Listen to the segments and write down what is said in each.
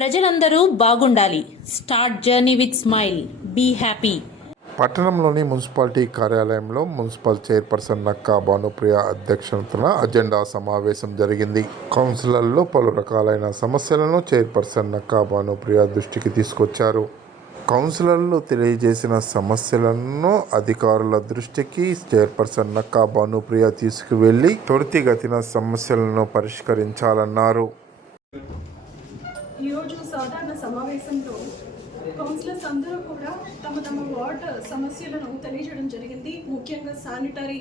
ప్రజలందరూ బాగుండాలి. Start journey with smile. Be happy. పట్టణంలోని మున్సిపాలిటీ కార్యాలయంలో మున్సిపల్ చైర్పర్సన్ నక్కా భానుప్రియ అధ్యక్షతన అజెండా సమావేశం జరిగింది. కౌన్సిలర్లు పలు రకాలైన సమస్యలను చైర్పర్సన్ నక్కా భానుప్రియ దృష్టికి తీసుకొచ్చారు. కౌన్సిలర్లు తెలియజేసిన సమస్యలను అధికారుల దృష్టికి చైర్పర్సన్ నక్కా భానుప్రియ తీసుకువెళ్లి త్వరితగతిన సమస్యలను పరిష్కరించాలన్నారు. ఈరోజు సాధారణ సమావేశంలో కౌన్సిలర్స్ అందరూ కూడా తమ తమ వార్డ్ సమస్యలను తెలియజేయడం జరిగింది. ముఖ్యంగా శానిటరీ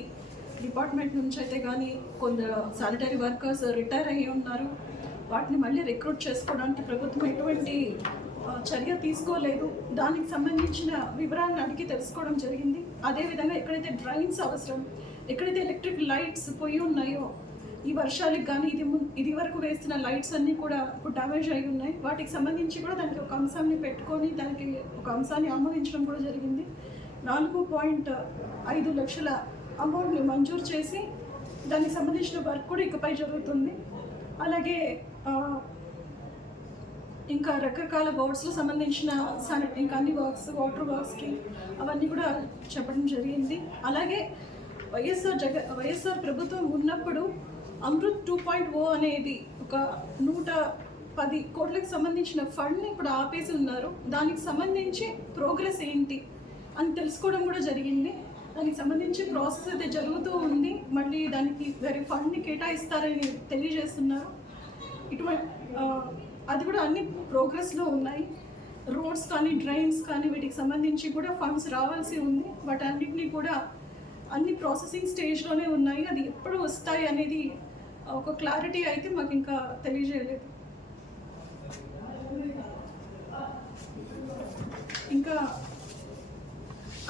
డిపార్ట్మెంట్ నుంచి అయితే కానీ కొందరు శానిటరీ వర్కర్స్ రిటైర్ అయ్యి ఉన్నారు. వాటిని మళ్ళీ రిక్రూట్ చేసుకోవడానికి ప్రభుత్వం ఎటువంటి చర్య తీసుకోలేదు. దానికి సంబంధించిన వివరాలను అడిగి తెలుసుకోవడం జరిగింది. అదేవిధంగా ఎక్కడైతే డ్రైన్స్ అవసరం, ఎక్కడైతే ఎలక్ట్రిక్ లైట్స్ పోయి ఉన్నాయో ఈ వర్షాలకు కానీ ఇది వరకు వేస్తున్న లైట్స్ అన్నీ కూడా ఇప్పుడు డ్యామేజ్ అయి ఉన్నాయి. వాటికి సంబంధించి కూడా దానికి ఒక అంశాన్ని పెట్టుకొని దానికి ఒక అంశాన్ని ఆమోదించడం కూడా జరిగింది. 4.5 లక్షల అమౌంట్ని మంజూరు చేసి దానికి సంబంధించిన వర్క్ కూడా ఇకపై జరుగుతుంది. అలాగే ఇంకా రకరకాల వార్డ్స్లో సంబంధించిన ఇంకా అన్ని వర్క్స్, వాటర్ వర్క్స్కి అవన్నీ కూడా చెప్పడం జరిగింది. అలాగే వైఎస్ఆర్ ప్రభుత్వం ఉన్నప్పుడు అమృత్ 2.0 అనేది ఒక 110 కోట్లకు సంబంధించిన ఫండ్ని ఇప్పుడు ఆపేసి ఉన్నారు. దానికి సంబంధించి ప్రోగ్రెస్ ఏంటి అని తెలుసుకోవడం కూడా జరిగింది. దానికి సంబంధించి ప్రాసెస్ అయితే జరుగుతూ ఉంది. మళ్ళీ దానికి వేరే ఫండ్ని కేటాయిస్తారని తెలియజేస్తున్నారు. అది కూడా అన్ని ప్రోగ్రెస్లో ఉన్నాయి. రోడ్స్ కానీ డ్రైన్స్ కానీ వీటికి సంబంధించి కూడా ఫండ్స్ రావాల్సి ఉంది. వాటన్నిటినీ కూడా అన్ని ప్రాసెసింగ్ స్టేజ్లోనే ఉన్నాయి. అది ఎప్పుడు వస్తాయి అనేది ఒక క్లారిటీ అయితే మాకు ఇంకా తెలియజేయలేదు. ఇంకా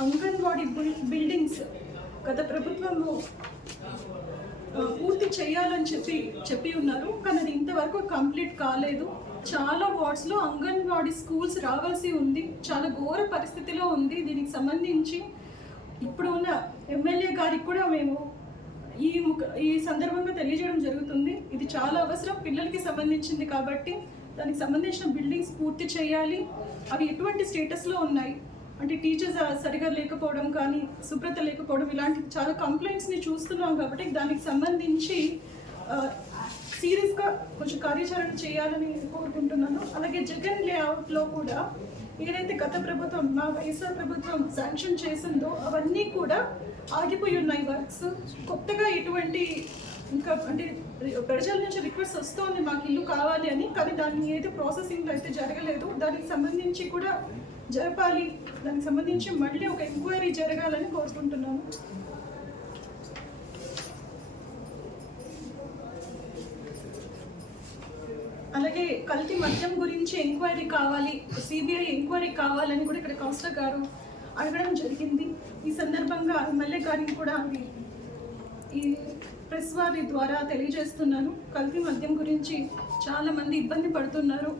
అంగన్వాడీ బిల్డింగ్స్ గత ప్రభుత్వంలో పూర్తి చేయాలని చెప్పి ఉన్నారు. కానీ అది ఇంతవరకు కంప్లీట్ కాలేదు. చాలా వార్డ్స్లో అంగన్వాడీ స్కూల్స్ రావాల్సి ఉంది. చాలా ఘోర పరిస్థితిలో ఉంది. దీనికి సంబంధించి ఇప్పుడు ఉన్న ఎమ్మెల్యే గారికి కూడా మేము ఈ సందర్భంగా తెలియజేయడం జరుగుతుంది. ఇది చాలా అవసరం, పిల్లలకి సంబంధించింది కాబట్టి దానికి సంబంధించిన బిల్డింగ్స్ పూర్తి చేయాలి. అవి ఎటువంటి స్టేటస్లో ఉన్నాయి అంటే టీచర్స్ సరిగా లేకపోవడం కానీ, శుభ్రత లేకపోవడం, ఇలాంటి చాలా కంప్లైంట్స్ని చూస్తున్నాం. కాబట్టి దానికి సంబంధించి సీరియస్గా కొంచెం కార్యాచరణ చేయాలని కోరుకుంటున్నాను. అలాగే జగన్ లేఅవుట్లో కూడా ఏదైతే గత ప్రభుత్వం, మా వైఎస్ఆర్ ప్రభుత్వం శాంక్షన్ చేసిందో అవన్నీ కూడా ఆగిపోయి ఉన్నాయి వర్క్స్. కొత్తగా ఎటువంటి ఇంకా అంటే ప్రజల నుంచి రిక్వెస్ట్ వస్తుంది మాకు ఇల్లు కావాలి అని, కానీ దాన్ని ఏదో ప్రాసెసింగ్ అయితే జరగలేదు. దానికి సంబంధించి కూడా జరపాలి. దానికి సంబంధించి మళ్ళీ ఒక ఎంక్వైరీ జరగాలని కోరుకుంటున్నాను. అలాగే కల్తీ మద్యం గురించి ఎంక్వైరీ కావాలి, సిబిఐ ఎంక్వైరీ కావాలని కూడా ఇక్కడ కౌన్సిలర్ గారు అడగడం జరిగింది. ఈ సందర్భంగా ఎమ్మెల్యే గారిని కూడా ఈ ప్రెస్ వారి ద్వారా తెలియజేస్తున్నాను. కల్తీ మద్యం గురించి చాలామంది ఇబ్బంది పడుతున్నారు.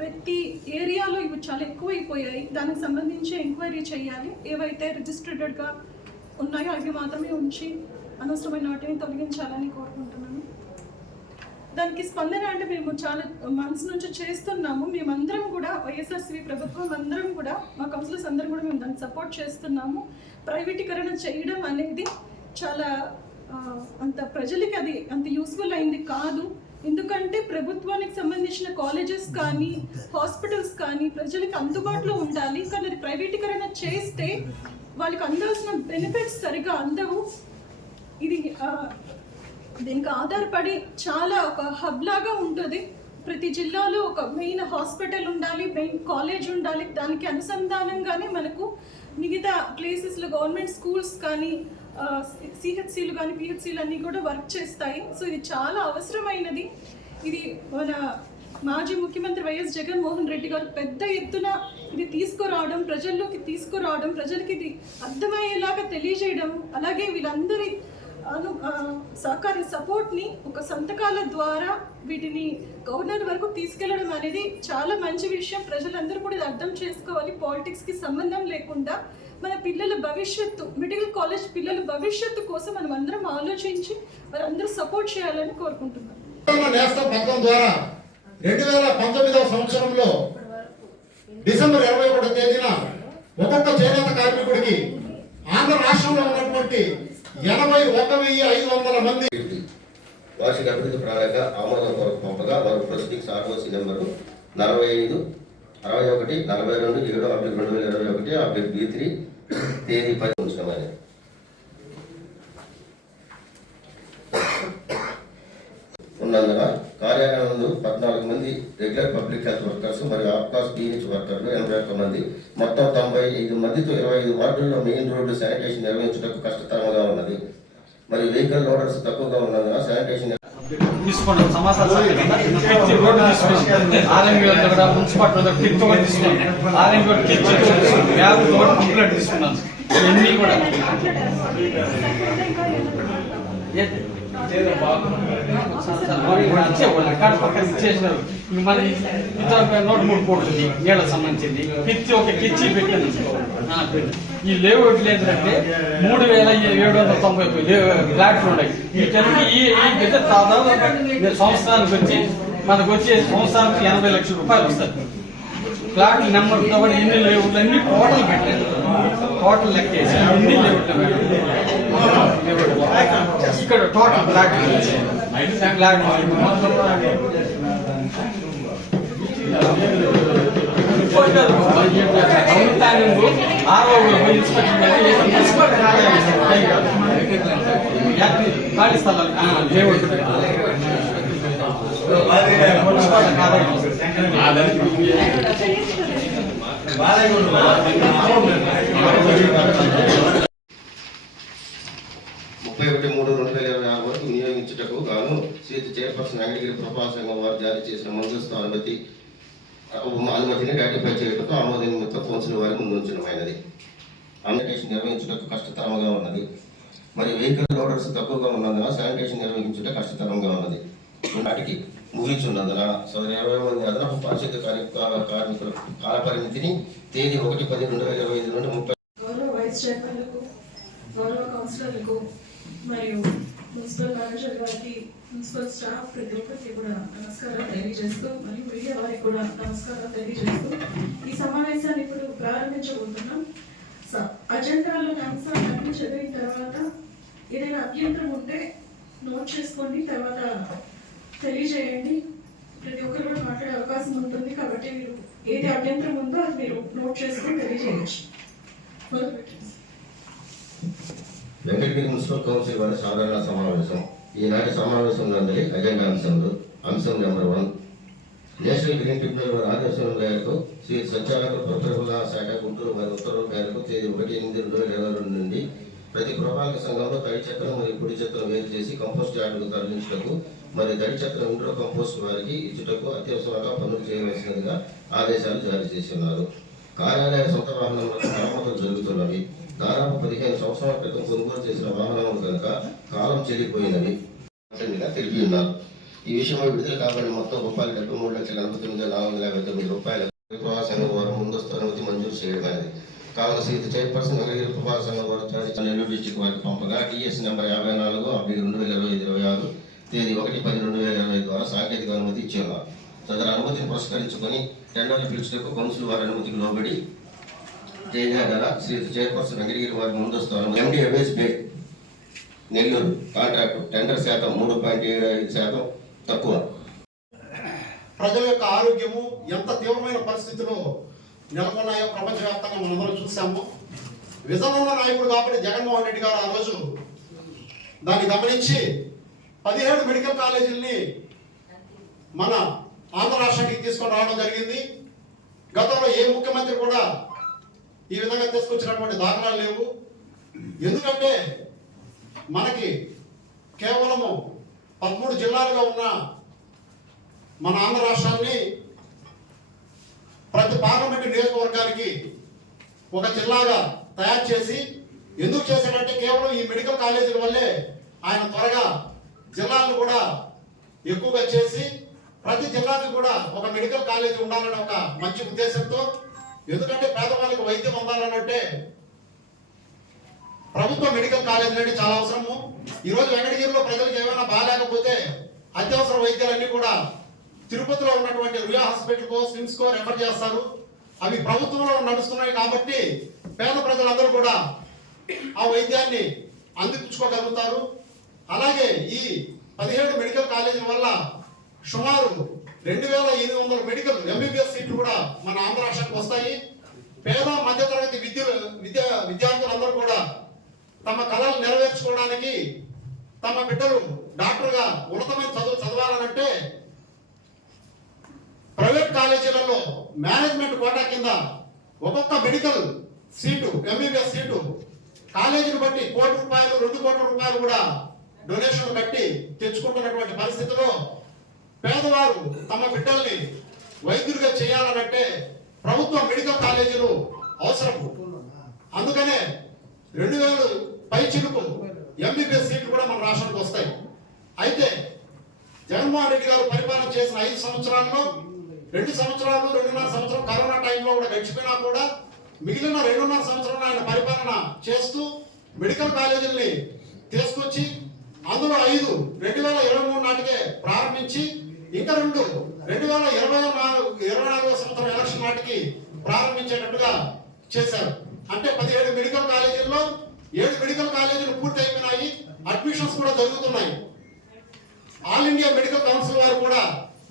ప్రతి ఏరియాలో ఇవి చాలా ఎక్కువైపోయాయి. దానికి సంబంధించి ఎంక్వైరీ చేయాలి. ఏవైతే రిజిస్టర్డ్గా ఉన్నాయో అవి మాత్రమే ఉంచి అనవసరమైన వాటిని తొలగించాలని కోరుకుంటున్నాను. దానికి స్పందన అంటే మేము చాలా మనసు నుంచి చేస్తున్నాము. మేమందరం కూడా వైఎస్ఆర్సీపీ ప్రభుత్వం అందరం కూడా, మా కౌన్సిలర్స్ అందరం కూడా మేము దాన్ని సపోర్ట్ చేస్తున్నాము. ప్రైవేటీకరణ చేయడం అనేది చాలా అంత ప్రజలకి అది అంత యూస్ఫుల్ అయింది కాదు. ఎందుకంటే ప్రభుత్వానికి సంబంధించిన కాలేజెస్ కానీ, హాస్పిటల్స్ కానీ ప్రజలకి అందుబాటులో ఉండాలి. కానీ అది ప్రైవేటీకరణ చేస్తే వాళ్ళకి అందాల్సిన బెనిఫిట్స్ సరిగా అందవు. ఇది దీనికి ఆధారపడి చాలా ఒక హబ్ లాగా ఉంటుంది. ప్రతి జిల్లాలో ఒక మెయిన్ హాస్పిటల్ ఉండాలి, మెయిన్ కాలేజ్ ఉండాలి. దానికి అనుసంధానంగానే మనకు మిగతా ప్లేసెస్లో గవర్నమెంట్ స్కూల్స్ కానీ, సిహెచ్సిలు కానీ, పిహెచ్సిలు అన్నీ కూడా వర్క్ చేస్తాయి. సో ఇది చాలా అవసరమైనది. ఇది మన మాజీ ముఖ్యమంత్రి వైఎస్ జగన్మోహన్ రెడ్డి గారు పెద్ద ఎత్తున ఇది తీసుకురావడం, ప్రజల్లోకి తీసుకురావడం, ప్రజలకి ఇది అర్థమయ్యేలాగా తెలియజేయడం, అలాగే వీళ్ళందరి సపోర్ట్ని ఒక సంతకాల ద్వారా వీటిని గవర్నర్ వరకు తీసుకెళ్లడం అనేది చాలా మంచి విషయం. ప్రజలందరూ కూడా ఇది అర్థం చేసుకోవాలి. పాలిటిక్స్కి సంబంధం లేకుండా మన పిల్లల భవిష్యత్తు, మెడికల్ కాలేజ్ పిల్లల భవిష్యత్తు కోసం మనం అందరం ఆలోచించి వారందరూ సపోర్ట్ చేయాలని కోరుకుంటున్నాం. 2019వ సంవత్సరంలో డిసెంబర్ 21వ తేదీన ఒక్కొక్క చేనేత కార్మికుడికి ఆంధ్ర రాష్ట్రంలో ఉన్నటువంటి 81,500 మంది వార్షిక అభివృద్ధి ప్రణాళిక ఆమోదం కొరకు పంపగా వారు ప్రొసీడింగ్స్ ఆర్ఓసి నెంబరు 45/41/42/7/2021 తేదీ 10 ఉంచడమని ఉన్నందున కార్యాలయం నందు 14 మంది రెగ్యులర్ పబ్లిక్ హెల్త్ వర్కర్స్ మరియు ఆప్కాస్ పిహెచ్ వర్కర్లు 81 మంది మొత్తం 95 మందితో 25 వార్డుల్లో మెయిన్ రోడ్డు శానిటేషన్ నిర్వహించడానికి కష్టతరంగా ఉన్నది. మరియు వెహికల్ లోడర్స్ తక్కువగా ఉన్నందున శానిటేషన్ తీసుకోండి సమాచారం రోడ్డు తీసుకున్నాం ఆర్ఎంబీ దగ్గర మున్సిపాలిటీ కిట్ తీసుకున్నాం ఆర్ఎంబీ కిట్ వ్యాప్ రోడ్ కంప్లీట్ తీసుకున్నాం ఇవన్నీ కూడా ఇచ్చేసినారు మరి నోట్ 3 కోట్లు నీళ్ళకి సంబంధించింది కిచ్చి ఒక కిచ్చి పెట్టింది. ఈ లేఅవుట్ లేదంటే 3,790 ఫ్లాట్లు ఉన్నాయి. వీటన్ని ఈ దాదాపు సంవత్సరానికి వచ్చి మనకు వచ్చే సంవత్సరానికి 80 లక్షల రూపాయలు వస్తుంది. ఫ్లాట్ నెంబర్తో కూడా ఎన్ని లేఅవుట్లు అన్ని టోటల్ పెట్టారు. టోటల్ లెక్కేసి ఎన్ని లేఅవుట్లు ఇక్కడ టోటల్ ఫ్లాట్ ఖాళీ స్థలాలు వరకు వినియోగించుటకు గాను శ్రీతి చైర్పర్సన్ వెంకటగిరి ప్రభా సంఘం వారు జారీ చేసిన ముందస్తు అనుమతిని రాటిఫై చేయడంతో ఆమోద నిమిత్తం కౌన్సిల్ వారి ముందు ఉంచడమైనది. శానిటేషన్ నిర్వహించుటకు కష్టతరంగా ఉన్నది. మరియు వెహికల్ లోడర్స్ తక్కువగా ఉన్నందున శానిటేషన్ నిర్వహించుట కష్టతరంగా ఉన్నది. నాటికి ముగించున్నందున 20 మంది అదనపు పారిశుద్ధ్య కార్మికుల కాల పరిమితిని తేదీ 1/10/2025 నుండి 30 గౌరవ వైస్ చైర్మన్లకు, గౌరవ కౌన్సిలర్లకు మరియు మున్సిపల్ మేనేజర్ గారికి, మున్సిపల్ స్టాఫ్ ప్రతి ఒక్కరికి కూడా నమస్కారం తెలియజేస్తూ మరియు మీడియా వారికి కూడా నమస్కారం తెలియజేస్తూ ఈ సమావేశాన్ని ఇప్పుడు ప్రారంభించబోతున్నాం. అజెండాలోని అంశాలన్నీ చదివిన తర్వాత ఏదైనా అభ్యంతరం ఉంటే నోట్ చేసుకోండి, తర్వాత తెలియజేయండి. ప్రతి ఒక్కరు కూడా మాట్లాడే అవకాశం ఉంటుంది కాబట్టి మీరు ఏది అభ్యంతరం ఉందో అది మీరు నోట్ చేసుకొని తెలియజేయచ్చు. వెంకటగిరి మున్సిపల్ కౌన్సిల్ వారి సాధారణ సమావేశం. ఈనాటి సమావేశం నందలి అజెండా అంశంలో అంశం నెంబర్ 1 నేషనల్ గ్రీన్ ట్రిబ్యునల్ వారి ఆదేశం మేరకు శ్రీ సంచాలక పరిపాలన శాఖ గుంటూరు వారి ఉత్తర్వుల మేరకు తేదీ 1/8/2022 నుండి ప్రతి పురపాలక సంఘంలో తడి చెత్తను మరియు పొడి చెత్తను వేరు చేసి కంపోస్ట్ యార్డుకు తరలించుటకు మరియు తడి చెత్తను ఇండ్రో కంపోస్ట్ వారికి ఇచ్చుటకు అత్యవసరంగా పనులు చేయవలసినదిగా ఆదేశాలు జారీ చేస్తున్నారు. కార్యాలయ సొంత వాహనాలకు మరమ్మతులు జరుగుతున్నవి. దాదాపు 15 సంవత్సరాల క్రితం కొనుగోలు చేసిన వాహనాలు కనుక కాలం చెల్లిపోయినవి తెలిపి ఉన్నారు. ఈ విషయంలో విడుదల కాబడిన మొత్తం ₹2,89,459 సంఘం వారు ముందస్తు అనుమతి మంజూరు చేయడమైనది. కావున శ్రీతి చైర్పర్సన్ వెంకటగిరి ప్రభా సంఘం వారు నెల్లూరు డిస్టిక్ వారికి పంపగా టీఎస్ నెంబర్ 54/2026 తేదీ 1/10/2020 ద్వారా సాంకేతిక అనుమతి ఇచ్చేవారు. తదన అనుమతిని పురస్కరించుకొని టెండర్లు పిలుచుటకు కౌన్సిల్ వారి అనుమతికి లోబడి తేదీన శ్రీతి చైర్పర్సన్ వెంకటగిరి వారి ముందస్తు ఎండి అవేజ్ బే నెల్లూరు కాంట్రాక్టు టెండర్ శాతం 3.75% తక్కువ. ప్రజల యొక్క ఆరోగ్యము ఎంత తీవ్రమైన పరిస్థితిలో నెలకొన్నాయో ప్రపంచవ్యాప్తంగా మనందరం చూసాము. విజన్ ఉన్న నాయకుడు కాబట్టి జగన్మోహన్ రెడ్డి గారు ఆ రోజు దాన్ని గమనించి 17 మెడికల్ కాలేజీలని మన ఆంధ్ర రాష్ట్రానికి తీసుకొని రావడం జరిగింది. గతంలో ఏ ముఖ్యమంత్రి కూడా ఈ విధంగా తీసుకొచ్చినటువంటి దాఖలాలు లేవు. ఎందుకంటే మనకి కేవలము 13 జిల్లాలుగా ఉన్న మన ఆంధ్ర రాష్ట్రాన్ని ప్రతి పార్లమెంటు నియోజకవర్గానికి ఒక జిల్లాగా తయారు చేసి ఎందుకు చేశాడంటే కేవలం ఈ మెడికల్ కాలేజీల వల్లే ఆయన త్వరగా జిల్లాలను కూడా ఎక్కువగా చేసి ప్రతి జిల్లాకి కూడా ఒక మెడికల్ కాలేజీ ఉండాలని ఒక మంచి ఉద్దేశంతో, ఎందుకంటే పేదవాళ్ళకి వైద్యం అందాలనంటే ప్రభుత్వ మెడికల్ కాలేజీలు అంటే చాలా అవసరము. ఈరోజు వెంకటగిరిలో ప్రజలకు ఏమైనా బాగాలేకపోతే అత్యవసర వైద్యాలన్నీ కూడా తిరుపతిలో ఉన్నటువంటి రుయా హాస్పిటల్కో స్విమ్స్కో రెఫర్ చేస్తారు. అవి ప్రభుత్వంలో నడుస్తున్నాయి కాబట్టి పేద ప్రజలందరూ కూడా ఆ వైద్యాన్ని అందిపుచ్చుకోగలుగుతారు. అలాగే ఈ 17 మెడికల్ కాలేజీల వల్ల సుమారు 2800 మెడికల్ MBBS సీట్లు కూడా మన ఆంధ్ర రాష్ట్రానికి వస్తాయి. పేద మధ్యతరగతి విద్యార్థులందరూ కూడా తమ కళలు నెరవేర్చుకోవడానికి తమ బిడ్డలు డాక్టర్గా ఉన్నతమైన చదువు చదవాలనంటే ప్రైవేట్ కాలేజీలలో మేనేజ్మెంట్ కోటా కింద ఒక్కొక్క మెడికల్ సీటు MBBS సీటు కాలేజీని బట్టి ₹1 కోటి, ₹2 కోట్ల కూడా డొనేషన్ కట్టి తెచ్చుకుంటున్నటువంటి పరిస్థితిలో పేదవారు తమ బిడ్డల్ని వైద్యులుగా చేయాలనంటే ప్రభుత్వ మెడికల్ కాలేజీలు అవసరం. అందుకనే 2000 పైచిలుకు MBBS సీట్లు కూడా మన రాష్ట్రానికి వస్తాయి. అయితే జగన్మోహన్ రెడ్డి గారు పరిపాలన చేసిన 5 సంవత్సరాల్లో 2 సంవత్సరాలు 2.5 సంవత్సరం కరోనా టైంలో కూడా గడిచిపోయినా కూడా మిగిలిన 2.5 సంవత్సరాలు ఆయన పరిపాలన చేస్తూ మెడికల్ కాలేజీల్ని తీసుకొచ్చి అందులో 5 2023 నాటికే ప్రారంభించి ఇంకా 2 2024 సంవత్సరం ఎలక్షన్ నాటికి ప్రారంభించేటట్టుగా చేశారు. అంటే 17 మెడికల్ కాలేజీల్లో 7 మెడికల్ కాలేజీలు పూర్తి అయిపోయినాయి. అడ్మిషన్స్ కూడా జరుగుతున్నాయి. ఆల్ ఇండియా మెడికల్ కౌన్సిల్ వారు కూడా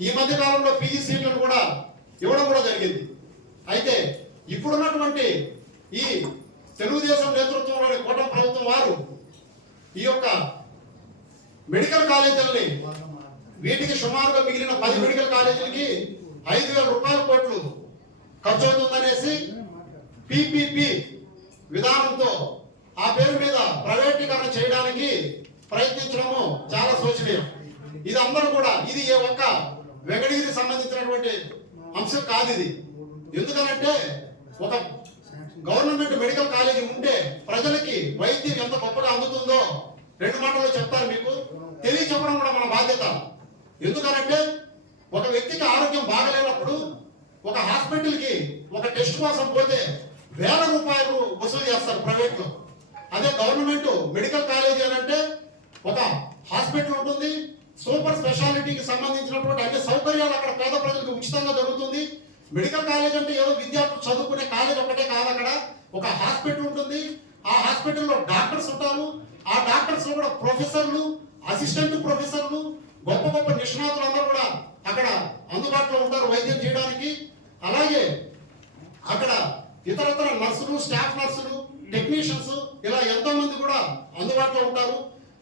ఈ మధ్య కాలంలో PG సీట్లను కూడా ఇవ్వడం కూడా జరిగింది. అయితే ఇప్పుడున్నటువంటి ఈ తెలుగుదేశం నేతృత్వంలోని కూటమి ప్రభుత్వం వారు ఈ యొక్క మెడికల్ కాలేజీలని వీటికి సుమారుగా మిగిలిన 10 మెడికల్ కాలేజీలకి ₹5,000 కోట్లు ఖర్చు అవుతుందనేసి PPP విధానంతో ఆ పేరు మీద ప్రైవేటీకరణ చేయడానికి ప్రయత్నించడము చాలా శోచనీయం. ఇది అందరూ కూడా ఇది ఏ ఒక్క వెంకటగిరికి సంబంధించినటువంటి అంశం కాదు ఇది. ఎందుకనంటే ఒక గవర్నమెంట్ మెడికల్ కాలేజీ ఉంటే ప్రజలకి వైద్యం ఎంత గొప్పగా అందుతుందో 2 మాటల్లో చెప్తారు మీకు. తెలియచెప్పడం కూడా మన బాధ్యత. ఎందుకనంటే ఒక వ్యక్తికి ఆరోగ్యం బాగలేనప్పుడు ఒక హాస్పిటల్కి ఒక టెస్ట్ కోసం పోతే ₹1,000 వసూలు చేస్తారు ప్రైవేట్ లో. అదే గవర్నమెంట్ మెడికల్ కాలేజీ అని అంటే ఒక హాస్పిటల్ ఉంటుంది, సూపర్ స్పెషాలిటీకి సంబంధించినటువంటి అన్ని సౌకర్యాలు అక్కడ పేద ప్రజలకు ఉచితంగా జరుగుతుంది. మెడికల్ కాలేజ్ అంటే ఏదో విద్యార్థులు చదువుకునే కాలేజ్ ఒకటే కాదు. అక్కడ ఒక హాస్పిటల్ ఉంటుంది. ఆ హాస్పిటల్లో డాక్టర్స్ ఉంటారు. ఆ డాక్టర్స్ కూడా ప్రొఫెసర్లు, అసిస్టెంట్ ప్రొఫెసర్లు, గొప్ప గొప్ప నిష్ణాతులు అందరూ కూడా అక్కడ అందుబాటులో ఉంటారు వైద్యం చేయడానికి. అలాగే అక్కడ ఇతరతర నర్సులు, స్టాఫ్ నర్సులు, టెక్నీషియన్స్ ఇలా ఎంతో మంది కూడా అందుబాటులో ఉంటారు.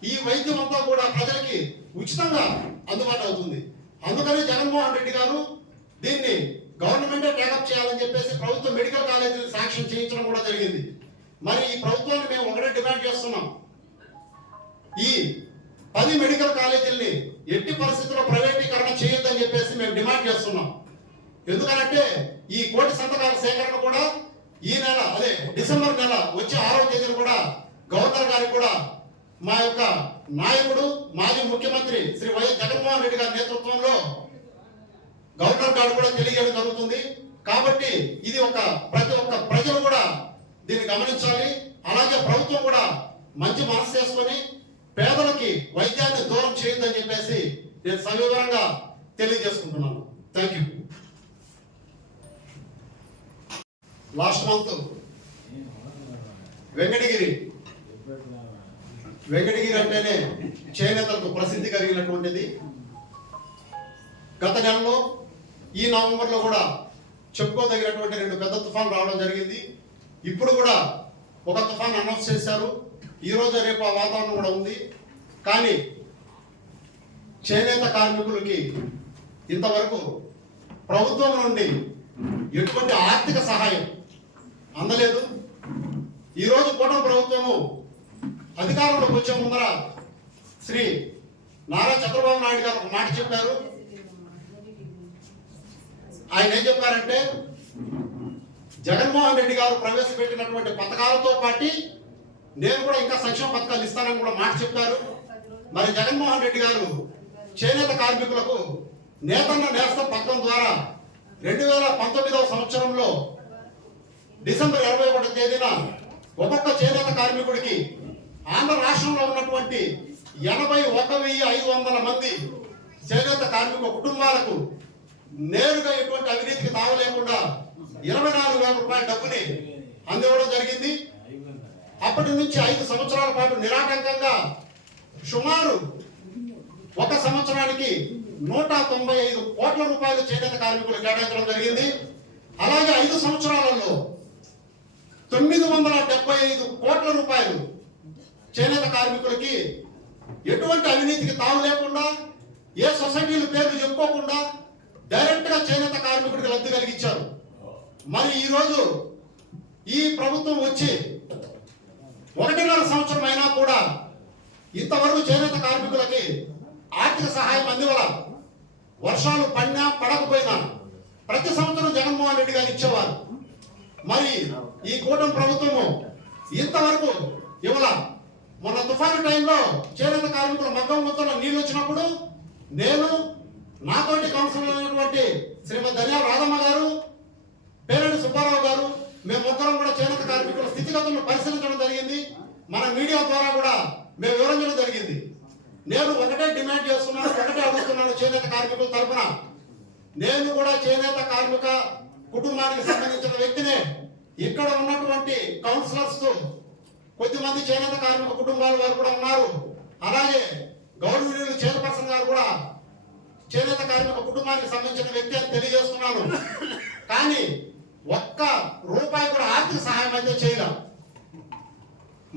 ఈ వైద్యం అంతా కూడా ప్రజలకి ఉచితంగా అందుబాటు అవుతుంది. అందుకని జగన్మోహన్ రెడ్డి గారు దీన్ని గవర్నమెంటే టేకప్ చేయాలని చెప్పేసి ప్రభుత్వ మెడికల్ కాలేజీలు శాంక్షన్ చేయించడం కూడా జరిగింది. మరి ఈ ప్రభుత్వాన్ని మేము ఒకటే డిమాండ్ చేస్తున్నాం. ఈ 10 మెడికల్ కాలేజీల్ని ఎట్టి పరిస్థితుల్లో ప్రైవేటీకరణ చేయొద్దని చెప్పేసి మేము డిమాండ్ చేస్తున్నాం. ఎందుకంటే ఈ 1 కోటి సంతకాల సేకరణ కూడా ఈ నెల అదే డిసెంబర్ నెల వచ్చే 6వ తేదీన కూడా గవర్నర్ గారికి కూడా మా యొక్క నాయకుడు మాజీ ముఖ్యమంత్రి శ్రీ వైఎస్ జగన్మోహన్ రెడ్డి గారి నేతృత్వంలో గవర్నర్ గారు కూడా తెలియజేయడం జరుగుతుంది. కాబట్టి ఇది ప్రతి ఒక్క ప్రజలు కూడా దీన్ని గమనించాలి. అలాగే ప్రభుత్వం కూడా మంచి మనసు చేసుకొని పేదలకి వైద్యాన్ని దూరం చేయొద్దని చెప్పేసి నేను సవివరంగా తెలియజేసుకుంటున్నాను. Thank you. Last month Venkatagiri అంటేనే చేనేతలకు ప్రసిద్ధి కలిగినటువంటిది. గత నెలలో ఈ నవంబర్లో కూడా చెప్పుకోదగినటువంటి 2 పెద్ద తుఫాన్లు రావడం జరిగింది. ఇప్పుడు కూడా ఒక తుఫాన్ అనౌన్స్ చేశారు. ఈ రోజు రేపు ఆ వాతావరణం కూడా ఉంది. కానీ చేనేత కార్మికులకి ఇంతవరకు ప్రభుత్వం నుండి ఎటువంటి ఆర్థిక సహాయం అందలేదు. ఈరోజు కూటమి ప్రభుత్వము అధికారంలోకి వచ్చే ముందర శ్రీ నారా చంద్రబాబు నాయుడు గారు ఒక మాట చెప్పారు. ఆయన ఏం చెప్పారంటే జగన్మోహన్ రెడ్డి గారు ప్రవేశపెట్టినటువంటి పథకాలతో పాటు నేను కూడా ఇంకా సంక్షేమ పథకాలు ఇస్తానని కూడా మాట చెప్పారు. మరి జగన్మోహన్ రెడ్డి గారు చేనేత కార్మికులకు నేతన్న నేస్తం పథకం ద్వారా 2019వ సంవత్సరంలో డిసెంబర్ 21వ తేదీన ఒక్కొక్క చేనేత కార్మికుడికి ఆంధ్ర రాష్ట్రంలో ఉన్నటువంటి 81,500 మంది చేనేత కార్మిక కుటుంబాలకు నేరుగా ఎటువంటి అవినీతికి తావు లేకుండా 24,000 రూపాయల డబ్బుని అందివ్వడం జరిగింది. అప్పటి నుంచి 5 సంవత్సరాల పాటు నిరాటంకంగా సుమారు 1 సంవత్సరానికి 195 కోట్ల రూపాయలు చేనేత కార్మికులు కేటాయించడం జరిగింది. అలాగే 5 సంవత్సరాలలో 975 కోట్ల రూపాయలు చేనేత కార్మికులకి ఎటువంటి అవినీతికి తావు లేకుండా, ఏ సొసైటీల పేర్లు చెప్పుకోకుండా డైరెక్ట్ గా చేనేత కార్మికుడికి లబ్ధి కలిగించారు. మరి ఈరోజు ఈ ప్రభుత్వం వచ్చి 1.5 సంవత్సరం అయినా కూడా ఇంతవరకు చేనేత కార్మికులకి ఆర్థిక సహాయం అందివల. వర్షాలు పడినా పడకపోయినా ప్రతి సంవత్సరం జగన్మోహన్ రెడ్డి గారు ఇచ్చేవారు. మరి ఈ కూటమి ప్రభుత్వము ఇంతవరకు ఇవ్వాల. మొన్న తుఫాను టైంలో చేనేత కార్మికుల మగ్గం మొత్తంలో నీళ్ళు వచ్చినప్పుడు నేను, నాతోటి కౌన్సిలర్ అయినటువంటి శ్రీమతి ధనియాల రాధమ్మ గారు, పేరెంట్ సుబ్బారావు గారు, మేము ముగ్గురం కూడా చేనేత కార్మికుల స్థితిగతులను పరిశీలించడం జరిగింది. మన మీడియా ద్వారా కూడా మేము వివరించడం జరిగింది. నేను ఒకటే డిమాండ్ చేస్తున్నాను, ఒకటే అడుగుతున్నాను చేనేత కార్మికుల తరఫున. నేను కూడా చేనేత కార్మిక కుటుంబానికి సంబంధించిన వ్యక్తినే. ఇక్కడ ఉన్నటువంటి కౌన్సిలర్స్ కొద్దిమంది చేనేత కార్మిక కుటుంబాల వారు కూడా ఉన్నారు. అలాగే గౌరవనీయులు చైర్పర్సన్ గారు కూడా చేనేత కార్మిక కుటుంబానికి సంబంధించిన వ్యక్తి అని తెలియజేస్తున్నాను. కానీ ₹1 కూడా ఆర్థిక సహాయం అయితే చేయలేం.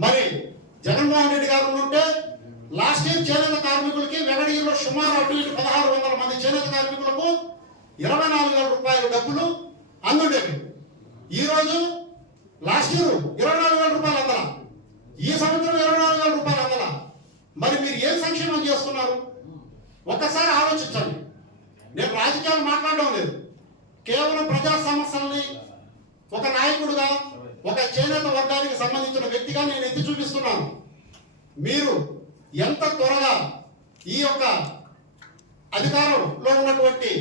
మరి జగన్మోహన్ రెడ్డి గారు ఉంటే లాస్ట్ ఇయర్ చేనేత కార్మికులకి వెంకటగిరిలో సుమారు అటు ఇటు 1,600 మంది చేనేత కార్మికులకు 24,000 రూపాయల డబ్బులు అందుండేవి. ఈరోజు లాస్ట్ ఇయర్ 24,000 రూపాయలు అందల, ఈ సంవత్సరం 24,000 రూపాయలు అందల. మరి మీరు ఏం సంక్షేమం చేస్తున్నారు? ఒక్కసారి ఆలోచించండి. నేను రాజకీయాలు మాట్లాడడం లేదు, కేవలం ప్రజా సమస్యల్ని ఒక నాయకుడుగా, ఒక చేనేత వర్గానికి సంబంధించిన వ్యక్తిగా నేను ఎత్తి చూపిస్తున్నాను. మీరు ఎంత త్వరగా ఈ యొక్క అధికారంలో ఉన్నటువంటి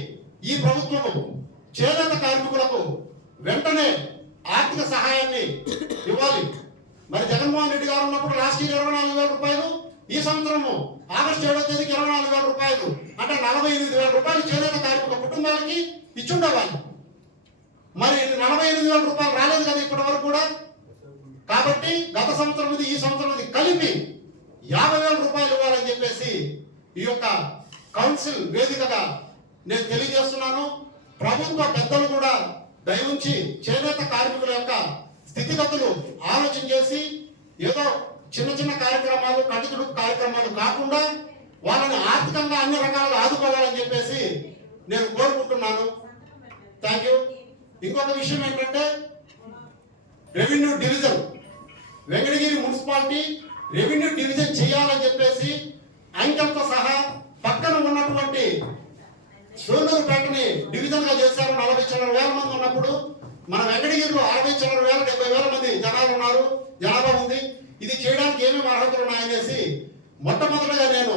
ఈ ప్రభుత్వము చేనేత కార్మికులకు వెంటనే ఆర్థిక సహాయాన్ని ఇవ్వాలి. మరి జగన్మోహన్ రెడ్డి గారు ఉన్నప్పుడు లాస్ట్ ఇయర్ 24,000 రూపాయలు, ఈ సంవత్సరము ఆగస్టు 7వ తేదీకి 24,000 రూపాయలు, అంటే 48,000 రూపాయలు చేనేత కార్మిక కుటుంబాలకి ఇచ్చుండేవాళ్ళు. మరి 48,000 రూపాయలు రాలేదు కదా ఇప్పటి వరకు కూడా. కాబట్టి గత సంవత్సరం ఈ సంవత్సరం కలిపి 50,000 రూపాయలు ఇవ్వాలని చెప్పేసి ఈ యొక్క కౌన్సిల్ వేదికగా నేను తెలియజేస్తున్నాను. ప్రభుత్వ పెద్దలు కూడా దయవుంచి చేనేత కార్మికుల యొక్క స్థితిగతులు ఆలోచన చేసి ఏదో చిన్న చిన్న కార్యక్రమాలు, కట్టుతుడుపు కార్యక్రమాలు కాకుండా వాళ్ళని ఆర్థికంగా అన్ని రకాలుగా ఆదుకోవాలని చెప్పేసి నేను కోరుకుంటున్నాను. Thank you. ఇంకొక విషయం ఏంటంటే revenue division, Venkatagiri municipality revenue division చేయాలని చెప్పేసి అంకెలతో సహా పక్కన ఉన్నటువంటి సోలూరుపేటని డివిజన్ గా చేశారు. 40,000 మంది ఉన్నప్పుడు మన వెంకటగిరిలో 60,000 70,000 మంది జనాభా ఉంది. ఇది చేయడానికి ఏమేమి అర్హతలు ఉన్నాయనేసి మొట్టమొదటిగా నేను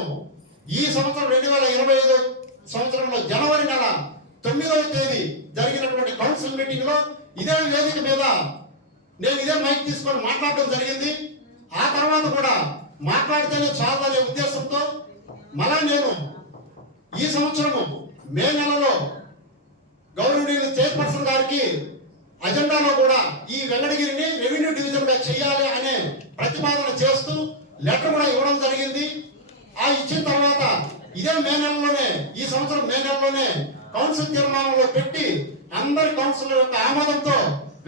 ఈ సంవత్సరం 2025 సంవత్సరంలో జనవరి నెల 9వ తేదీ జరిగినటువంటి కౌన్సిల్ మీటింగ్ లో ఇదే వేదిక మీద నేను ఇదే మైక్ తీసుకొని మాట్లాడడం జరిగింది. ఆ తర్వాత కూడా మాట్లాడితేనే చాలదనే ఉద్దేశంతో మళ్ళా నేను ఈ సంవత్సరము మే నెలలో గౌరవనీయులు చైర్పర్సన్ గారికి అజెండాలో కూడా ఈ వెంకటగిరిని రెవెన్యూ డివిజన్ గా చేయాలి అనే ప్రతిపాదన చేస్తూ లెటర్ కూడా ఇవ్వడం జరిగింది. ఆ ఇచ్చిన తర్వాత ఇదే మే నెలలోనే, ఈ సంవత్సరం మే నెలలోనే కౌన్సిల్ తీర్మానంలో పెట్టి అందరి కౌన్సిలర్ యొక్క ఆమోదంతో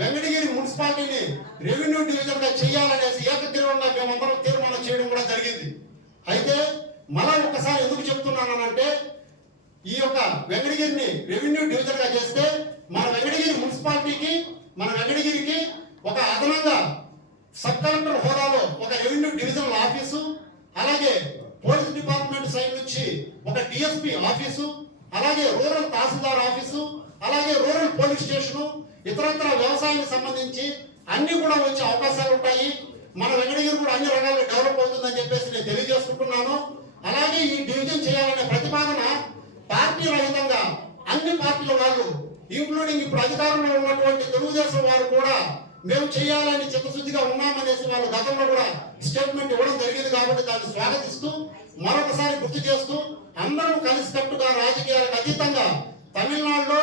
వెంకటగిరి మున్సిపాలిటీని రెవెన్యూ డివిజన్ గా చేయాలనేసి ఏకగ్రీవంగా మేమందరం తీర్మానం చేయడం కూడా జరిగింది. అయితే మళ్ళా ఒకసారి ఎందుకు చెప్తున్నానంటే ఈ యొక్క వెంకటగిరిని రెవెన్యూ డివిజన్ గా చేస్తే మన వెంకటగిరి మున్సిపాలిటీకి, మన వెంకటగిరికి ఒక అదనంగా సబ్ కలెక్టర్ హోదాలో ఒక రెవెన్యూ డివిజనల్ ఆఫీసు, అలాగే పోలీస్ డిపార్ట్మెంట్ సైడ్ నుంచి ఒక డిఎస్పీ ఆఫీసు, అలాగే రూరల్ తహసీల్దార్ ఆఫీసు, అలాగే రూరల్ పోలీస్ స్టేషను, ఇతరత్ర వ్యవసాయానికి సంబంధించి అన్ని కూడా వచ్చే అవకాశాలు ఉంటాయి. మన వెంకటగిరి కూడా అన్ని రకాలుగా డెవలప్ అవుతుందని చెప్పేసి నేను తెలియజేసుకుంటున్నాను. అలాగే ఈ డివిజన్ చేయాలనే ప్రతిపాదన పార్టీ రహితంగా అన్ని పార్టీల వాళ్ళు, ఇంక్లూడింగ్ ఇప్పుడు అధికారంలో ఉన్నటువంటి తెలుగుదేశం వారు కూడా మేము చేయాలని చిత్తశుద్ధిగా ఉన్నామనేసి వాళ్ళు గతంలో కూడా స్టేట్మెంట్ ఇవ్వడం జరిగింది. కాబట్టి దాన్ని స్వాగతిస్తూ మరొకసారి గుర్తు చేస్తూ అందరూ కలిసికట్టుగా రాజకీయాలకు అతీతంగా తమిళనాడులో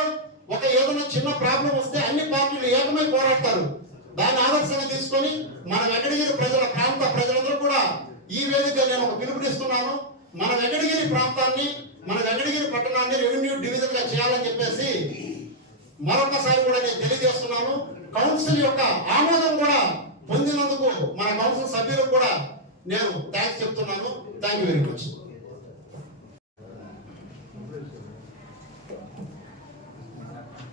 ఒక ఏదైనా చిన్న ప్రాబ్లం వస్తే అన్ని పార్టీలు ఏకమై పోరాడతారు. దాన్ని ఆదర్శంగా తీసుకొని మన వెంకటగిరి ప్రాంత ప్రజలందరూ కూడా ఈ వేదికగా నేను ఒక పిలుపునిస్తున్నాను. మన వెంకటగిరి ప్రాంతాన్ని, మన వెంకటగిరి పట్టణాన్ని రెవెన్యూ డివిజన్ గా చేయాలని చెప్పేసి మరొకసారి కూడా నేను తెలియజేస్తున్నాను. కౌన్సిల్ యొక్క ఆమోదం కూడా పొందినందుకు మన కౌన్సిల్ సభ్యులకు కూడా నేను థ్యాంక్స్ చెప్తున్నాను. Thank you very much.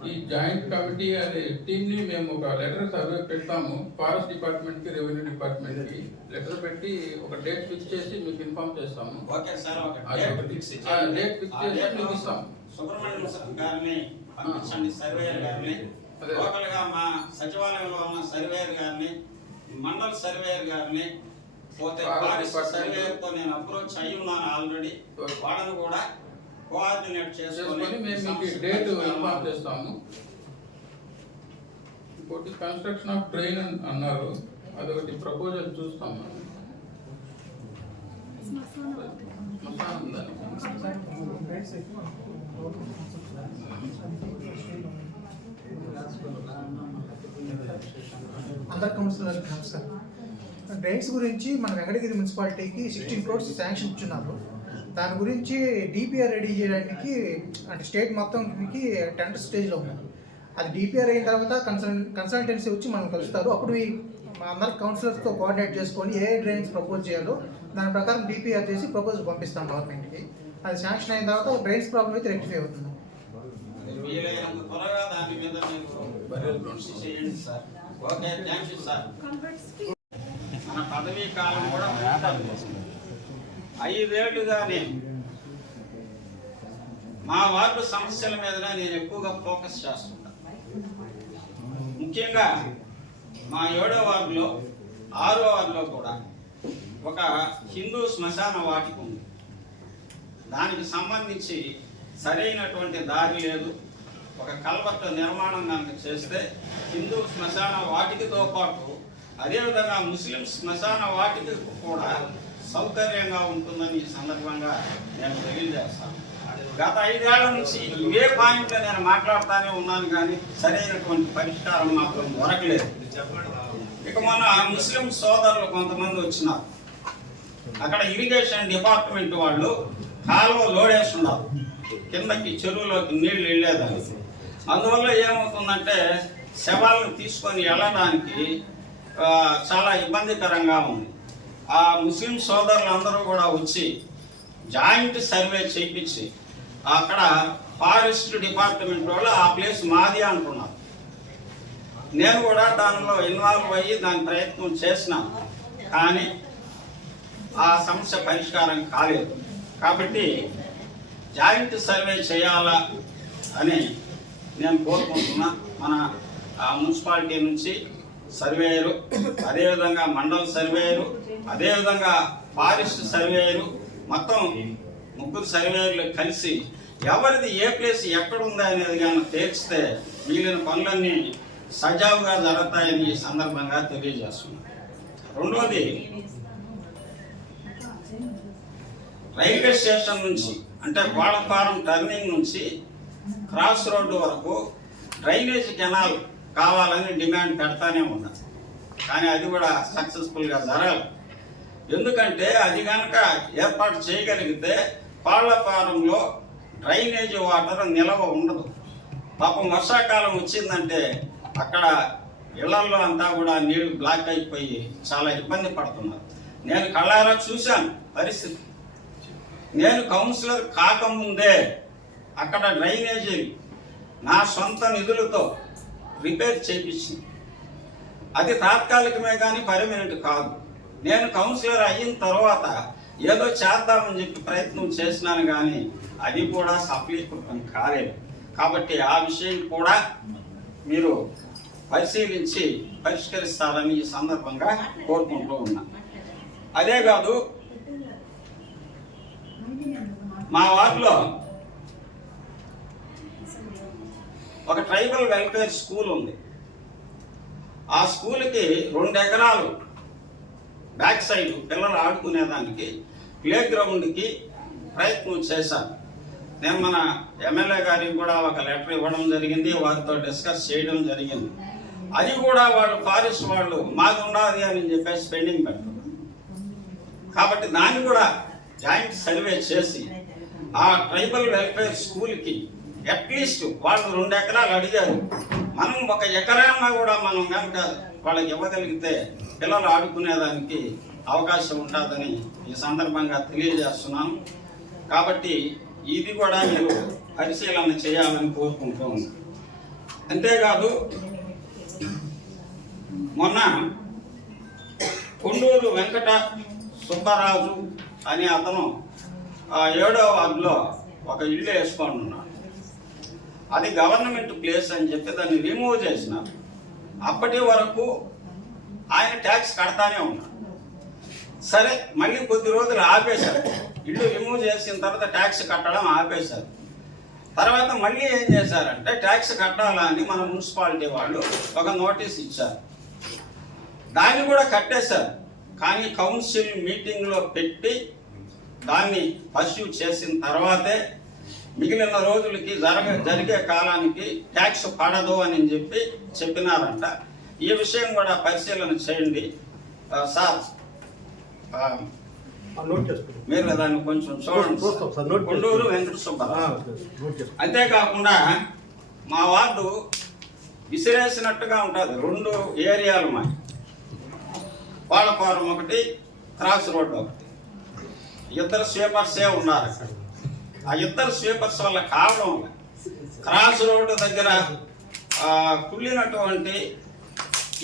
ఈ జాయింట్ కమిటీ అనే టీమ్ ని మేము ఒక లెటర్ సర్వే పెడతాము. ఫారెస్ట్ డిపార్ట్మెంట్ కి, రెవెన్యూ డిపార్ట్మెంట్ కి లెటర్ పెట్టి ఒక డేట్ ఫిక్స్ చేసి మీకు ఇన్ఫార్మ్ చేస్తాము. ఓకే సార్, ఒక డేట్ ఫిక్స్ చేసి మీకు ఇస్తాం. సుబ్రహ్మణ్యం గారిని పంపించండి, సర్వేయర్ గారిని, లోకల్ గా మా సచివాలయంలో ఉన్న సర్వేయర్ గారిని, మండల సర్వేయర్ గారిని, పోతే ఫారెస్ట్ సర్వేయర్ తో నేను అప్రోచ్ అయ్యి ఉన్నాను ఆల్రెడీ. వాళ్ళని కూడా కోఆర్డినేట్ చేసుకొని మేము మీకు డేట్ ఇన్ఫార్మ్ చేస్తాము. ఇంకోటి కన్స్ట్రక్షన్ ఆఫ్ ట్రైన్ అన్నారు, అదొకటి ప్రపోజల్ చూస్తాము. అందరు కౌన్సిలర్ నమస్కారం. డ్రైన్స్ గురించి మన వెంకటగిరి మున్సిపాలిటీకి 16 crores శాంక్షన్ ఇచ్చున్నారు. దాని గురించి డిపిఆర్ రెడీ చేయడానికి అంటే స్టేట్ మొత్తంకి టెండర్ స్టేజ్లో ఉన్నారు. అది డిపిఆర్ అయిన తర్వాత కన్సల్టెన్సీ వచ్చి మనం కలుస్తారు. అప్పుడు మా అందరు కౌన్సిలర్స్తో కోఆర్డినేట్ చేసుకొని ఏ డ్రైన్స్ ప్రపోజ్ చేయాలో దాని ప్రకారం డిపిఆర్ చేసి ప్రపోజల్ పంపిస్తాం గవర్నమెంట్కి. అది శాంక్షన్ అయిన తర్వాత డ్రైన్స్ ప్రాబ్లం అయితే రెక్టిఫై అవుతుంది. వీలైనంత త్వరగా దాని మీద మీరు కృషి చేయండి sir. Okay, thank you sir. మన పదవీ కాలం కూడా 5 ఏళ్లుగానే మా వార్డు సమస్యల మీదనే నేను ఎక్కువగా ఫోకస్ చేస్తుంటాను. ముఖ్యంగా మా 7వ వార్డులో 6వ వార్డులో కూడా ఒక హిందూ శ్మశాన వాటిక ఉంది. దానికి సంబంధించి సరైనటువంటి దారి లేదు. ఒక కల్వర్ట్ నిర్మాణం కనుక చేస్తే హిందూ శ్మశాన వాటికతో పాటు అదేవిధంగా ముస్లిం శ్మశాన వాటికకు కూడా సౌకర్యంగా ఉంటుందని ఈ సందర్భంగా నేను తెలియజేస్తాను. గత 5 ఏళ్ల నుంచి ఇవే పాయింట్లో నేను మాట్లాడుతూనే ఉన్నాను, కానీ సరైనటువంటి పరిష్కారం మాత్రం దొరకలేదు. ఇక మొన్న ముస్లిం సోదరులు కొంతమంది వచ్చినారు. అక్కడ ఇరిగేషన్ డిపార్ట్మెంట్ వాళ్ళు కాలువ లోడేస్తున్నారు, కిందకి చెరువులోకి నీళ్లు వెళ్ళేదాన్ని. అందువల్ల ఏమవుతుందంటే శవాలను తీసుకొని వెళ్ళడానికి చాలా ఇబ్బందికరంగా ఉంది. ఆ ముస్లిం సోదరులందరూ కూడా వచ్చి జాయింట్ సర్వే చేయించి అక్కడ ఫారెస్ట్ డిపార్ట్మెంట్ వాళ్ళు ఆ ప్లేస్ మాది అంటున్నారు. నేను కూడా దానిలో ఇన్వాల్వ్ అయ్యి దాని ప్రయత్నం చేసినాను, కానీ ఆ సమస్య పరిష్కారం కాలేదు. కాబట్టి జాయింట్ సర్వే చేయాలా అని నేను కోరుకుంటున్నా. మన మున్సిపాలిటీ నుంచి సర్వేయరు, అదేవిధంగా మండల సర్వేయరు, అదేవిధంగా ఫారెస్ట్ సర్వేయరు, మొత్తం 3 సర్వేయర్లు కలిసి ఎవరిది ఏ ప్లేస్ ఎక్కడ ఉందా అనేది కానీ తేల్చితే మిగిలిన పనులన్నీ సజావుగా జరుగుతాయని ఈ సందర్భంగా తెలియజేస్తున్నాను. రెండోది, రైల్వే స్టేషన్ నుంచి అంటే గోడపారం టర్నింగ్ నుంచి క్రాస్ రోడ్డు వరకు డ్రైనేజ్ కెనాల్ కావాలని డిమాండ్ పెడతానే ఉన్నా, కానీ అది కూడా సక్సెస్ఫుల్గా జరగాలి. ఎందుకంటే అది కనుక ఏర్పాటు చేయగలిగితే పాళ్లపారంలో డ్రైనేజ్ వాటర్ నిలవ ఉండదు. పాపం వర్షాకాలం వచ్చిందంటే అక్కడ ఇళ్లల్లో అంతా కూడా నీళ్లు బ్లాక్ అయిపోయి చాలా ఇబ్బంది పడుతున్నారు. నేను కళ్ళారా చూశాను పరిస్థితి. నేను కౌన్సిలర్ కాకముందే అక్కడ డ్రైనేజీ నా సొంత నిధులతో రిపేర్ చేయించింది. అది తాత్కాలికమే కానీ పర్మనెంట్ కాదు. నేను కౌన్సిలర్ అయిన తర్వాత ఏదో చేద్దామని చెప్పి ప్రయత్నం చేసినాను, కానీ అది కూడా సఫలీకృతం కాలేదు. కాబట్టి ఆ విషయం కూడా మీరు పరిశీలించి పరిష్కరిస్తారని ఈ సందర్భంగా కోరుకుంటూ ఉన్నా. అదే కాదు, మా వార్డులో ఒక ట్రైబల్ వెల్ఫేర్ స్కూల్ ఉంది. ఆ స్కూల్కి 2 ఎకరాలు బ్యాక్ సైడ్ పిల్లలు ఆడుకునేదానికి ప్లే గ్రౌండ్కి ప్రయత్నం చేశాను. నేను మన ఎమ్మెల్యే గారికి కూడా ఒక లెటర్ ఇవ్వడం జరిగింది, వారితో డిస్కస్ చేయడం జరిగింది. అది కూడా వాళ్ళు ఫారెస్ట్ వాళ్ళు మాది ఉన్నది అని చెప్పేసి పెండింగ్ పెట్టారు. కాబట్టి దాన్ని కూడా జాయింట్ సర్వే చేసి ఆ ట్రైబల్ వెల్ఫేర్ స్కూల్కి అట్లీస్ట్ వాళ్ళు 2 ఎకరాలు అడిగారు, మనం 1 ఎకరాన్నా కూడా మనం కనుక వాళ్ళకి ఇవ్వగలిగితే పిల్లలు ఆడుకునేదానికి అవకాశం ఉంటుందని ఈ సందర్భంగా తెలియజేస్తున్నాను. కాబట్టి ఇది కూడా మీరు పరిశీలన చేయాలని కోరుకుంటున్నాను. అంతేకాదు మొన్న కొండూరు వెంకట సుబ్బరాజు అనే అతను 7వ వార్డులో ఒక ఇల్లు వేసుకొని ఉన్నాడు. అది గవర్నమెంట్ ప్లేస్ అని చెప్పి దాన్ని రిమూవ్ చేసినారు. అప్పటి వరకు ఆయన ట్యాక్స్ కడతానే ఉన్నాడు. సరే, మళ్ళీ కొద్ది రోజులు ఆపేశారు. ఇల్లు రిమూవ్ చేసిన తర్వాత ట్యాక్స్ కట్టడం ఆపేశారు. తర్వాత మళ్ళీ ఏం చేశారంటే ట్యాక్స్ కట్టాలని మన మున్సిపాలిటీ వాళ్ళు ఒక నోటీస్ ఇచ్చారు. దాన్ని కూడా కట్టేశారు. కానీ కౌన్సిల్ మీటింగ్లో పెట్టి దాన్ని పర్స్యూ చేసిన తర్వాతే మిగిలిన రోజులకి జరిగే కాలానికి ట్యాక్స్ పడదు అని చెప్పి చెప్పినారంట. ఈ విషయం కూడా పరిశీలన చేయండి సార్. మీరు దాన్ని కొంచెం చూడండి. కొండూరు వెంకట సుబ్బారావు. అంతేకాకుండా మా వార్డు విసిరేసినట్టుగా ఉంటుంది. 2 ఏరియాలు మా పాలఫారం ఒకటి, క్రాస్ రోడ్ ఒకటి. 2 స్వీపర్సే ఉన్నారు అక్కడ. ఆ 2 స్వీపర్స్ వల్ల కావడం క్రాస్ రోడ్డు దగ్గర కుళ్ళినటువంటి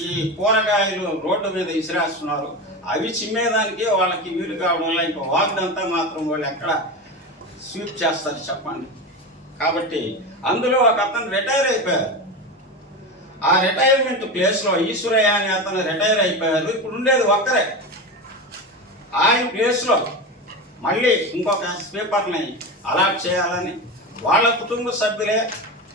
ఈ కూరగాయలు రోడ్డు మీద విసిరేస్తున్నారు. అవి చిమ్మేదానికి వాళ్ళకి వీలు కావడం వల్ల ఇంకా వార్డు అంతా మాత్రం వాళ్ళు ఎక్కడ స్వీప్ చేస్తారు చెప్పండి. కాబట్టి అందులో ఒక అతను రిటైర్ అయిపోయారు. ఆ రిటైర్మెంట్ ప్లేస్లో ఈశ్వరయ్య అని అతను రిటైర్ అయిపోయారు. ఇప్పుడు ఉండేది ఒక్కరే. ఆయన ప్లేస్లో మళ్ళీ ఇంకొక స్పీకర్ని అలాట్ చేయాలని వాళ్ళ కుటుంబ సభ్యులే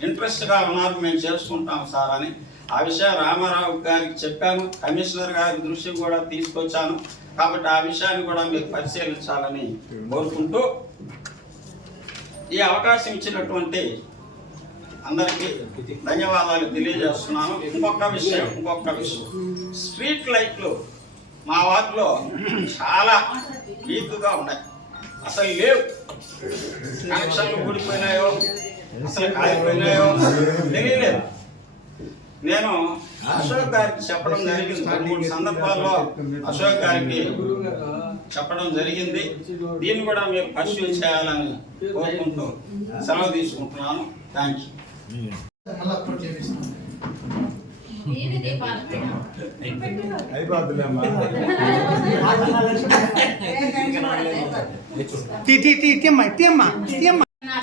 ఇంట్రెస్ట్గా ఉన్నారు, మేము చేసుకుంటాం సార్ అని. ఆ విషయం రామారావు గారికి చెప్పాను, కమిషనర్ గారి దృష్టికి కూడా తీసుకొచ్చాను. కాబట్టి ఆ విషయాన్ని కూడా మీరు పరిశీలించాలని కోరుకుంటూ ఈ అవకాశం ఇచ్చినటువంటి అందరికీ ధన్యవాదాలు తెలియజేస్తున్నాను. ఇంకొక విషయం స్ట్రీట్ లైట్లు మా వార్డులో చాలా వీక్గా ఉన్నాయి. అసలు లేవు. కనెక్షన్లు ఊడిపోయినాయో అసలు కాలిపోయినాయో తెలియలేదు. నేను అశోక్ గారికి చెప్పడం జరిగింది. 2-3 సందర్భాల్లో అశోక్ గారికి చెప్పడం జరిగింది. దీన్ని కూడా మీరు పర్స్యూ చేయాలని కోరుకుంటూ సెలవు తీసుకుంటున్నాను. Thank you.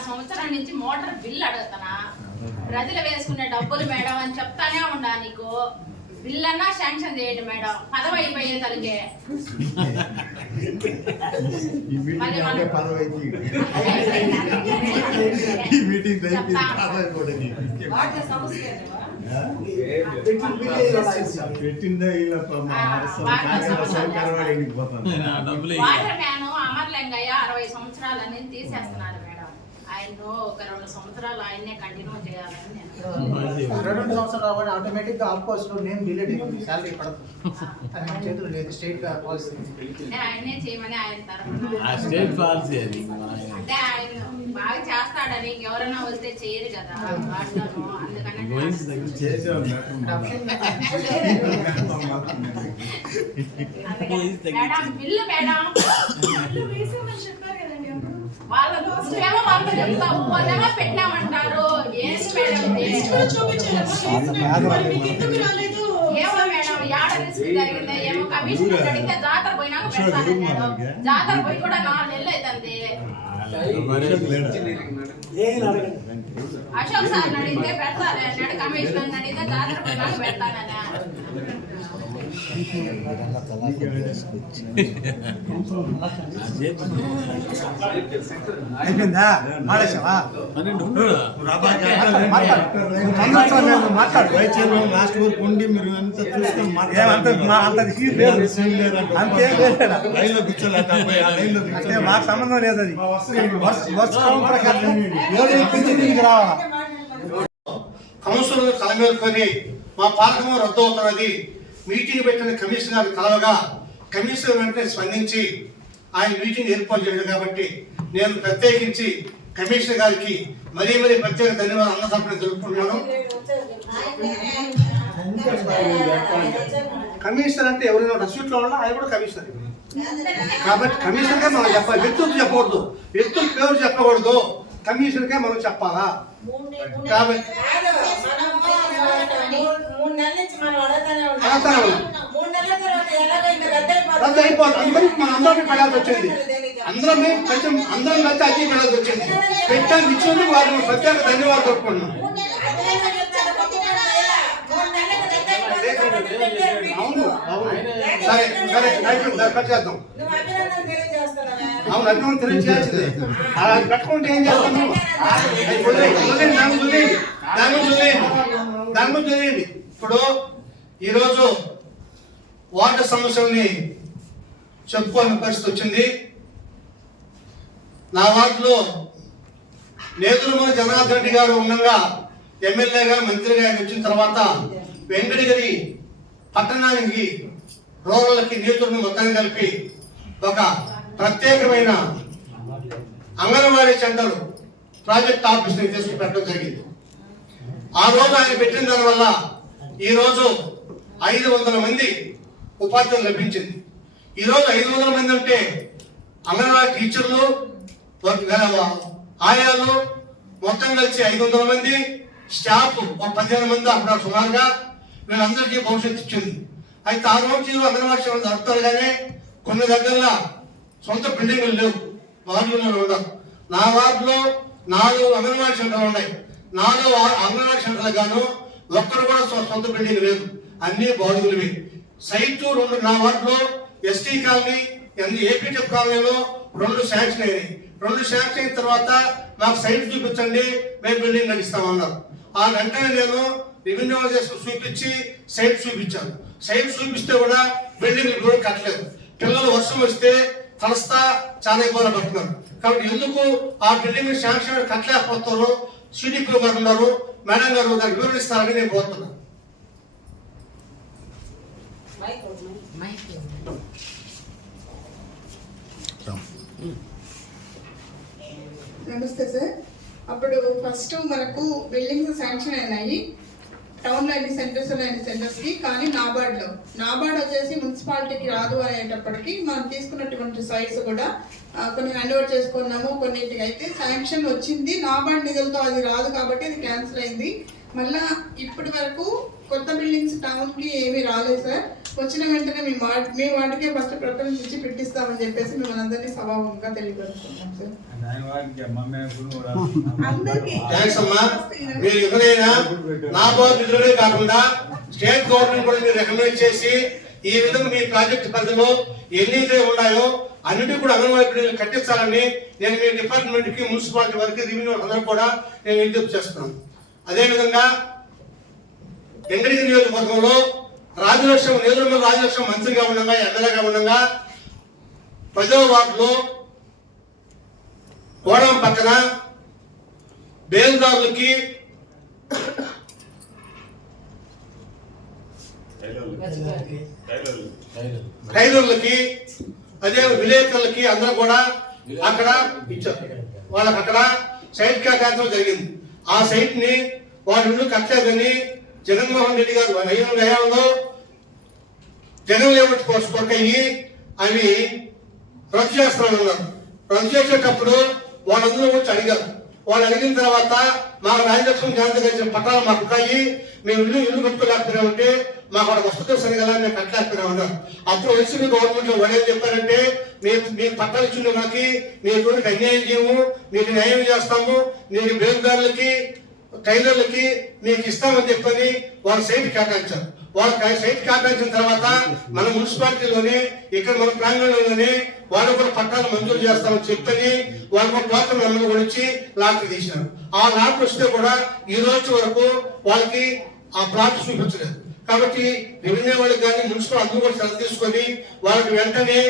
సంవత్సరం నుంచి మోటార్ బిల్ అడుగుతానా, ప్రజలు వేసుకునే డబ్బులు మేడం అని చెప్తానే ఉండా. నీకు బిల్ అన్నా శాంక్షన్ చేయండి మేడం. 10 అయిపోయే తలకే వాటర్ క్యాను అమర్లింగయ్య 60 సంవత్సరాలని తీసేస్తున్నారు మేడం. ఆయన ఒక 2 సంవత్సరాలు ఆయన్నే కంటిన్యూ చేయాలని నేను 2 సంవత్సరాలు కూడా ఆటోమేటిక్ గా ఆఫ్కోర్స్ నేమ్ డిలీట్ అయిపోయింది. సాలరీ పడదు. అది మన చేతులు లేదు. State policy. ఆయన్నే చేయమని ఆయన తరఫున స్టేట్ పాలసీ అది. అంటే ఆయన బాగా చేస్తాడని ఎవరైనా వస్తే చేయరు కదా వాటిలో. అందుకని మేడం బిల్లు మేడం చెప్పారు కదండి. వాళ్ళ ఏమో వాళ్ళతో చెప్తావు, వాళ్ళేమో పెట్టినామంటారు. ఏంటి మేడం ఏమో మేడం యాడ రిస్క్ జరిగింది ఏమో. కమిషనర్ అడిగితే జాతర పోయినాక పెడతానన్నాడు. జాతర పోయి కూడా 4 నెలలు అవుతుంది. అశోక్ సార్ అడిగితే పెడతానన్నాడు. కమిషనర్ అడిగితే జాతర పోయినాక పెడతానన్నా. అయిపోయిందా మాడేసావా మాట్లాడు లాస్ట్ వరకు ఉండి మీరు ఎంత చూసుకొని అంటే మాకు సంబంధం లేదు అది వర్షం ప్రకారం రావాలా కౌన్సిల్ కలమేలుకొని మా పాలకము రద్దు అవుతున్నది మీటింగ్ పెట్టిన కమిషనర్ గారు కలవగా కమిషనర్ వెంటనే స్పందించి ఆయన మీటింగ్ ఏర్పాటు చేయడం కాబట్టి నేను ప్రత్యేకించి కమిషనర్ గారికి మరీ ప్రత్యేక ధన్యవాదాలు అన్న తప్పని తెలుపుకుంటున్నాను. కమిషనర్ అంటే ఎవరైనా రసీట్లో ఉన్నా ఆయన కూడా కమిషనర్ కాబట్టి కమిషనర్గా మనం చెప్పాలి. వ్యక్తులు చెప్పకూడదు, వ్యక్తుల పేరు చెప్పకూడదు, కమిషనర్గా మనం చెప్పాలా. కాబట్టి రద్దు అయిపోతుంది. మన అందరికీ పడాల్సి వచ్చింది, అందరం కలిసి అన్ని పడాల్సి వచ్చింది. పెట్టాలి ఇచ్చినందుకు వారికి ప్రత్యేక ధన్యవాదాలు చెప్పుకున్నాం. అవును అవును సరే సరే చేద్దాం. అవును అభివృద్ధి తెలియజేయాల్సిందే. అలా కట్టుకుంటే ఏం చేస్తాము? దాని గురించి తెలియండి. ఇప్పుడు ఈరోజు వాటర్ సమస్యల్ని చెప్పుకోని పరిస్థితి వచ్చింది. నా వార్డులో నేదురుమూరి జగన్నాథ్ రెడ్డి గారు ఉండగా ఎమ్మెల్యేగా మంత్రిగా వచ్చిన తర్వాత వెంకటగిరి పట్టణానికి రూరల్కి నేతృత్వం మొత్తాన్ని కలిపి ఒక ప్రత్యేకమైన అంగన్వాడీ సెంటర్ ప్రాజెక్ట్ ఆఫీస్ని తీసుకుని పెట్టడం జరిగింది. ఆ రోజు ఆయన పెట్టిన దానివల్ల ఈరోజు 500 మంది ఉపాధ్యాయులు లభించింది. ఈరోజు 500 మంది అంటే అంగన్వాడీ టీచర్లు, ఆయాలు మొత్తం కలిసి 500 మంది, స్టాఫ్ 15 మంది అక్కడ సుమారుగా వీళ్ళందరికీ భవిష్యత్తు ఇచ్చింది. అయితే ఆ రోజు అంగన్వాడీ సేవలు జరుపుతారు కానీ కొన్ని దగ్గరలో సొంత బిల్డింగులు లేవు, వార్డులో ఉండవు. నా వార్డులో 4 అంగన్వాడీ సెంటర్లు ఉన్నాయి. 4 అంగన్వాడీ సెంటర్లు గాను ఒక్కరు కూడా సొంత బిల్డింగ్ లేదు, అన్ని బాడుగులవి. సైట్ 2 నా వార్డులో ఎస్టీ కాలనీ, ఏపీటీఎఫ్ కాలనీలో 2 శాంక్షన్ అయినాయి. 2 శాంక్షన్ అయిన తర్వాత నాకు సైట్ చూపించండి, మేము బిల్డింగ్ నడిస్తామన్నారు. ఆ వెంటనే నేను రెవెన్యూ చూపించి సైట్ చూపించాను. సైట్ చూపిస్తే కూడా బిల్డింగ్ కూడా కట్టలేదు. పిల్లలు వర్షం వస్తే తలస్తా చాలా ఇబ్బంది పడుతున్నారు. కాబట్టి ఎందుకు ఆ బిల్డింగ్ శాంక్షన్ కట్టలేకపోతారో సిడిపి గారు ఉన్నారు, మేడం గారు దాన్ని వివరిస్తారని నేను కోరుతున్నాను. నమస్తే సార్. అప్పుడు ఫస్ట్ మనకు బిల్డింగ్స్ శాంక్షన్ అయినాయి టౌన్లో అన్ని సెంటర్స్కి, కానీ నాబార్డ్ వచ్చేసి మున్సిపాలిటీకి రాదు అనేటప్పటికి మనం తీసుకున్నటువంటి సైట్స్ కూడా కొన్ని హ్యాండ్ ఓవర్ చేసుకున్నాము. కొన్నింటికి అయితే శాంక్షన్ వచ్చింది, నాబార్డ్ నిధులతో అది రాదు కాబట్టి అది క్యాన్సిల్ అయింది. మళ్ళా ఇప్పటి వరకు కొత్త బిల్డింగ్స్ టౌన్కి ఏమీ రాలేదు సార్. వచ్చిన వెంటనే మీ వాటికే ఫస్ట్ ప్రిఫరెన్స్ ఇచ్చి పెట్టిస్తామని చెప్పేసి మిమ్మల్ని అందరినీ సభాముఖంగా తెలియపరుస్తున్నాం సార్. మీరు ఎవరైనా నాబార్డ్ నిధులే కాకుండా స్టేట్ గవర్నమెంట్ కూడా మీరు రికమెండ్ చేసి ఈ విధంగా మీ ప్రాజెక్ట్ పరిధిలో ఎన్నైతే ఉన్నాయో అన్నిటి కూడా అంగన్వాడీ బిల్డింగ్లు కట్టించాలని నేను మీ డిపార్ట్మెంట్ కి, మున్సిపాలిటీ వారికి, రెవెన్యూ అందరూ కూడా నేను విజ్ఞప్తి చేస్తున్నాను. అదేవిధంగా వెంకటగిరి నియోజకవర్గంలో నేదురుమూరి రాజలక్ష్మి మంత్రిగా ఉండగా, ఎమ్మెల్యేగా ఉండగా 10వ వార్డులో కోడం పక్కన బేల్దారులకి టైలర్లకి అదే విలేకరులకి అందరూ కూడా అక్కడ ఇచ్చారు. వాళ్ళకి అక్కడ సైట్ కేటాయించడం జరిగింది. ఆ సైట్ ని వాళ్ళ ఇల్లు కట్టలేదని జగన్మోహన్ రెడ్డి గారు హయాంలో జగన్ లేఅవుట్ కొరకయ్యి అవి రద్దు చేస్తామన్నారు. రద్దు చేసేటప్పుడు వాళ్ళందరూ వచ్చి అడిగారు. వాళ్ళు అడిగిన తర్వాత మాకు రాజలక్ష్మి గాంధీ గారి పట్టాలు మాకు ఉంటాయి, మేము ఇల్లు కట్టుకోలేకపోయినా ఉంటే మాకు అక్కడ వసతులు సరిగా మేము కట్టలేకపోయినా ఉన్నారు. అప్పుడు వచ్చిన గవర్నమెంట్ వాళ్ళు ఏం చెప్పారంటే, మీకు పట్టాలు ఇచ్చిన వారికి మీ చూడకి అన్యాయం చేయము, మీకు న్యాయం చేస్తాము, మీకు బేరుదారులకి టైలర్లకి మీకు ఇస్తామని చెప్పని వాళ్ళ సైట్ కేటాయించారు. వాళ్ళ సైట్ కేటాయించిన తర్వాత మన మున్సిపాలిటీలోనే ఇక్కడ మన ప్రాంగణంలోనే వాళ్ళు కూడా పట్టాలు మంజూరు చేస్తామని చెప్పని వాళ్ళు కూడా టోకన్ నెంబర్ కూడా ఇచ్చి లాటరీ తీసినారు. ఆ లాటరీ వస్తే కూడా ఈ రోజు వరకు వాళ్ళకి ఆ ప్లాట్ చూపించలేదు. కాబట్టి రెవెన్యూ వాళ్ళకి కానీ మున్సిపల్ అందరూ కూడా శ్రద్ధ తీసుకొని వాళ్ళకి వెంటనే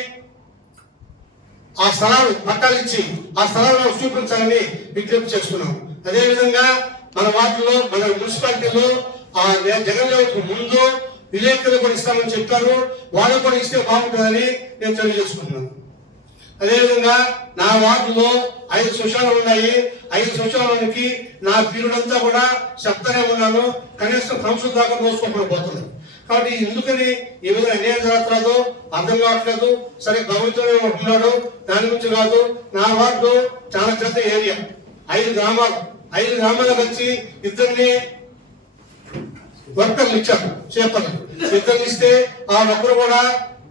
ఆ స్థలాలు పట్టాలు ఇచ్చి ఆ స్థలాలను చూపించాలని విజ్ఞప్తి చేస్తున్నాం. అదేవిధంగా మన వార్డులో మన మున్సిపాలిటీలో ఆ జగన్ లేఅవుట్ ముందు విలేకరులు కూడా ఇస్తామని చెప్పారు. వాళ్ళు కూడా ఇస్తే బాగుంటుందని నేను తెలియజేసుకుంటున్నాను. అదేవిధంగా నా వార్డులో 5 శ్మశానాలు ఉన్నాయి. 5 శ్మశానాలకి నా పీరుడంతా కూడా చెప్తానే ఉన్నాను. కనీసం సంవత్సరం దాకా మోసుకోకుండా పోతుంది. కాబట్టి ఎందుకని ఈ విధంగా అన్యాయం జరుగుతుందో అర్థం కావట్లేదు. సరే భగవంతుడు ఉన్నాడు, దాని గురించి కాదు. నా వార్డు చాలా పెద్ద ఏరియా, 5 గ్రామాలకు వచ్చి ఇద్దరిని వర్కర్లు ఇచ్చారు. చేపలు ఇద్దరు ఇస్తే ఆ ఒక్కరు కూడా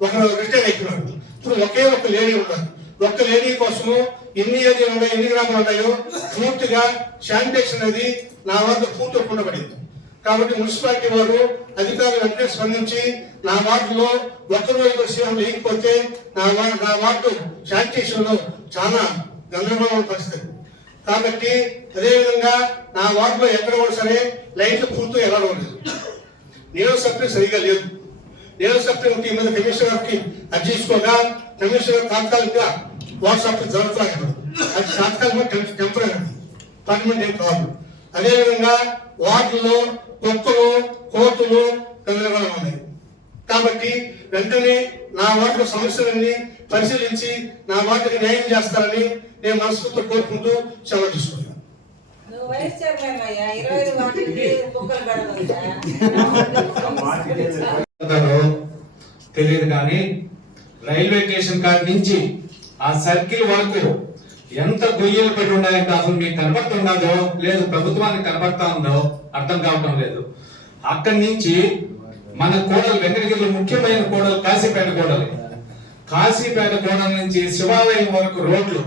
ఒకరు రిటైర్ అయిపోయినాడు. ఇప్పుడు ఒకే ఒక లేడీ ఉన్నారు. ఒక్క లేడీ కోసము ఎన్ని ఏరియాలు ఉన్నాయో, ఎన్ని గ్రామాలు ఉన్నాయో పూర్తిగా శానిటేషన్ అనేది నా వద్ద పూర్తిగా ఉండబడింది. కాబట్టి మున్సిపాలిటీ వారు అధికారులు వెంటనే స్పందించి నా వార్డులో ఒక్కరు 5 సేవలు లేకపోతే నా వార్డు శానిటేషన్ లో చాలా గందరగోళమైన పరిస్థితి. కాబట్టి అదేవిధంగా నా వార్డులో ఎక్కడ కూడా సరే లైట్లు పూర్తిగా ఎలా లేదు. నీళ్ళ సప్లై సరిగా లేదు. నీళ్ళ సప్లై ఉంటే ఈ మీద కమిషనర్ గారికి అర్జీ తీసుకోగా కమిషనర్ తాత్కాలికంగా వాటర్ సప్లై జరుగుతుంది. అది తాత్కాలికంగా టెంపరీ పర్మనెంట్ ఏం కాదు. అదేవిధంగా వార్డులో కుక్కలు కోతులు గందరగోళం ఉన్నాయి. కాబట్టి వెంటనే నా వార్డు సమస్యలన్నీ పరిశీలించి నా వార్డుకి న్యాయం చేస్తారని నేను మనస్ఫూర్తిగా కోరుకుంటూ సెలవు తీసుకుంటాను. తెలియదు కానీ రైల్వే స్టేషన్ కాడి నుంచి ఆ సర్కిల్ వరకు ఎంత గొయ్యలు పెట్టి ఉన్నాయంటే అసలు మీకు కనపడుతున్నదో లేదు ప్రభుత్వానికి కనపడతా ఉందో అర్థం కావటం లేదు. అక్కడి నుంచి మన కోడలు వెంకటగిరిలో ముఖ్యమైన కోడలు కాశీపేట కోడలు. కాశీపేట కోడల నుంచి శివాలయం వరకు రోడ్లు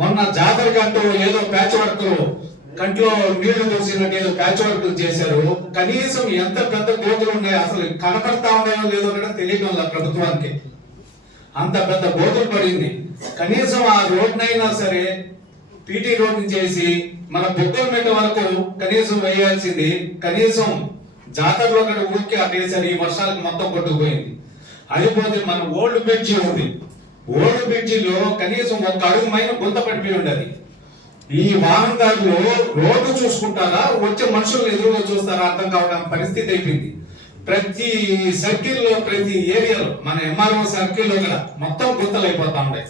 మొన్న జాతర కంటూ ఏదో ప్యాచ్ వర్క్లు కంట్లో నీళ్లు పోసినట్టు ఏదో ప్యాచ్ వర్క్లు చేశారు. కనీసం ఎంత పెద్ద గోతులు ఉన్నాయో అసలు కనపడతా ఉన్నాయో లేదో కూడా తెలియడం లేదు ప్రభుత్వానికి. అంత పెద్ద గోతులు పడింది. కనీసం ఆ రోడ్నైనా సరే పీటీ రోడ్ చేసి మన బొగ్గలమెట్ట వరకు కనీసం వేయాల్సింది. కనీసం జాతరలో ఊరికి అట్టేసరి ఈ వర్షాలకు మొత్తం కొట్టుకుపోయింది. అది పోతే మన ఓల్డ్ బ్రిడ్జి ఉంది. ఓల్డ్ బ్రిడ్జిలో కనీసం 1 అడుగు మైన గుంత పడిపోయి ఉండదు. ఈ వాహనదారులు రోడ్డు చూసుకుంటారా వచ్చే మనుషులు ఎదురుగా చూస్తారా అర్థం కావడం పరిస్థితి అయిపోయింది. ప్రతి సర్కిల్లో ప్రతి ఏరియాలో మన ఎంఆర్ఓ సర్కిల్లో కూడా మొత్తం గుంతలు అయిపోతా ఉన్నాయి.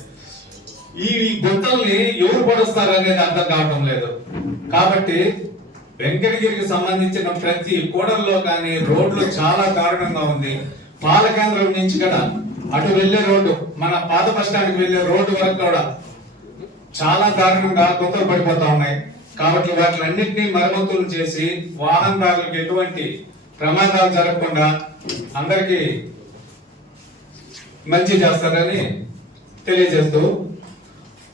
ఈ గుంతల్ని ఎవరు పడుస్తారు అనేది అర్థం కావటం లేదు. కాబట్టి వెంకటగిరికి సంబంధించిన ప్రతి కూడల్లో కానీ రోడ్లు చాలా దారుణంగా ఉంది. పాలకేంద్రం నుంచి కూడా అటు వెళ్లే రోడ్డు మన పాత బస్ స్టాండ్కి వెళ్లే రోడ్డు వరకు కూడా చాలా దారుణంగా గుంతలు పడిపోతా ఉన్నాయి. కాబట్టి వాటిలన్నింటినీ మరమ్మతులు చేసి వాహనదారులకు ఎటువంటి ప్రమాదాలు జరగకుండా అందరికీ మంచి చేస్తారని తెలియజేస్తూ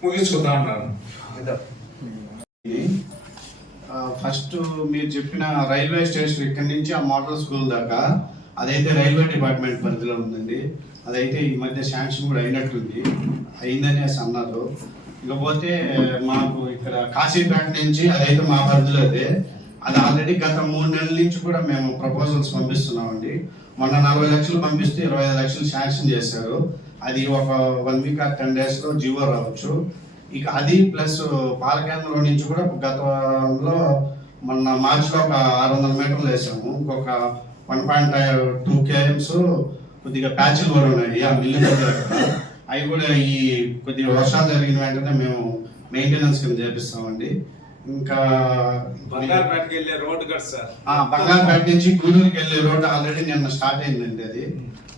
ముగించుకుంటా ఉన్నాను. ఫస్ట్ మీరు చెప్పిన రైల్వే స్టేషన్ ఇక్కడి నుంచి ఆ మోడల్ స్కూల్ దాకా అదైతే రైల్వే డిపార్ట్మెంట్ పరిధిలో ఉందండి. అదైతే ఈ మధ్య శాంక్షన్ కూడా అయిందని అన్నారు. ఇకపోతే మాకు ఇక్కడ కాశీపేట నుంచి అదైతే మా పరిధిలోదే అది ఆల్రెడీ గత 3 నెలల నుంచి కూడా మేము ప్రపోజల్స్ పంపిస్తున్నామండి. మొన్న 40 లక్షలు పంపిస్తే 25 లక్షలు శాంక్షన్ చేశారు. అది ఒక 1 వీక్ ఆర్ 10 డేస్లో జీవో రావచ్చు. ఇక అది ప్లస్ పాలకేంద్రం నుంచి కూడా గతంలో మొన్న మార్చిలో ఒక 600 మీటర్లు వేసాము. ఇంకొక 1.2 km కొద్దిగా ప్యాచ్లు కూడా ఉన్నాయి ఆ మిల్లు దగ్గర. అవి కూడా ఈ కొద్దిగా వర్షాలు జరిగిన వెంటనే మేము మెయింటెనెన్స్ కింద చేపిస్తామండి. ఇంకా బంగారుపేటకి వెళ్ళే రోడ్డు కదా సార్, బంగారుపేట నుంచి గూడూరుకి వెళ్ళే రోడ్డు ఆల్రెడీ నిన్న స్టార్ట్ అయిందండి. అది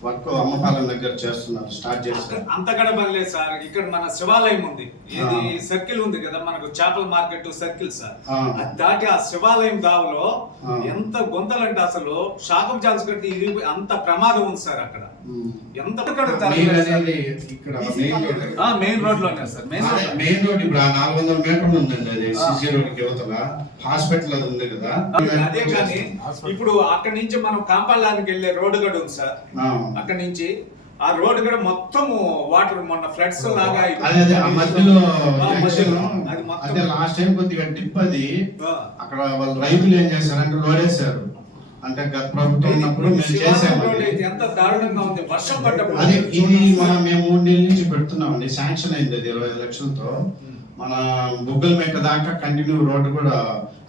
వర్క్ అమ్మపాలెం దగ్గర చేస్తున్నారు, స్టార్ట్ చేస్తారు. అంతకడ పనిలేదు సార్, ఇక్కడ మన శివాలయం ఉంది, ఇది సర్కిల్ ఉంది కదా మనకు చేపల మార్కెట్ సర్కిల్ సార్, అది దాటి ఆ శివాలయం దావలో ఎంత గుంతలంటే అసలు షాకం జాల్స్ కట్టి అంత ప్రమాదం ఉంది సార్ అక్కడ. ఎంత మెయిన్ రోడ్ లోనే సార్, మెయిన్ రోడ్ ఇప్పుడు 400 మీటర్లు ఉందండి, అది సిసి రోడ్ యువతల హాస్పిటల్ అది ఉంది కదా. అదే కానీ ఇప్పుడు అక్కడ నుంచి మనం కాంపాలానికి వెళ్ళే రోడ్డు కూడా ఉంది సార్, అక్కడ నుంచి ఆ రోడ్డు కూడా మొత్తం వాటర్ మొన్న ఫ్లడ్స్ లాగా అదే ఆ మధ్యలో అదే లాస్ట్ టైం కొద్దిగా డిప్ అది అక్కడ వాళ్ళు రైతులు ఏం చేశారంటే లోడేశారు, అంటే గత ప్రభుత్వం ఉన్నప్పుడు మేము చేసాము. ఎంత దారుణంగా ఉంది వర్షం పడ్డప్పుడు. అది ఇది మేము 3 నెలల నుంచి పెడుతున్నామండి, శాంక్షన్ అయింది అది 20 లక్షలతో. మన బుగ్గలమేట దాకా కంటిన్యూ రోడ్డు కూడా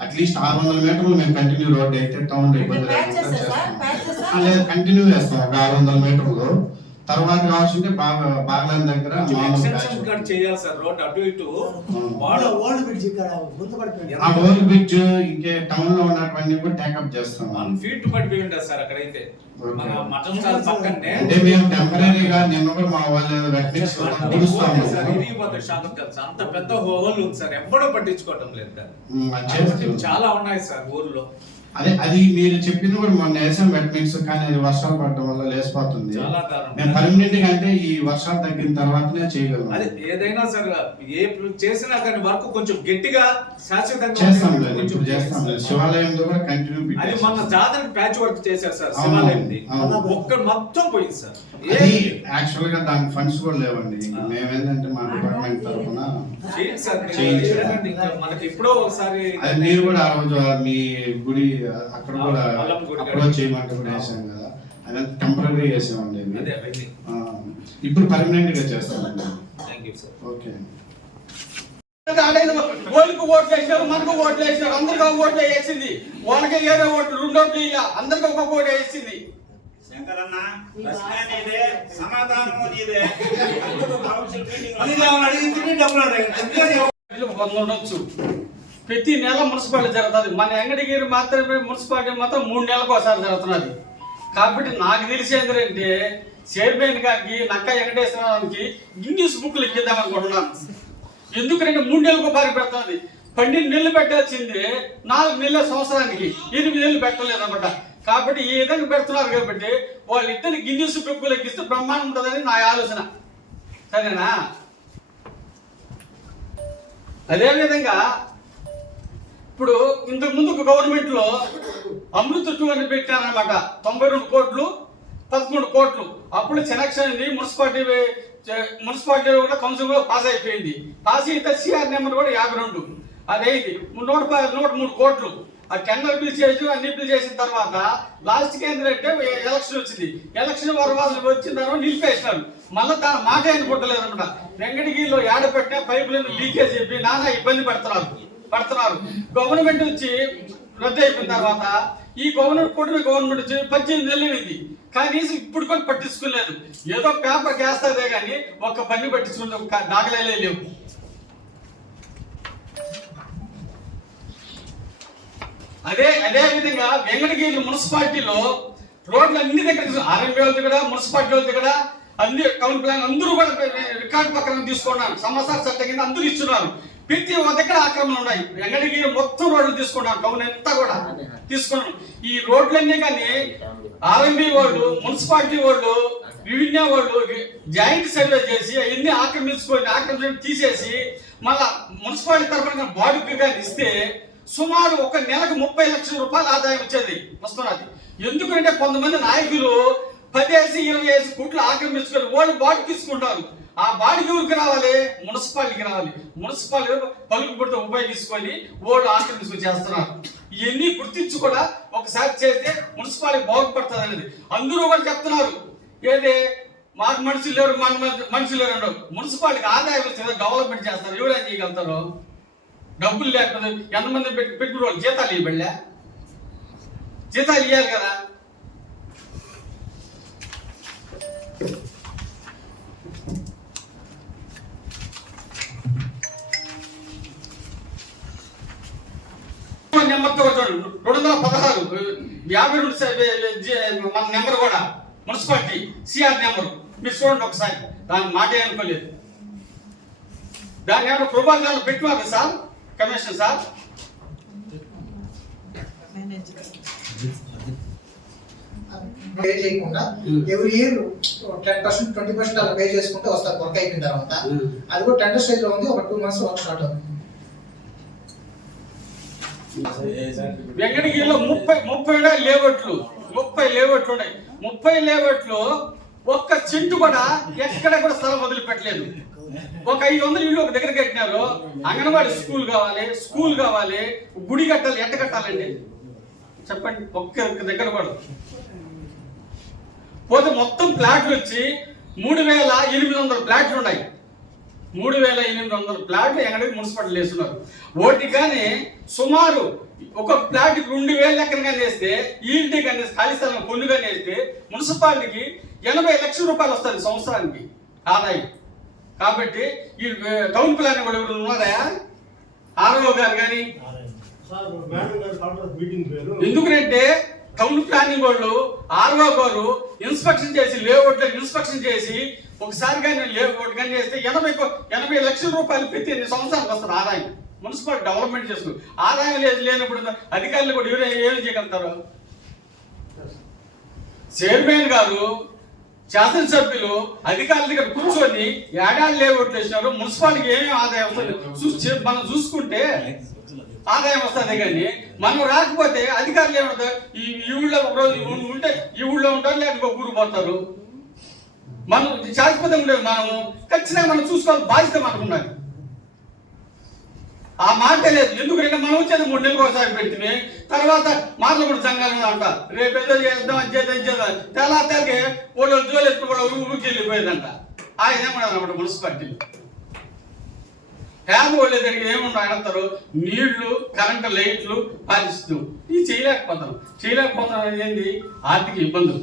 అట్లీస్ట్ 600 మీటర్లు మేము కంటిన్యూ రోడ్డు అయితే టౌన్ లో ఇబ్బంది లేకుండా చేస్తాం. లేదా కంటిన్యూ చేస్తాం ఒక 600 మీటర్లు. తర్వాత కావాల్సింటే బాగ్లాన్ దగ్గర చేయాలి సార్ రోడ్ అటు ఇటు. ఓల్డ్ బ్రిడ్జ్ ఇంకే టౌన్ లో ఉన్నటువంటి కూడా టేకప్ చేస్తాం. 1 ఫీట్ పడిపోయి ఉంటుంది సార్ అక్కడైతే. మన మటన్ స్టాల్ పక్కనే అంటే మేము టెంపరీగా నిన్న కూడా మా వాళ్ళు అంత పెద్ద హోల్ ఉంది సార్, ఎప్పుడూ పట్టించుకోవటం లేదు. చాలా ఉన్నాయి సార్ ఊర్లో. అదే అది మీరు చెప్పింది కూడా మొన్న వేసాం వెట్ మిక్స్, కానీ అది వర్షాలు పడడం వల్ల లేసిపోతుంది. మేము పర్మనెంట్ గా అంటే ఈ వర్షాలు తగ్గిన తర్వాతనే చేయగలం. అదే ఏదైనా సరే ఏ చేసినా కానీ వర్క్ కొంచెం గట్టిగా శాశ్వతంగా చేస్తాం. ఇప్పుడు చేస్తాం, శివాలయంలో కూడా కంటిన్యూ. అది మన జాతరకి ప్యాచ్ వర్క్ చేశారు సార్ శివాలయంది, ఒక్క మొత్తం పోయింది సార్. అది యాక్చువల్ గా దానికి ఫండ్స్ కూడా లేవండి, మేమేంటంటే మా డిపార్ట్మెంట్ తరఫున మనకి ఎప్పుడో ఒకసారి అది మీరు కూడా ఆ రోజు మీ గుడి అక్కడ కూడా అప్రోచ్ చేయమంటే కూడా వేసాం కదా, అదంతా టెంపరీ చేసామండి. ఇప్పుడు పర్మనెంట్ గా చేస్తామండి. ఓకే. వాళ్ళకి ఓట్లు వేసినారు, మనకు ఓట్లు వేసినారు, అందరికీ ఓట్లు వేసింది, వాళ్ళకి ఏదో ఓట్లు 2 ఓట్లు ఇలా అందరికీ ఒక ఓటు వేసింది. శంకరన్న సమాధానం ఉండొచ్చు. ప్రతి నెల మున్సిపాలిటీ జరుగుతుంది, మన వెంకటగిరి మాత్రమే మున్సిపాలిటీ మాత్రం 3 నెలలకు ఒకసారి జరుగుతున్నది. కాబట్టి నాకు తెలిసి ఏంటంటే చైర్మన్ గారికి నక్క వెంకటేశ్వరరావుకి గిన్నీస్ బుక్లు ఇద్దాం అనుకుంటున్నాను. ఎందుకంటే 3 నెలలకు ఒకసారి పెడుతుంది. 12 నెలలు పెట్టాల్సింది 4 నెలల సంవత్సరానికి 8 నెలలు పెట్టలేదు అనమాట. కాబట్టి ఈ విధంగా పెడుతున్నారు కాబట్టి వాళ్ళిద్దరిని గిన్నీస్ బుక్లు ఎక్కిస్తే బ్రహ్మాండం ఉంటుందని నా ఆలోచన. సరేనా? అదేవిధంగా ఇప్పుడు ఇంతకు ముందు గవర్నమెంట్ లో అమృత 2 అని పెట్టారనమాట. 92 కోట్లు 11 కోట్లు. అప్పుడు సెలక్షన్ అయింది, మున్సిపాలిటీ కూడా కౌన్సిల్ కూడా పాస్ అయిపోయింది. పాస్ అయితే సిఆర్ నెంబర్ కూడా 52. అదైంది 103 కోట్లు. ఆ టెండర్ బిల్ చేసి అన్ని బిల్ చేసిన తర్వాత లాస్ట్కి ఏంటంటే ఎలక్షన్ వచ్చింది. ఎలక్షన్ వాళ్ళు వచ్చిన తర్వాత నిలిపేసినారు. మళ్ళీ దాని మాట ఏం కొట్టలేదు అనమాట. వెంకటగిరిలో ఏడపెట్టిన పైపులను లీకేజ్ చెప్పి నానా ఇబ్బంది పడుతున్నారు. గవర్నమెంట్ వచ్చి రద్దు అయిపోయిన తర్వాత ఈ గవర్నమెంట్ వచ్చి 18 నెలలు అయింది, కనీసం ఇప్పుడు కూడా పట్టించుకోలేదు. ఏదో పేపర్ వేస్తారే కానీ ఒక్క పని పట్టించుకునే దాఖలాలే లేవు. అదే విధంగా వెంకటగిరి మున్సిపాలిటీలో రోడ్లు అన్ని దగ్గర ఆర్ఎంపీ వాళ్ళది కూడా మున్సిపాలిటీ వాళ్ళది కూడా అన్ని టౌన్ ప్లాన్ అందరూ కూడా రికార్డు పక్కన తీసుకున్నారు. సంవత్సరాల చట్టం కింద అందరూ ఇస్తున్నారు. ప్రతి దగ్గర ఆక్రమణలు ఉన్నాయి. వెంకటగిరి మొత్తం రోడ్లు తీసుకున్నారు, టౌన్ అంతా కూడా తీసుకున్నాం. ఈ రోడ్లన్నీ కానీ ఆర్ఎంపీ వాళ్ళు, మున్సిపాలిటీ వాళ్ళు, రెవెన్యూ వాళ్ళు జాయింట్ సర్వే చేసి అవన్నీ ఆక్రమించి తీసేసి మళ్ళా మున్సిపాలిటీ తరఫున బాడీకి కానీ ఇస్తే సుమారు ఒక నెలకు 30 లక్షల రూపాయలు ఆదాయం వస్తున్నది. ఎందుకంటే కొంతమంది నాయకులు 10-20 కోట్లు ఆక్రమించుకొని వాళ్ళు బాడీ తీసుకుంటారు. ఆ బాడీకి ఊరికి రావాలి, మున్సిపాలిటీకి రావాలి. మున్సిపాలిటీ పలుకుబడితో ఉపయోగించుకొని వాళ్ళు ఆక్రమించుకొని చేస్తున్నారు. ఇవన్నీ గుర్తించి కూడా ఒకసారి చేస్తే మున్సిపాలిటీ బాగుపడుతుంది అనేది అందరూ కూడా చెప్తున్నారు. ఏది మాకు మనుషులు లేరు, మనుషులు లేరు అంటారు. మున్సిపాలిటీకి ఆదాయం వస్తే డెవలప్మెంట్ చేస్తారు. ఎవరేం చేయగలుగుతారు? డబ్బులు లేకపోతే ఎంతమంది పెట్టుకునే వాళ్ళు జీతాలు ఇవ్వబడలే, జీతాలు ఇవ్వాలి కదా. నెంబర్తో 216 52 మన నెంబర్ కూడా మున్సిపాలిటీ సిఆర్ నెంబరు మీరు చూడండి ఒకసారి, దాని మాట అనుకోలేదు. దాన్ని ఏమైనా ప్రపోజల్ పెట్టుకోవాలి సార్ కమిషన్ సార్. పే చేయకుండా ఎవ్రీ ఇయర్ 10% 20% అలా పే చేసుకుంటే వస్తారు వర్క్ అయిపోయిన తర్వాత. అది కూడా టెండర్ స్టేజ్ లో ఉంది, ఒక 2 months వర్క్ స్టార్ట్ అవుతుంది. వెంకటగిరిలో 30 లేఅవుట్లు ఉన్నాయి. 30 లేఅవుట్లు ఒక్క చింటు కూడా ఎక్కడ కూడా స్థలం వదిలిపెట్టలేదు. ఒక 500 ఇళ్ళు ఒక దగ్గర కట్టినారు. అంగన్వాడీ స్కూల్ కావాలి, గుడి కట్టాలి. ఎట్ట కట్టాలండి చెప్పండి? ఒక్క దగ్గర కూడా పోతే మొత్తం ప్లాట్లు వచ్చి 3800 ప్లాట్లు ఉన్నాయి. 3800 ప్లాట్లు ఎక్కడికి మున్సిపాలిటీ వేస్తున్నారు. ఓటి కానీ సుమారు ఒక ప్లాట్కి 2000 లెక్కన కానీ వేస్తే, ఈల్టీ కానీ ఖాళీ స్థలం కొన్ని కానీ వేస్తే మున్సిపాలిటీకి 80 లక్షల రూపాయలు వస్తుంది సంవత్సరానికి ఆదాయం. కాబట్టి ఈ టౌన్ ప్లానింగ్ కూడా ఎవరు ఉన్నారా? ఆర్ఓ గారు కానీ. ఎందుకంటే టౌన్ ప్లానింగ్ వాళ్ళు ఆర్ఓ గారు ఇన్స్పెక్షన్ చేసి లేఅవుట్లో ఇన్స్పెక్షన్ చేసి ఒకసారి కానీ లేఅవుట్ కానీ చేస్తే 80 లక్షల రూపాయలు ప్రతి సంవత్సరానికి వస్తారు ఆదాయం. మున్సిపల్ డెవలప్మెంట్ చేసుకుని ఆదాయం లేనప్పుడు అధికారులు కూడా ఏం చేయగలుగుతారు? చైర్మన్ గారు, శాసనసభ్యులు అధికారుల దగ్గర కూర్చొని ఏడాది లేఅవుట్లు వేసినారు. మున్సిపాలిటీకి ఏమేమి ఆదాయం వస్తుంది మనం చూసుకుంటే ఆదాయం వస్తుంది. కానీ మనం రాకపోతే అధికారులు ఏమంటారు? ఈ ఊళ్ళో ఒక రోజు ఉంటే ఈ ఊళ్ళో ఉంటారు, లేకపోతే ఒక ఊరు పోతారు. మనం శాశ్వతంగా ఉండేది మనము ఖచ్చితంగా మనం చూసుకోవాలి, బాధ్యత మనకు ఉండాలి. ఆ మాట లేదు. ఎందుకంటే మనం వచ్చేది 3 నెలలకు ఒకసారి పెడితే తర్వాత మాటలు కూడా సంఘాలు అంట, రేపు ఏదో చేద్దాం అని చేద్దాం తెల్లారికే వాళ్ళు జోలెత్తుకు కూడా ఊరికి వెళ్ళిపోయేదంట. ఆయన ఏమన్నా అనమాట మున్సిపాలిటీ పేద వాళ్ళ దగ్గర ఏమన్నా అంటారు? నీళ్లు, కరెంటు, లైట్లు పాలిస్తూ ఇది చేయలేకపోతాం. ఏంది? ఆర్థిక ఇబ్బందులు.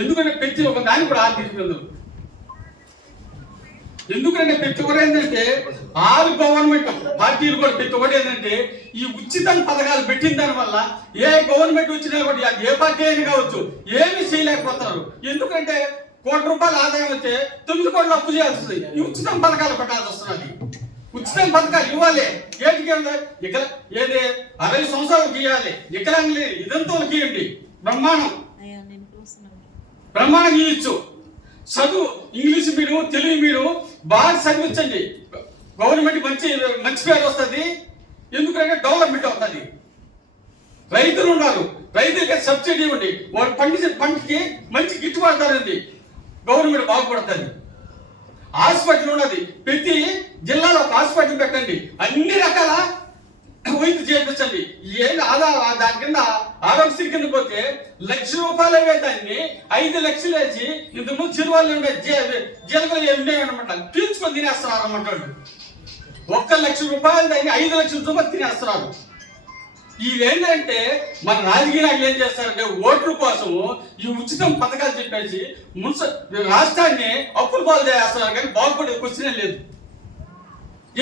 ఎందుకంటే ప్రతి ఒక్క దానికి కూడా ఆర్థిక ఇబ్బందులు. ఎందుకంటే ప్రతి ఒక్కరు ఏంటంటే ఆల్ గవర్నమెంట్ పార్టీలు కూడా ప్రతి ఒక్కటి ఏంటంటే ఈ ఉచిత పథకాలు పెట్టిన దాని వల్ల ఏ గవర్నమెంట్ వచ్చినా కూడా ఏ పార్టీ అయినా కావచ్చు ఏమీ చేయలేకపోతున్నారు. ఎందుకంటే ₹1 ఆదాయం వస్తే 9 కోట్లు అప్పు చేయాల్సి వస్తుంది. ఈ ఉచిత పథకాలు పెట్టాల్సి వస్తున్నది. ఉచిత పథకాలు ఇవ్వాలి. ఏది ఏది 60 సంవత్సరాలకు ఇవ్వాలి. వికలాంగులు ఇదంతా ఇవ్వండి. బ్రహ్మాండం ఇవ్వచ్చు. చదువు ఇంగ్లీష్ మీడియం, తెలుగు మీడియం బాగా చదివించండి. గవర్నమెంట్ మంచి పేరు వస్తుంది. ఎందుకంటే డెవలప్మెంట్ అవుతుంది. రైతులు ఉన్నారు, రైతులకి సబ్సిడీ ఇవ్వండి. వాళ్ళు పండించిన పంటకి మంచి గిట్టుబాటు ధర ఉంది. గవర్నమెంట్ బాగుపడుతుంది. హాస్పిటల్ ఉన్నది. ప్రతి జిల్లాలో ఒక హాస్పిటల్ పెట్టండి. అన్ని రకాల వైద్యం చేయించండి. ఏం దాని కింద ఆరోగ్యశ్రీ కింద పోతే ₹1,00,000 అయ్యే దాన్ని 5 లక్షలు వేసి ఇంతకుముందు చిరువాళ్ళు ఉండే జీలకలు ఉండేవన్నమాట పీల్చుకొని తినేస్తున్నారు అన్నమాట. ₹1,00,000 దాన్ని 5 లక్షల రూపాయలు తినేస్తున్నారు. ఇవేంటంటే మన రాజకీయ నాయకులు ఏం చేస్తారంటే ఓట్ల కోసము ఈ ఉచితం పథకాలు చెప్పేసి రాష్ట్రాన్ని అప్పులు పాలు చేస్తున్నారు. కానీ బాగుపడే క్వశ్చనే లేదు.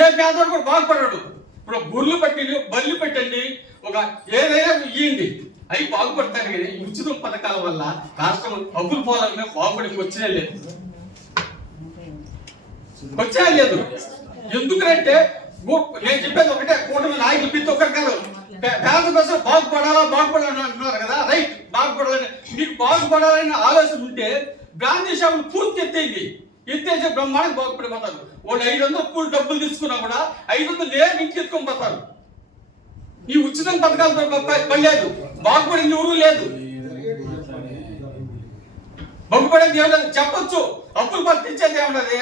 ఏ పేదవాడు కూడా బాగుపడాడు. ఇప్పుడు గుర్లు పట్టిలు బల్లి పెట్టండి, ఒక ఏదైనా ఇవ్వండి, అవి బాగుపడతారు. కానీ ఈ ఉచితం పథకాల వల్ల రాష్ట్రం అప్పులు పోవాలనే బాగుపడే క్వశ్చనే లేదు. ఎందుకంటే నేను చెప్పేది ఒకటే, కూటమి నాయకులు ప్రతి ఒక్కరు కాదు పేద ప్రజలు బాగుపడాలని అంటున్నారు కదా. రైట్, బాగుపడాలని. మీకు బాగుపడాలని ఆలోచన ఉంటే గాంధీ షాపులు పూర్తి ఎత్తేసి బ్రహ్మాండం బాగుపడిపోతారు. వాళ్ళు 500 డబ్బులు తీసుకున్నా కూడా 500 ఇంటికి ఎత్తుకొని పోతారు. ఈ ఉచిత పథకాలతో పడలేదు, బాగుపడింది ఎవరు లేదు. బాగుపడేది ఏమన్నా చెప్పొచ్చు, అప్పులు పట్టించేది ఏమన్నది.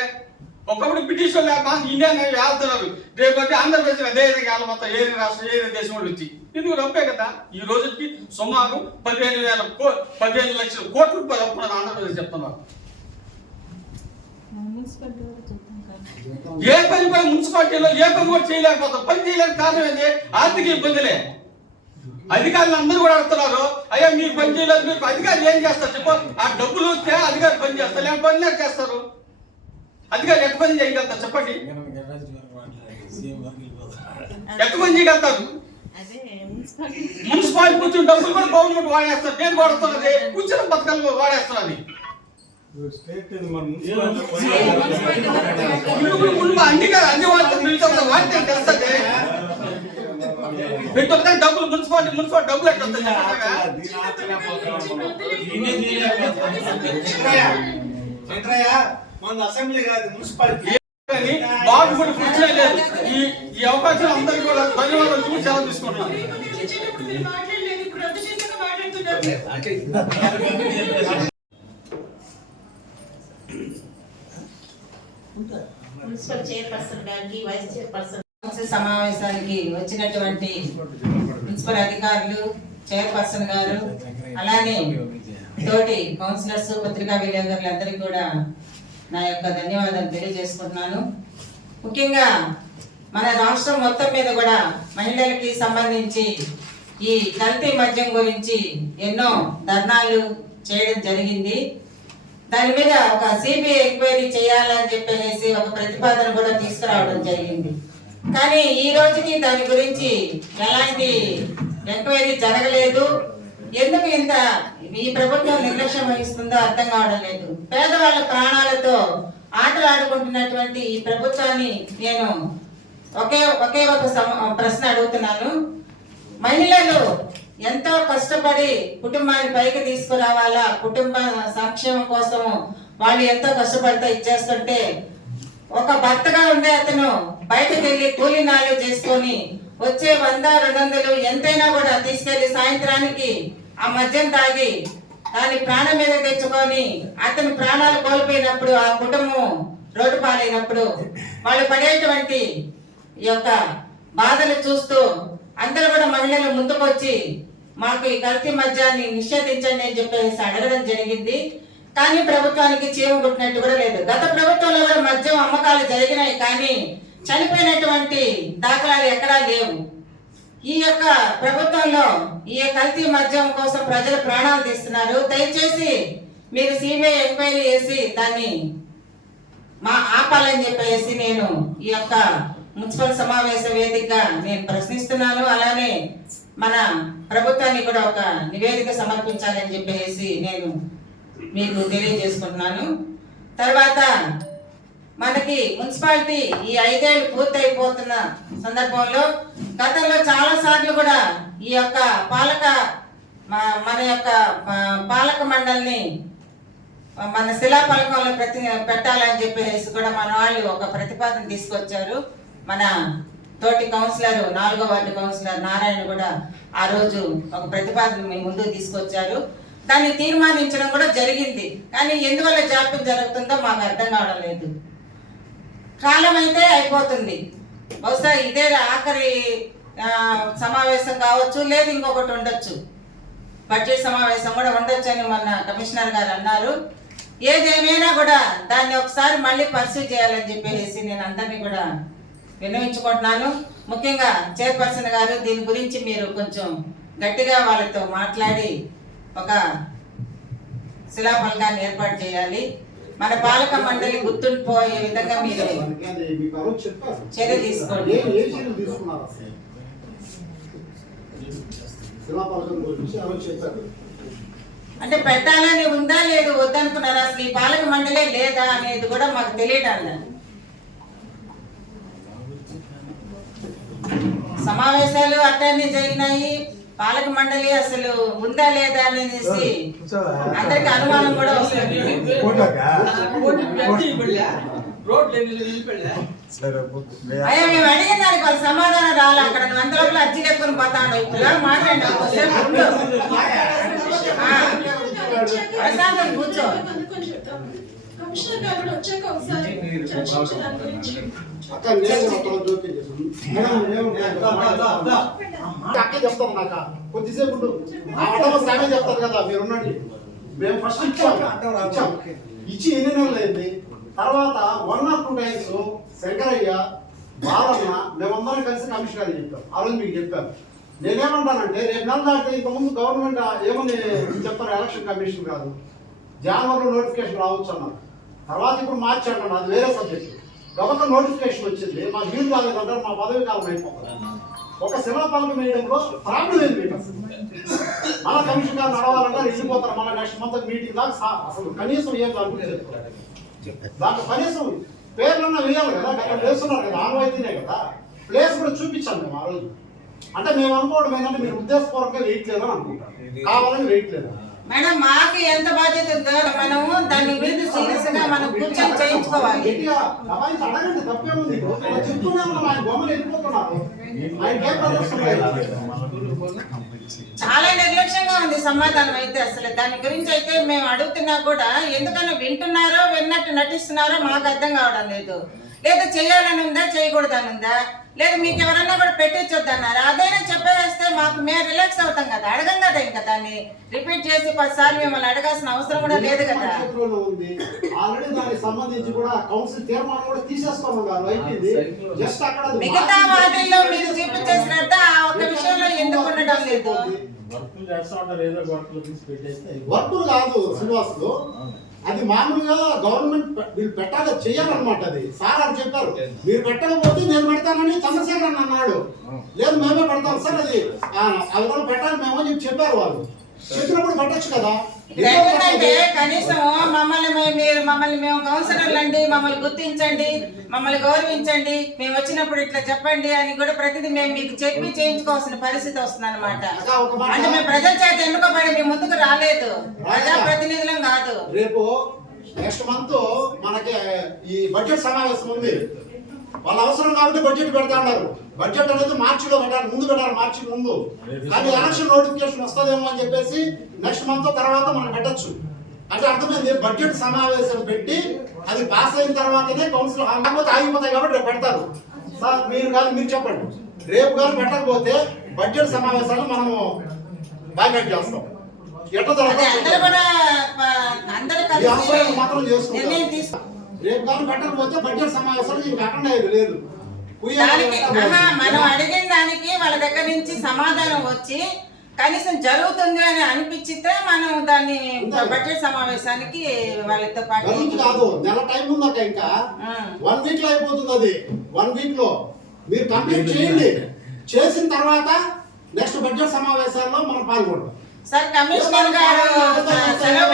ఒకప్పుడు బ్రిటిష్ వాళ్ళు ఇండియా వెళ్తున్నారు, రేపు ఆంధ్రప్రదేశ్ అదే విధంగా వెళ్ళిపోతారు. ఏ రాష్ట్రం ఏ దేశం వాళ్ళు వచ్చి ఎందుకు రప్పే కదా. ఈ రోజుకి సుమారు 15 లక్షల కోట్ల రూపాయలు అప్పుడు ఆంధ్రప్రదేశ్ చెప్తున్నారు. ఏ పని కూడా మున్సిపాలిటీలో ఏ పని కూడా చేయలేకపోతాం. పని చేయలేని కారణం ఏంటి? ఆర్థిక ఇబ్బందులే. అధికారులు అందరూ కూడా అడుగుతున్నారు, అయ్యా మీరు పని చేయలేదు, మీరు అధికారులు ఏం చేస్తారు చెప్పు. ఆ డబ్బులు వస్తే అధికారులు పని చేస్తారు, లేకపోతే పని లేక చేస్తారు. అధికారులు ఎంత పని చేయగలుగుతారు చెప్పండి? ఎంత పని చేయగలుగుతారు? మున్సిపాలిటీ కూర్చుని డబ్బులు కూడా గవర్నమెంట్ వాడేస్తారు. నేను వాడుతున్నది కూర్చున్న పథకాలు వాడేస్తున్నది. అన్ని వాడితే తెలుస్తుంది. పెట్టుకుంటే డబ్బులు మున్సిపాలిటీ డబ్బులు ఎట్లా అసెంబ్లీ కాదు మున్సిపాలిటీ బాబు కూడా కూర్చోలేదు. ఈ అవకాశం అందరికీ కూడా ధన్యవాదాలు చూసి సెలవు తీసుకుంటున్నాను. మున్సిపల్ చైర్పర్సన్ గారికి, వైస్ చైర్పర్సన్ సమావేశానికి వచ్చినటువంటి మున్సిపల్ అధికారులు, చైర్పర్సన్ గారు, అలానే తోటి కౌన్సిలర్స్, పత్రికా విలేకరులందరికీ కూడా నా యొక్క ధన్యవాదాలు తెలియజేసుకుంటున్నాను. ముఖ్యంగా మన రాష్ట్రం మొత్తం మీద కూడా మహిళలకి సంబంధించి ఈ కల్తీ మద్యం గురించి ఎన్నో ధర్నాలు చేయడం జరిగింది. దాని మీద ఒక సిబిఐ ఎంక్వైరీ చేయాలని చెప్పేసి ఒక ప్రతిపాదన కూడా తీసుకురావడం జరిగింది. కానీ ఈ రోజుకి దాని గురించి ఎలాంటి ఎంక్వైరీ జరగలేదు. ఎందుకు ఇంత ఈ ప్రభుత్వం నిర్లక్ష్యం వహిస్తుందో అర్థం కావడం లేదు. పేదవాళ్ళ ప్రాణాలతో ఆటలాడుకుంటున్నటువంటి ఈ ప్రభుత్వాన్ని నేను ఒకే ఒక ప్రశ్న అడుగుతున్నాను. మహిళలు ఎంతో కష్టపడి కుటుంబాన్ని పైకి తీసుకురావాలా, కుటుంబ సంక్షేమం కోసము వాళ్ళు ఎంతో కష్టపడితే ఇచ్చేస్తుంటే ఒక భర్తగా ఉండే అతను బయటకు వెళ్ళి కూలీనాలు చేసుకొని వచ్చే 100-200 ఎంతైనా కూడా తీసుకెళ్లి సాయంత్రానికి ఆ మద్యం తాగి దాని ప్రాణం మీద తెచ్చుకొని అతని ప్రాణాలు కోల్పోయినప్పుడు, ఆ కుటుంబం రోడ్డు పాలైనప్పుడు వాళ్ళు పడేటువంటి ఈ యొక్క బాధలు చూస్తూ అందరూ కూడా మహిళలు ముందుకొచ్చి మాకు ఈ కల్తీ మద్యాన్ని నిషేధించండి అని చెప్పేసి అడగడం జరిగింది. కానీ ప్రభుత్వానికి చీమ కుట్టినట్టు కూడా లేదు. గత ప్రభుత్వంలో కూడా మద్యం అమ్మకాలు జరిగినాయి, కానీ చనిపోయినటువంటి దాఖలాలు ఎక్కడా లేవు. ఈ యొక్క ప్రభుత్వంలో ఈ కల్తీ మద్యం కోసం ప్రజల ప్రాణాలు తీస్తున్నారు. దయచేసి మీరు సిబిఐ ఎంక్వైరీ చేసి దాన్ని ఆపాలని చెప్పేసి నేను ఈ యొక్క మున్సిపల్ సమావేశ వేదికగా నేను ప్రశ్నిస్తున్నాను. అలానే మన ప్రభుత్వానికి కూడా ఒక నివేదిక సమర్పించాలని చెప్పేసి నేను మీకు తెలియజేసుకుంటున్నాను. తర్వాత మనకి మున్సిపాలిటీ ఈ 5 ఏళ్ళు పూర్తయిపోతున్న సందర్భంలో గతంలో చాలా సార్లు కూడా ఈ యొక్క మన యొక్క పాలక మండలిని మన శిలాఫలకంలో పెట్టాలని చెప్పేసి కూడా మన వాళ్ళు ఒక ప్రతిపాదన తీసుకొచ్చారు. మన తోటి కౌన్సిలర్ 4వ వార్డు కౌన్సిలర్ నారాయణ కూడా ఆ రోజు ఒక ప్రతిపాదన మీ ముందుకు తీసుకొచ్చారు. దాన్ని తీర్మానించడం కూడా జరిగింది. కానీ ఎందువల్ల జాప్యం జరుగుతుందో మాకు అర్థం కావడం లేదు. కాలం అయితే అయిపోతుంది, బహుశా ఇదే ఆఖరి సమావేశం కావచ్చు, లేదు ఇంకొకటి ఉండొచ్చు, బడ్జెట్ సమావేశం కూడా ఉండొచ్చు అని మొన్న కమిషనర్ గారు అన్నారు. ఏదేమైనా కూడా దాన్ని ఒకసారి మళ్ళీ పర్సూ చేయాలని చెప్పేసి నేను అందరినీ కూడా విన్నవించుకుంటున్నాను. ముఖ్యంగా చైర్పర్సన్ గారు దీని గురించి మీరు కొంచెం గట్టిగా వాళ్ళతో మాట్లాడి ఒక శిలాఫలకాన్ని ఏర్పాటు చేయాలి. మన పాలక మండలి గుర్తుండిపోయే విధంగా మీరు చర్య తీసుకోండి. అంటే పెట్టాలని ఉందా లేదు వద్దనుకున్నారా, అసలు ఈ పాలక మండలే లేదా అనేది కూడా మాకు తెలియటం. సమావేశాలు అట్లనే జరిగినాయి, పాలక మండలి అసలు ఉందా లేదా అనేసి అందరికి అనుమానం కూడా వస్తుంది. అయ్యా మేము అడిగిన దానికి వాళ్ళ సమాధానం రాలే. అక్కడ అంతలోపల అర్జీ చెప్పుకొని పోతాడు. ఇప్పుడు మాట్లాడి ప్రశాంతం కూర్చో. కమిషనర్ గారు కూడా వచ్చాక ఒకసారి చర్చించడానికి గురించి అక్కే చెప్తాం. నాకు కొద్దిసేపు చెప్తారు కదా, మీరు ఉండండి. మేము ఫస్ట్ ఇచ్చాం, ఇచ్చి ఎన్ని నెలలు అయింది. తర్వాత 1 or 2 times శంకరయ్య, బాలన్న మేమందరం కలిసి కమిషనర్ చెప్పాం. ఆ రోజు మీకు చెప్పాను. నేనేమంటానంటే రేపు నెల దాటితే ఇంతకుముందు గవర్నమెంట్ ఏమని చెప్తారు, ఎలక్షన్ కమిషన్ కాదు, జనవరిలో నోటిఫికేషన్ రావచ్చు అన్నారు. తర్వాత ఇప్పుడు మార్చి అంటాను, అది వేరే సబ్జెక్ట్. గవర్నమెంట్ నోటిఫికేషన్ వచ్చింది, మాకు వీలు కాలేదంటారు, మా పదవి కాలం అయిపోతుంది. ఒక శిలాపాలక వేయడంలో ప్రాబ్లం ఏంటి మీకు అసలు? మన కమిషన్ గారు నడవాలన్నా వెళ్ళిపోతారు, మన నెక్స్ట్ మంత్ మీటింగ్ దాకా అసలు కనీసం ఏం అనుకుంటుంది దాంట్లో కనీసం పేర్లన్నా వేయాలి కదా, అక్కడ వేస్తున్నారు కదా, ఆనవాయితీనే కదా, ప్లేస్ కూడా చూపించాలి మేము ఆ రోజు. అంటే మేము అనుకోవడం ఏంటంటే మీరు ఉద్దేశపూర్వకంగా వేయట్లేదని అనుకుంటాం, కావాలని వేయట్లేదు. మేడం మాకు ఎంత బాధ్యత ఉందో మనము దాని మీద సీరియస్ గా మనం కూర్చొని చేయించుకోవాలి. అడగండి, తప్పేముంది. చెప్తూనే ఉన్నాం, ఆయన బొమ్మలు వెళ్ళిపోతున్నారు, ఆయనకేం ప్రదర్శన లేదు. చాలా నిర్లక్ష్యంగా ఉంది సమాధానం అయితే. అసలు దాని గురించి అయితే మేము అడుగుతున్నా కూడా ఎందుకని వింటున్నారో విన్నట్టు నటిస్తున్నారో మాకు అర్థం కావడం లేదు. లేదా చేయాలని ఉందా, చేయకూడదని ఉందా, లేదా మీకు ఎవరన్నా కూడా పెట్టించొద్దు అన్నారు, అదైనా చెప్పేస్తే మాకు మేము రిలాక్స్ అవుతాం కదా, అడగం కదా. ఇంకా దాన్ని రిపీట్ చేసి 10 సార్లు మిమ్మల్ని అడగాల్సిన అవసరం కూడా లేదు కదా. ఆల్రెడీ దానికి సంబంధించి కూడా కౌన్సిల్ తీర్మానం కూడా తీసేసుకోమన్నారు, అయిపోయింది. జస్ట్ అక్కడ మిగతా వాటిల్లో మీరు చూపించేసినట్టు ఆ ఒక్క విషయంలో ఎందుకు ఉండడం లేదు? వర్కులు కాదు శ్రీనివాసులు, అది మామూలుగా గవర్నమెంట్ వీళ్ళు పెట్టాలి, చెయ్యాలన్నమాట. అది సార్ అని చెప్పారు, మీరు పెట్టకపోతే నేను పెడతానని చంద్రశేఖర్ అన్నాడు. లేదు మేమే పెడతాం సార్, అది కూడా పెట్టాలి మేము అని చెప్పారు. వాళ్ళు చెప్పినప్పుడు పెట్టచ్చు కదా. ఎందుకంటే కనీసం మమ్మల్ని మేము కౌన్సిలర్లు అండి, మమ్మల్ని గుర్తించండి, మమ్మల్ని గౌరవించండి, మేము వచ్చినప్పుడు ఇట్లా చెప్పండి అని కూడా ప్రతిదీ మేము మీకు చెప్పి చేయించుకోవాల్సిన పరిస్థితి వస్తుంది అనమాట. అంటే మేము ప్రజల చేత ఎన్నుకోబడి మీ ముందుకు రాలేదు, ప్రజాప్రతినిధులం కాదు. రేపు నెక్స్ట్ మంత్ మనకి ఈ బడ్జెట్ సమావేశం ఉంది, వాళ్ళ అవసరం కాబట్టి బడ్జెట్ పెడతా ఉన్నారు. బడ్జెట్ అనేది మార్చిలో పెట్టాలి, ముందు పెట్టాలి, మార్చి ముందు. కానీ ఎలక్షన్ నోటిఫికేషన్ వస్తుందేమో అని చెప్పేసి నెక్స్ట్ మంత్ తర్వాత మనం పెట్టచ్చు. అంటే అర్థమైంది, బడ్జెట్ సమావేశం పెట్టి అది పాస్ అయిన తర్వాతనే కౌన్సిల్ ఆగిపోతే ఆగిపోతాయి కాబట్టి రేపు పెడతారు. సార్ మీరు కానీ మీరు చెప్పండి, రేపు కానీ పెట్టకపోతే బడ్జెట్ సమావేశాలు మనము బ్యాకట్ చేస్తాం. మాత్రం చేసుకుంటాం. రేపు కానీ పెట్టకపోతే బడ్జెట్ సమావేశాలు ఇంకా అటెండ్ అయ్యేది లేదు. మనం అడిగిన దానికి వాళ్ళ దగ్గర నుంచి సమాధానం వచ్చి కనీసం జరుగుతుంది అని అనిపించితే మనం దాన్ని బడ్జెట్ సమావేశానికి వాళ్ళతో పాటు కాదు. నెల టైం ఉందాక ఇంకా 1 వీక్ లో అయిపోతుంది. అది 1 వీక్ లో మీరు కంప్లీట్ చేయండి. చేసిన తర్వాత నెక్స్ట్ బడ్జెట్ సమావేశాల్లో మనం పాల్గొంటాం. సార్ కమిషనర్ గారు సెలవు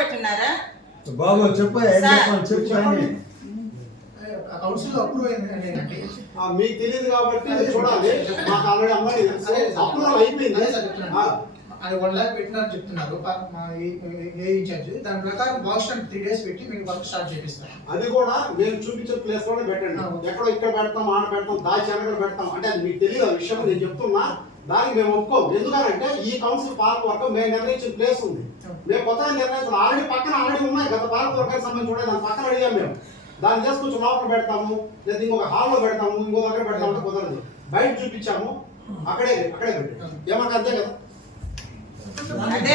పెట్టినారా? బాబు చెప్పండి. కౌన్సిల్ అప్రూవ్ అయిందండి. మీకు తెలియదు కాబట్టి చూడాలి. మాకు ఆల్రెడీ అమ్మాయి అప్రూవల్ అయిపోయింది. అది 1 lakh పెట్టినారని చెప్తున్నారు మా ఏ ఇన్ఛార్జ్. దాని ప్రకారం బాక్స్ 3 days పెట్టి మీకు వర్క్ స్టార్ట్ చేపిస్తాం. అది కూడా మేము చూపించే ప్లేస్ లోనే పెట్టండి. ఎక్కడో ఇక్కడ పెడతాం, ఆడ పెడతాం, దాచి అనగడ పెడతాం అంటే అది మీకు తెలియదు. ఆ విషయం నేను చెప్తున్నా, దానికి మేము ఒప్పుకోం. ఎందుకంటే ఈ కౌన్సిల్ పార్క్ వరకు మేము నిర్ణయించిన ప్లేస్ ఉంది, మేము కొత్తగా నిర్ణయించాం. ఆల్రెడీ ఉన్నాయి గత పార్క్ వర్గానికి సంబంధించి ఉన్నాయి. దాని పక్కన అడిగాం మేము, దాన్ని చేసుకొచ్చి లోపల పెడతాము, లేదా ఇంకొక హాల్లో పెడతాము, ఇంకో దగ్గర పెడతాము అంటే కుదరదు. బయట చూపించాము, అక్కడే పెట్టాము. ఏమంటే అంతే కదా. అంటే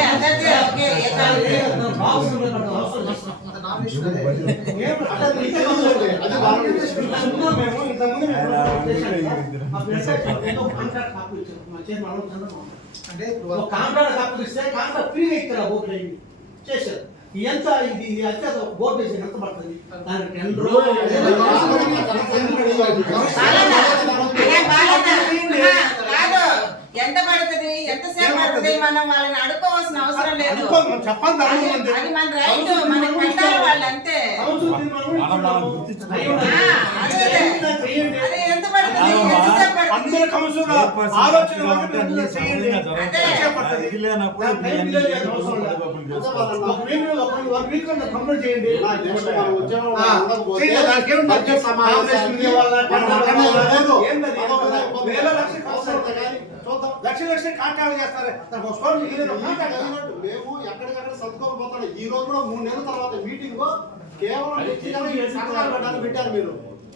కాంట్రాక్ట్ అప్పు ఇస్తే కాంట్రాక్ట్ ఫ్రీగా ఇక్కడ బోర్డు చేశారు. ఎంత ఇది అయితే బోర్డు వేసి ఎంత పడుతుంది? దానికి 10 రోజులు ఎంత పడుతుంది, ఎంతసేపు పడుతుంది, మనం వాళ్ళని అడుకోవాల్సిన అవసరం లేదు. అది మన రైట్, మనకి పెట్టాలి వాళ్ళు అంతే. అది ఎంత పడుతుంది, ఎంతసేపు పడుతుంది? లక్షలు కాంట్రాక్ట్ చేస్తారు. మేము ఎక్కడికక్కడ సర్దుకోకపోతాడు. ఈ రోజు కూడా 3 నెలల తర్వాత మీటింగ్ కేవలం సంతకాలు పెట్టాలని పెట్టారు. మీరు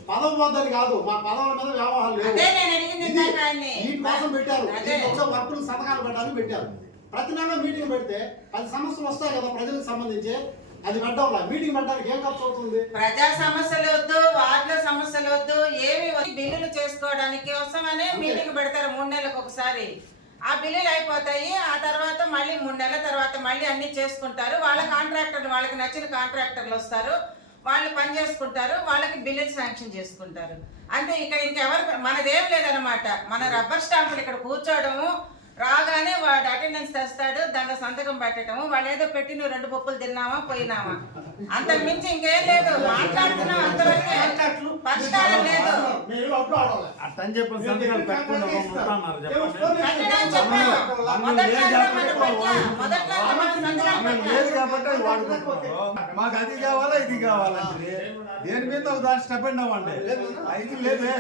పదవి వద్దని కాదు, మా పదవుల మీద వ్యవహారం లేదు, వీటి కోసం పెట్టారు. వర్కులు సంతకాలు పెట్టాలని పెట్టారు. ప్రతి నెల మీటింగ్ పెడితే 10 సమస్యలు వస్తాయి కదా ప్రజలకు సంబంధించి. అది పెట్టడం మీటింగ్ పెట్టడానికి ఏం ఖర్చు అవుతుంది? ప్రజా సమస్యలు వద్దు, వార్డుల సమస్యలు వద్దు, ఏమి బిల్లులు చేసుకోవడానికి కోసమనే మీటింగ్ పెడతారు 3 నెలలకు ఒకసారి. ఆ బిల్లులు అయిపోతాయి, ఆ తర్వాత మళ్ళీ 3 నెలల తర్వాత మళ్ళీ అన్ని చేసుకుంటారు. వాళ్ళ కాంట్రాక్టర్లు, వాళ్ళకి నచ్చిన కాంట్రాక్టర్లు వస్తారు, వాళ్ళు పని చేసుకుంటారు, వాళ్ళకి బిల్లులు శాంక్షన్ చేసుకుంటారు. అంటే ఇక్కడ ఇంకెవరు మనదేం లేదనమాట. మన రబ్బర్ స్టాంపులు ఇక్కడ కూర్చోవడము, రాగానే వాడు అటెండెన్స్ తెస్తాడు, దాంట్లో సంతకం పెట్టడము, వాళ్ళు ఏదో పెట్టి నువ్వు 2 పప్పులు తిన్నామా పోయినామా, అంతకు మించి ఇంకేం లేదు. మాట్లాడుతున్నాం అంతవరకే, పరిష్కారం లేదు. అట్టని చెప్పి సంతకాలు పెట్టకుండా లేదు కాబట్టి అది వాడుకుంటున్నాం. మాకు అది కావాలా ఇది కావాలంటే దేని మీద ఒక దాని స్టెప్ అవ్వండి. ఇది లేదే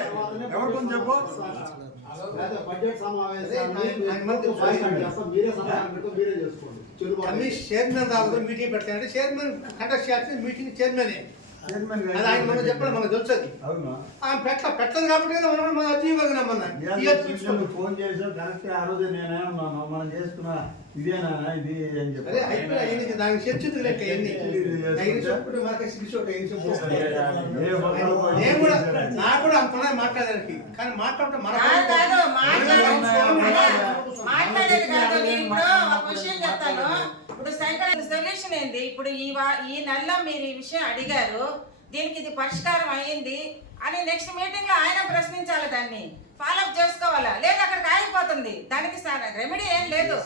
ఎవరు కొంచెం చెప్పు. బడ్జెట్ సమావేశం చైర్మన్ రాదు మీటింగ్ పెడతాయంటే చైర్మన్ కండక్ట్ చేయాల్సింది మీటింగ్ చైర్మనే. అది ఆయన మనం చెప్పాలి, మనకు తెలుసు. అది ఆయన పెట్టలేదు కాబట్టి మనం అతీయగలిగినామన్నా. ఫోన్ చేసావు కరెక్ట్. ఆ రోజు నేనేమన్నాను మనం చేసుకున్న ఇదేనా ఇది అని చెప్పి దానికి చర్చించు లెక్క నాకు కూడా అంత మాట్లాడడానికి, కానీ మాట్లాడటం మాట్లాడేది కాదు. నేను ఇప్పుడు ఒక విషయం చెప్తాను. ఇప్పుడు సొల్యూషన్ ఏంది? ఇప్పుడు ఈ నెలలో మీరు ఈ విషయం అడిగారు, దీనికి ఇది పరిష్కారం అయ్యింది అని నెక్స్ట్ మీటింగ్ లో ఆయన ప్రశ్నించాలి, దాన్ని ఫాలోఅప్ చేసుకోవాలా. లేదు అక్కడికి ఆగిపోతుంది, దానికి రెమెడీ ఏం లేదు.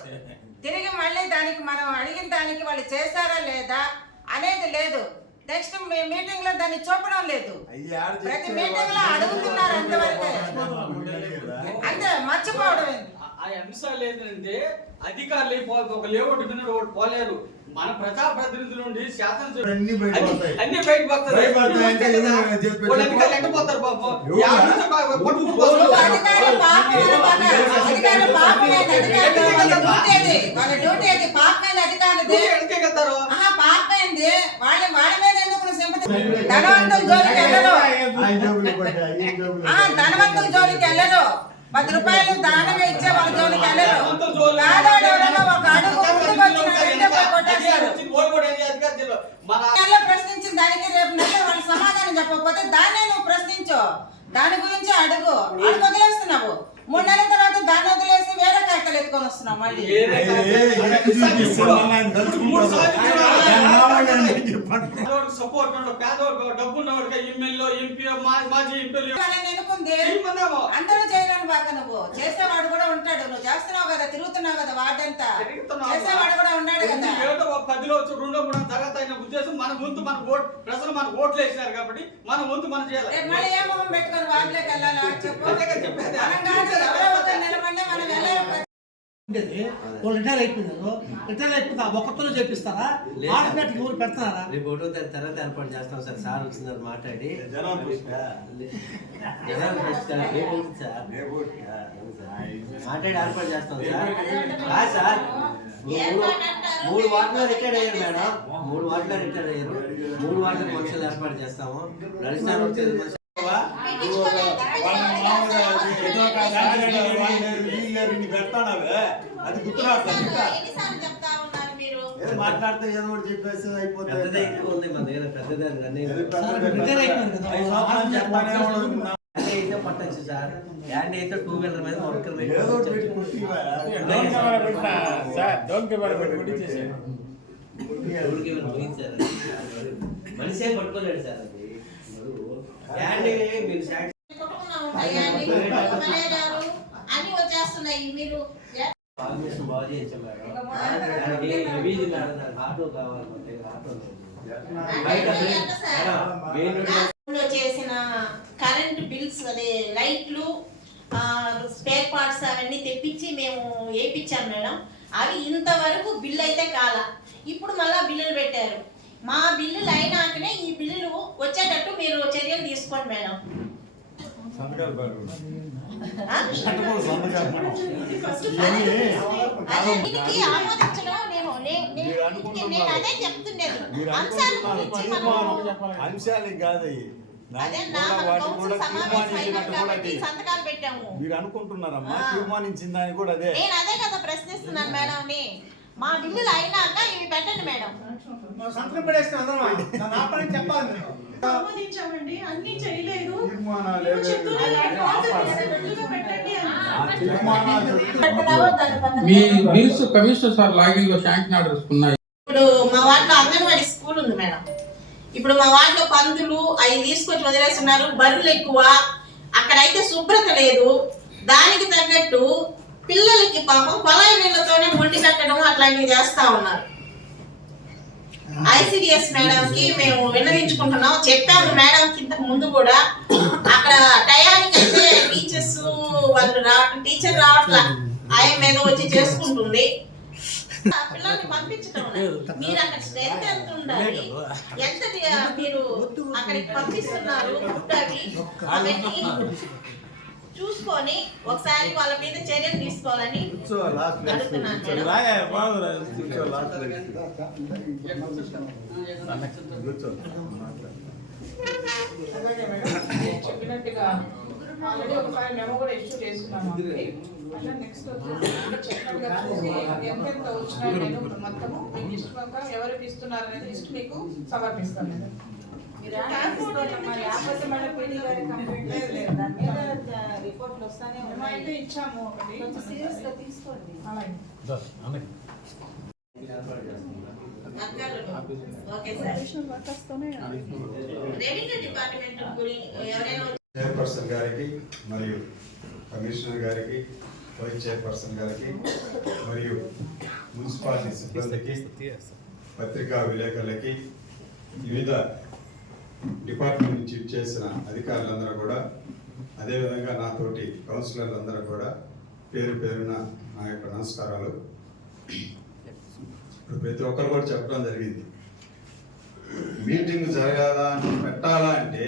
తిరిగి మళ్ళీ దానికి మనం అడిగిన దానికి వాళ్ళు చేశారా లేదా అనేది లేదు. నెక్స్ట్ మీటింగ్ లో దాన్ని చూపడం లేదు. ప్రతి మీటింగ్ లో అడుగుతున్నారు అంతవరకే, అంతే. మర్చిపోవడం ఆ అంశాలు ఏంటంటే అధికారులు ఒక లేఅవుట్ మీద ఒకటి పోలేరు. మన ప్రజాప్రతినిధుల నుండి శాసనసభ అన్ని బయటకు వస్తాయి. ఎండిపోతారు పాపం. ధనవంతుల జోలికి వెళ్ళరు, 10 రూపాయలు దానంగా ఇచ్చే వాళ్ళ జోలికి వెళ్ళరు. ప్రశ్నించిన దానికి రేపు నెల వాళ్ళు సమాధానం చెప్పకపోతే దాన్నే నువ్వు ప్రశ్నించు, దాని గురించి అడుగు. అడుగు వదిలేస్తున్నావు. 3 నెలల తర్వాత దాన్ని వదిలేసి వేరే కాయలు ఎత్తుకొని వస్తున్నావు మళ్ళీ. సపోర్ట్ డబ్బున్నవాడిగా ఎమ్మెల్యే ఎంపీ మాజీ ఎంపీలు ఎన్నుకుంది అందరూ చేయలేని బాగా. నువ్వు చేసేవాడు కూడా ఉంటాడు. నువ్వు చేస్తున్నావు కదా, తిరుగుతున్నావు కదా, వార్డంతా చేసేవాడు కూడా ఉన్నాడు కదా. 10లో 2, 3 తర్వాత అయిన ఉద్దేశం మన వంతు మన ప్రజలు మన ఓట్లు వేసినారు కాబట్టి మన వంతు మనం చేయాలి. మళ్ళీ ఏ మొహం పెట్టుకొని వార్డులోకి వెళ్ళాలా చెప్పు. ఎవరో ఒక నిలబడి మనం వెళ్ళాలి. వాళ్ళు రిటైర్ అయిపోయినారు. రిటైర్ అయిపోతే ఒక్కతో చేపిస్తారా? ఆటోమేటిక్ ఊరు పెడతారా? రేపు 1వ తారీఖు తర్వాత ఏర్పాటు చేస్తాం సార్. సార్ వచ్చిందని మాట్లాడి మాట్లాడి ఏర్పాటు చేస్తాం సార్. సార్ 3 వార్డులో రిటైర్ అయ్యారు మేడం. 3 వార్డులో రిటైర్ అయ్యారు. 3 వార్డులకు మనుషులు ఏర్పాటు చేస్తాము. నడుస్తాను వచ్చేది పెడతానవే అది గుర్తురాట్లేదు. మాట్లాడితే ఏదో ఒకటి చెప్పేసి అయిపోతుంది. మన దగ్గర పెద్దదాన్ని పట్టచ్చు సార్. ల్యాండ్ అయితే 2 వీలర్ మీద వర్కర్ మనిషే పట్టుకోలేడు సార్. అది మీరు అన్ని వచ్చేస్తున్నాయి. మీరు బాగా చేయించాం మేడం. ఆటో కావాలి, ఆటో చేసిన కరెంట్ బిల్స్, అదే లైట్లు, స్పేర్ పార్ట్స్ అవన్నీ తెప్పించి మేము వేయించాం మేడం. అవి ఇంతవరకు బిల్లు అయితే కాల. ఇప్పుడు మళ్ళా బిల్లులు పెట్టారు. మా బిల్లులు అయినాకనే ఈ బిల్లులు వచ్చేటట్టు మీరు చర్యలు తీసుకోండి మేడం. దీనికి ఆమోదించడం నేను అదే చెప్తుండేది. అంశాలు కాదు సంతకాలు పెట్టాము. మీరు అనుకుంటున్నారమ్మా తీర్మానించిన దాన్ని కూడా అదే. నేను అదే కదా ప్రశ్నిస్తున్నాను మేడం. మా బిల్లులు అయినాక ఇవి పెట్టండి మేడం. సంతకం పెట్టేస్తాను చెప్పాలి. ఆమోదించామండి, అన్ని చేయలేదు. మీ బిల్స్ కమిషనర్ సార్ లాగిన్ లో శాంక్షన్ ఆర్డర్స్ ఉన్నాయి. ఇప్పుడు మా వార్డులో అంగన్వాడీ స్కూల్ ఉంది మేడం. ఇప్పుడు మా వాటిలో పందులు అవి తీసుకొచ్చి వదిలేస్తున్నారు, బర్రెలు ఎక్కువ, అక్కడైతే శుభ్రత లేదు. దానికి తగ్గట్టు పిల్లలకి పాపం కొలాయి నీళ్ళతోనే మొండి కట్టడం అట్లాంటివి చేస్తా ఉన్నారు. ICDS మేడంకి మేము విన్నవించుకుంటున్నాం, చెప్పాము మేడం ఇంతకు ముందు కూడా. అక్కడ టయానికి అయితే టీచర్స్ వాళ్ళు టీచర్ రావట్లా, ఆయన మీద వచ్చి చేసుకుంటుంది. పిల్లల్ని పంపించడం మీరు అక్కడ స్ట్రెంత్ ఎంత ఉండాలి, ఎంత మీరు అక్కడికి పంపిస్తున్నారు, అవన్నీ చూసుకొని ఒకసారి వాళ్ళ మీద చర్యలు తీసుకోవాలని అడుగుతున్నాను. చెప్పినట్టుగా ఆల్రెడీ ఒకసారి మేము కూడా ఇష్యూ చేస్తున్నాము. అట్లా నెక్స్ట్ చెప్పినట్టుగా చూసి ఎంతెంత వచ్చినాయి నేను మొత్తము మీ లిస్ట్ ప్రకారం ఎవరికి ఇస్తున్నారు అనేది లిస్ట్ మీకు సమర్పిస్తాను. నేను రిపోర్ట్లు వస్తానే అయితే ఇచ్చాము ఒకటి, సీరియస్గా తీసుకోండి. Okay sir. రెవెన్యూ డిపార్ట్మెంట్ గురించి ఎవరైనా చైర్పర్సన్ గారికి మరియు కమిషనర్ గారికి, వైస్ చైర్పర్సన్ గారికి మరియు మున్సిపాలిటీ సిబ్బందికి, పత్రికా విలేకరులకి, వివిధ డిపార్ట్మెంట్ నుంచి చేసిన అధికారులందరూ కూడా, అదేవిధంగా నాతోటి కౌన్సిలర్లందరూ కూడా పేరు పేరున నా యొక్క నమస్కారాలు. ఇప్పుడు ప్రతి ఒక్కరు కూడా చెప్పడం జరిగింది, మీటింగ్ జరగాలా పెట్టాలా అంటే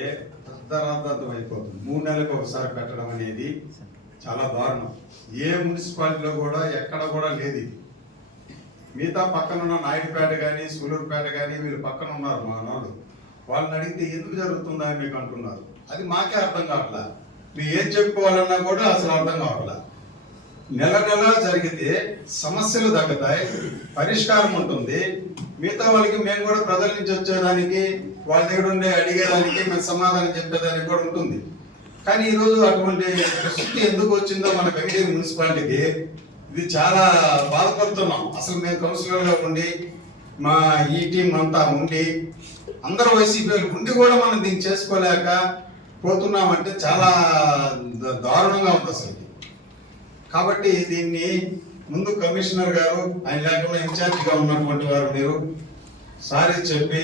అర్ధరాంతం అయిపోతుంది. 3 నెలలకు ఒకసారి పెట్టడం అనేది చాలా దారుణం. ఏ మున్సిపాలిటీలో కూడా ఎక్కడ కూడా లేదు ఇది. మిగతా పక్కన ఉన్న నాయుడుపేట కానీ, సూలూరుపేట కానీ వీళ్ళు పక్కన ఉన్నారు మా వాళ్ళు. వాళ్ళని అడిగితే ఎందుకు జరుగుతుందా అని మీకు అంటున్నారు. అది మాకే అర్థం కావట్లా. మీరు ఏం చెప్పుకోవాలన్నా కూడా అసలు అర్థం కావట్లా. నెల నెల జరిగితే సమస్యలు తగ్గుతాయి, పరిష్కారం ఉంటుంది. మిగతా వాళ్ళకి మేము కూడా ప్రజల నుంచి వచ్చేదానికి, వాళ్ళ దగ్గర ఉండే అడిగేదానికి, మేము సమాధానం చెప్పేదానికి కూడా ఉంటుంది. కానీ ఈరోజు అటువంటి పరిస్థితి ఎందుకు వచ్చిందో మన వెంకటగిరి మున్సిపాలిటీకి ఇది చాలా బాధపడుతున్నాం. అసలు మేము కౌన్సిలర్గా ఉండి, మా ఈ టీం అంతా ఉండి, అందరూ వైసీపీ ఉండి కూడా మనం దీన్ని చేసుకోలేక పోతున్నామంటే చాలా దారుణంగా ఉంది అసలు. కాబట్టి దీన్ని ముందు కమిషనర్ గారు, ఆయన లేకుండా ఇన్ఛార్జిగా ఉన్నటువంటి వారు మీరు సారీ చెప్పి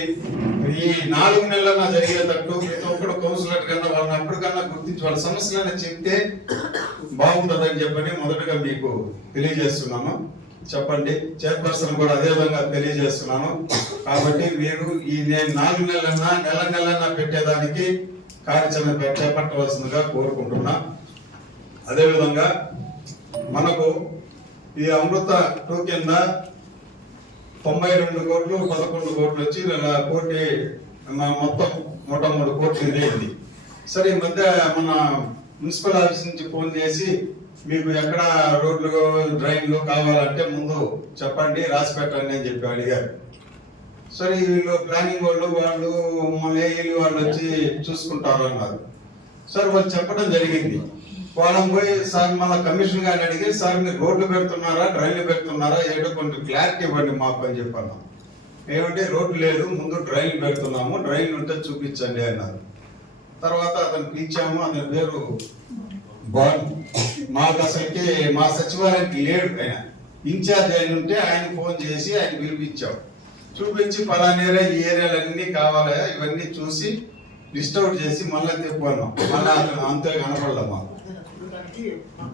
ఈ 4 నెలలన్నా జరిగేటట్టు ప్రతి ఒక్కరు కౌన్సిలర్ కన్నా వాళ్ళని అప్పటికన్నా గుర్తించి వాళ్ళ సమస్యలన్నా చెప్తే బాగుంటుందని చెప్పని మొదటగా మీకు తెలియజేస్తున్నాను. చెప్పండి. చైర్పర్సన్ కూడా అదే విధంగా తెలియజేస్తున్నాను. కాబట్టి మీరు ఈ 4 నెలలన్నా నెల నెలన్నా పెట్టేదానికి కార్యాచరణ చేపట్టవలసిందిగా కోరుకుంటున్నా. అదేవిధంగా మనకు ఈ అమృత 2 కింద 92 కోట్లు 11 కోట్లు వచ్చి కోటి మొత్తం 103 కోట్లు ఇదేంది. సరే, ఈ మధ్య మన మున్సిపల్ ఆఫీస్ నుంచి ఫోన్ చేసి మీకు ఎక్కడ రోడ్లు డ్రైన్లు కావాలంటే ముందు చెప్పండి, రాసి పెట్టండి అని చెప్పి అడిగారు. సరే, వీళ్ళు ప్లానింగ్ వాళ్ళు మళ్ళీ వాళ్ళు వచ్చి చూసుకుంటారు అన్నారు. సార్ వాళ్ళు చెప్పడం జరిగింది. వాళ్ళని పోయి సార్ మళ్ళీ కమిషన్ గారిని అడిగి, సార్ మీరు రోడ్లు పెడుతున్నారా డ్రైన్లు పెడుతున్నారా ఏదో కొంచెం క్లారిటీ ఇవ్వండి మాకు అని చెప్పాను. ఏమంటే రోడ్డు లేదు, ముందు డ్రైన్లు పెడుతున్నాము, డ్రైన్లు ఉంటే చూపించండి అన్నారు. తర్వాత అతను పిలిచాము. అతని పేరు బాన్. మాకు అసలుకి మా సచివాలయానికి లేడు ఆయన. ఇన్ఛార్జ్ ఆయన ఉంటే ఆయన ఫోన్ చేసి ఆయన పిలిపించాం. చూపించి పలానా ఈ ఏరియాలన్నీ కావాలా ఇవన్నీ చూసి లిస్ట్ అవుట్ చేసి మళ్ళీ తెప్పుకున్నాం. మళ్ళీ అతను అంతే కనపడదాం. మాకు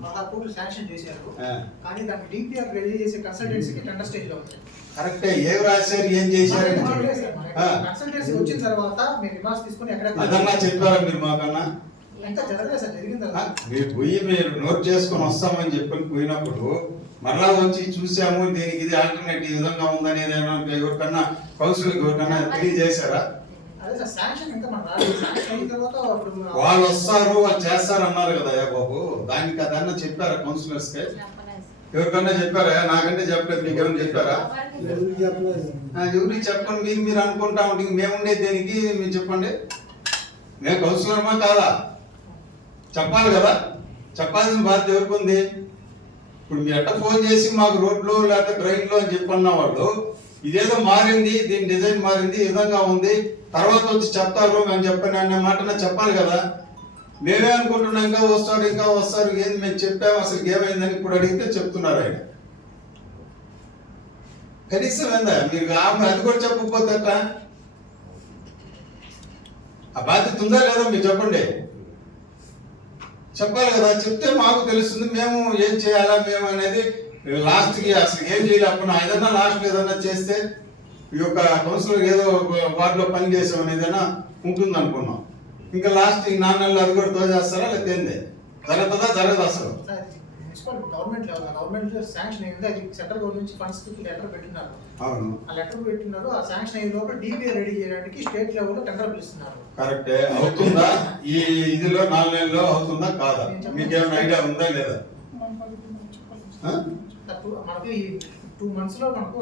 16 కోట్లు శాంక్షన్ చేశారు, కానీ దానికి డిపిఆర్ రిలీజ్ చేసే కన్సల్టెన్సీకి టెండర్ స్టేజ్ లో ఉంది. కరెక్టే, ఏం రాశారు ఏం చేశారు కన్సల్టెన్సీ వచ్చిన తర్వాత మీరు రిమార్క్స్ తీసుకుని ఎక్కడ అదన్నా చెప్పారా మీరు మాకన్నా? ఇంకా జరగలేదు సార్, జరిగిన తర్వాత మీరు పోయి మీరు నోట్ చేసుకుని వస్తామని చెప్పని పోయినప్పుడు మరలా వచ్చి చూసాము దీనికి ఇది ఆల్టర్నేటివ్ ఈ విధంగా ఉందనేది ఎవరికన్నా కౌన్సిల్ ఎవరికన్నా తెలియజేశారా? వాళ్ళు వస్తారు వాళ్ళు చేస్తారు అన్నారు కదా బాబు, దానికి అదన్నా చెప్పారా కౌన్సిలర్స్ కి? ఎవరికన్నా చెప్పారా? నాకంటే చెప్పలేదు, మీకేమన్నా చెప్పారా? ఎవరికి చెప్పండి, మీరు అనుకుంటా ఉంటే మేముండే దేనికి మీరు చెప్పండి. మేము కౌన్సిలర్మా కాదా? చెప్పాలి కదా, చెప్పాల్సిన బాధ్యత ఎవరికి ఉంది? ఇప్పుడు మీరు ఎట్లా ఫోన్ చేసి మాకు రోడ్లు లేకపోతే డ్రైన్లు అని చెప్పన్న వాళ్ళు ఇదేదో మారింది, దీని డిజైన్ మారింది, ఈ విధంగా ఉంది, తర్వాత వచ్చి చెప్తారు మేము చెప్పాను అనే మాట చెప్పాలి కదా. మేమే అనుకుంటున్నాం ఇంకా వస్తారు ఏంది మేము చెప్పాము అసలు ఏమైందని ఇప్పుడు అడిగితే చెప్తున్నారు ఆయన. కనీసం ఏందా మీరు అది కూడా చెప్పకపోతే ఆ బాధ్యత ఉందా లేదా మీరు చెప్పండి. చెప్పాలి కదా, చెప్తే మాకు తెలుస్తుంది మేము ఏం చేయాలా మేము అనేది. లాస్ట్కి అసలు ఏం చేయలేకపోయినా ఏదన్నా లాస్ట్ ఏదన్నా చేస్తే ఈ యొక్క కౌన్సిలర్ ఏదో వార్డులో పని చేసాం ఏదైనా ఉంటుంది అనుకున్నాం. ఇంకా లాస్ట్ 4 నెలలు అది కూడా తోచేస్తారా లేకపోతే ఏంది జరుగుతుందా జరగదు అసలు. మున్సిపల్ గవర్నమెంట్ శాంక్షన్ అయింది, అది సెంట్రల్ గవర్నమెంట్ నుంచి ఫండ్స్ లెటర్ పెట్టినారు. అవును, ఆ లెటర్ పెట్టినారు. ఆ శాంక్షన్ అయిన లోపల డిపిఆర్ రెడీ చేయడానికి స్టేట్ లెవెల్లో టెండర్ పిలుస్తున్నారు. కరెక్టే. అవుతుందా ఈ ఇదిలో 4 నెలల్లో అవుతుందా కాదా మీకేమైనా ఐడియా ఉందా లేదా? మనకి 2 months లో మనకు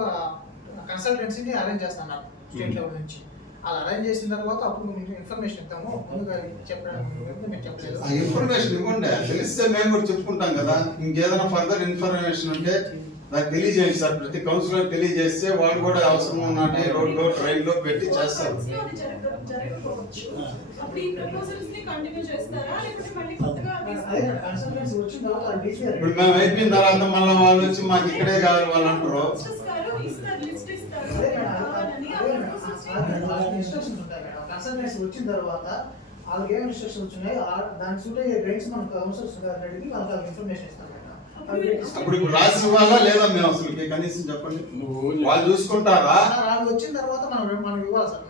కన్సల్టెన్సీని అరేంజ్ చేస్తున్నారు స్టేట్ లెవెల్ నుంచి. అది అరేంజ్ చేసిన తర్వాత అప్పుడు మీకు ఇన్ఫర్మేషన్ ఇస్తాము. ముందుగా చెప్పడానికి మీరు చెప్పలేదు. ఆ ఇన్ఫర్మేషన్ ఇవ్వండి, తెలిస్తే మేము కూడా చెప్పుకుంటాం కదా. ఇంకేదైనా ఫర్దర్ ఇన్ఫర్మేషన్ ఉంటే నాకు తెలియజేయండి సార్. ప్రతి కౌన్సిలర్ తెలియజేస్తే వాళ్ళు కూడా అవసరం ఉన్నట్టు రోడ్లో ట్రైన్లో పెట్టి చేస్తారు. ఇప్పుడు మేము అయిపోయిన తర్వాత మళ్ళీ వాళ్ళు వచ్చి మాకు ఇక్కడే కావాలి వాళ్ళు అంటారు. ఇన్స్ట్రక్షన్స్ ఉంటాయి మేడం. కన్సల్టెన్సీ వచ్చిన తర్వాత వాళ్ళకి ఏం ఇన్స్ట్రక్షన్స్ వచ్చినాయి దానికి సూట్ అయ్యే గ్రేడ్స్ మనం కౌన్సిలర్స్ గారిని అడిగి వాళ్ళకి ఇన్ఫర్మేషన్ ఇస్తాం మేడం. అప్పుడు రాసి ఇవ్వాలా లేదా మేము అసలు కనీసం చెప్పండి, వాళ్ళు చూసుకుంటారా? వాళ్ళు వచ్చిన తర్వాత మనం ఇవ్వాలి సార్.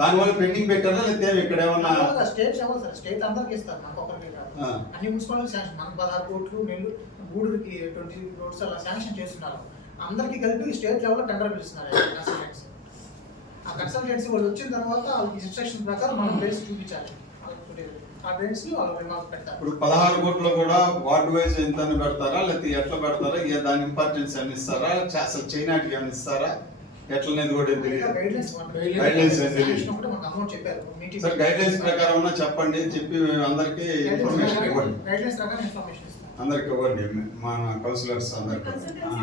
దానివల్ల పెండింగ్ పెట్టారా లేదా ఇక్కడ ఏమన్నా స్టేట్ ఇవ్వాలి సార్. స్టేట్ అందరికి ఇస్తారు, మనకు ఒకరికి కాదు. అన్ని మున్సిపాలిటీ శాంక్షన్ మనకు 16 కోట్లు, నెల్లూరు గూడూరుకి 20 crores అలా శాంక్షన్ చేస్తున్నారు. అందరికి కలిపి స్టేట్ లెవెల్లో టెండర్ పిలుస్తున్నారు కన్సల్టెన్సీ. ఆ కన్సల్టెన్సీ వాళ్ళు వచ్చిన తర్వాత వాళ్ళకి ఇన్స్ట్రక్షన్ ప్రకారం మనం డేట్స్ చూపించాలి. ఆ డేట్స్ ని వాళ్ళు రిమార్క్ పెడతారు. ఇప్పుడు 16 కోట్లు కూడా వార్డు వైజ్ ఎంత పెడతారా లేకపోతే ఎట్లా పెడతారా? దాని ఇంపార్టెన్స్ ఏమి ఇస్తారా? అసలు చైనాకి ఏమి ఇస్తారా? ఎట్లనేది కూడా తెలియదు. గైడ్లైన్స్ సార్ గైడ్లైన్స్ ప్రకారం చెప్పండి, చెప్పి అందరికి ఇన్ఫర్మేషన్ ఇవ్వండి. అందరికి ఇవ్వండి మన కౌన్సిలర్స్ అందరికి.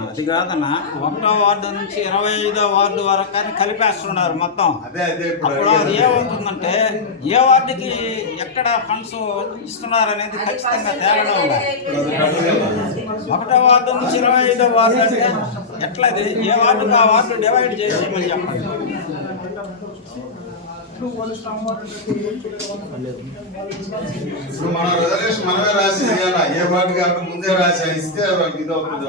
అది కాదన్నా 1వ వార్డు నుంచి 25వ వార్డు వరకు కానీ కలిపేస్తున్నారు మొత్తం. అదే అప్పుడు అది ఏమవుతుందంటే ఏ వార్డుకి ఎక్కడ ఫండ్స్ ఇస్తున్నారు అనేది ఖచ్చితంగా తేలడం. 1వ వార్డు నుంచి 25వ వార్డు అంటే ఎట్లా ఏ వార్డుకి ఆ వార్డు డివైడ్ చేసేయమని చెప్పండి. ఇప్పుడు మన రిజర్వేషన్ మనమే రాసి ఏ వార్డు కాక ముందే రాసి ఇస్తే వాళ్ళకి ఇది అవుతుంది.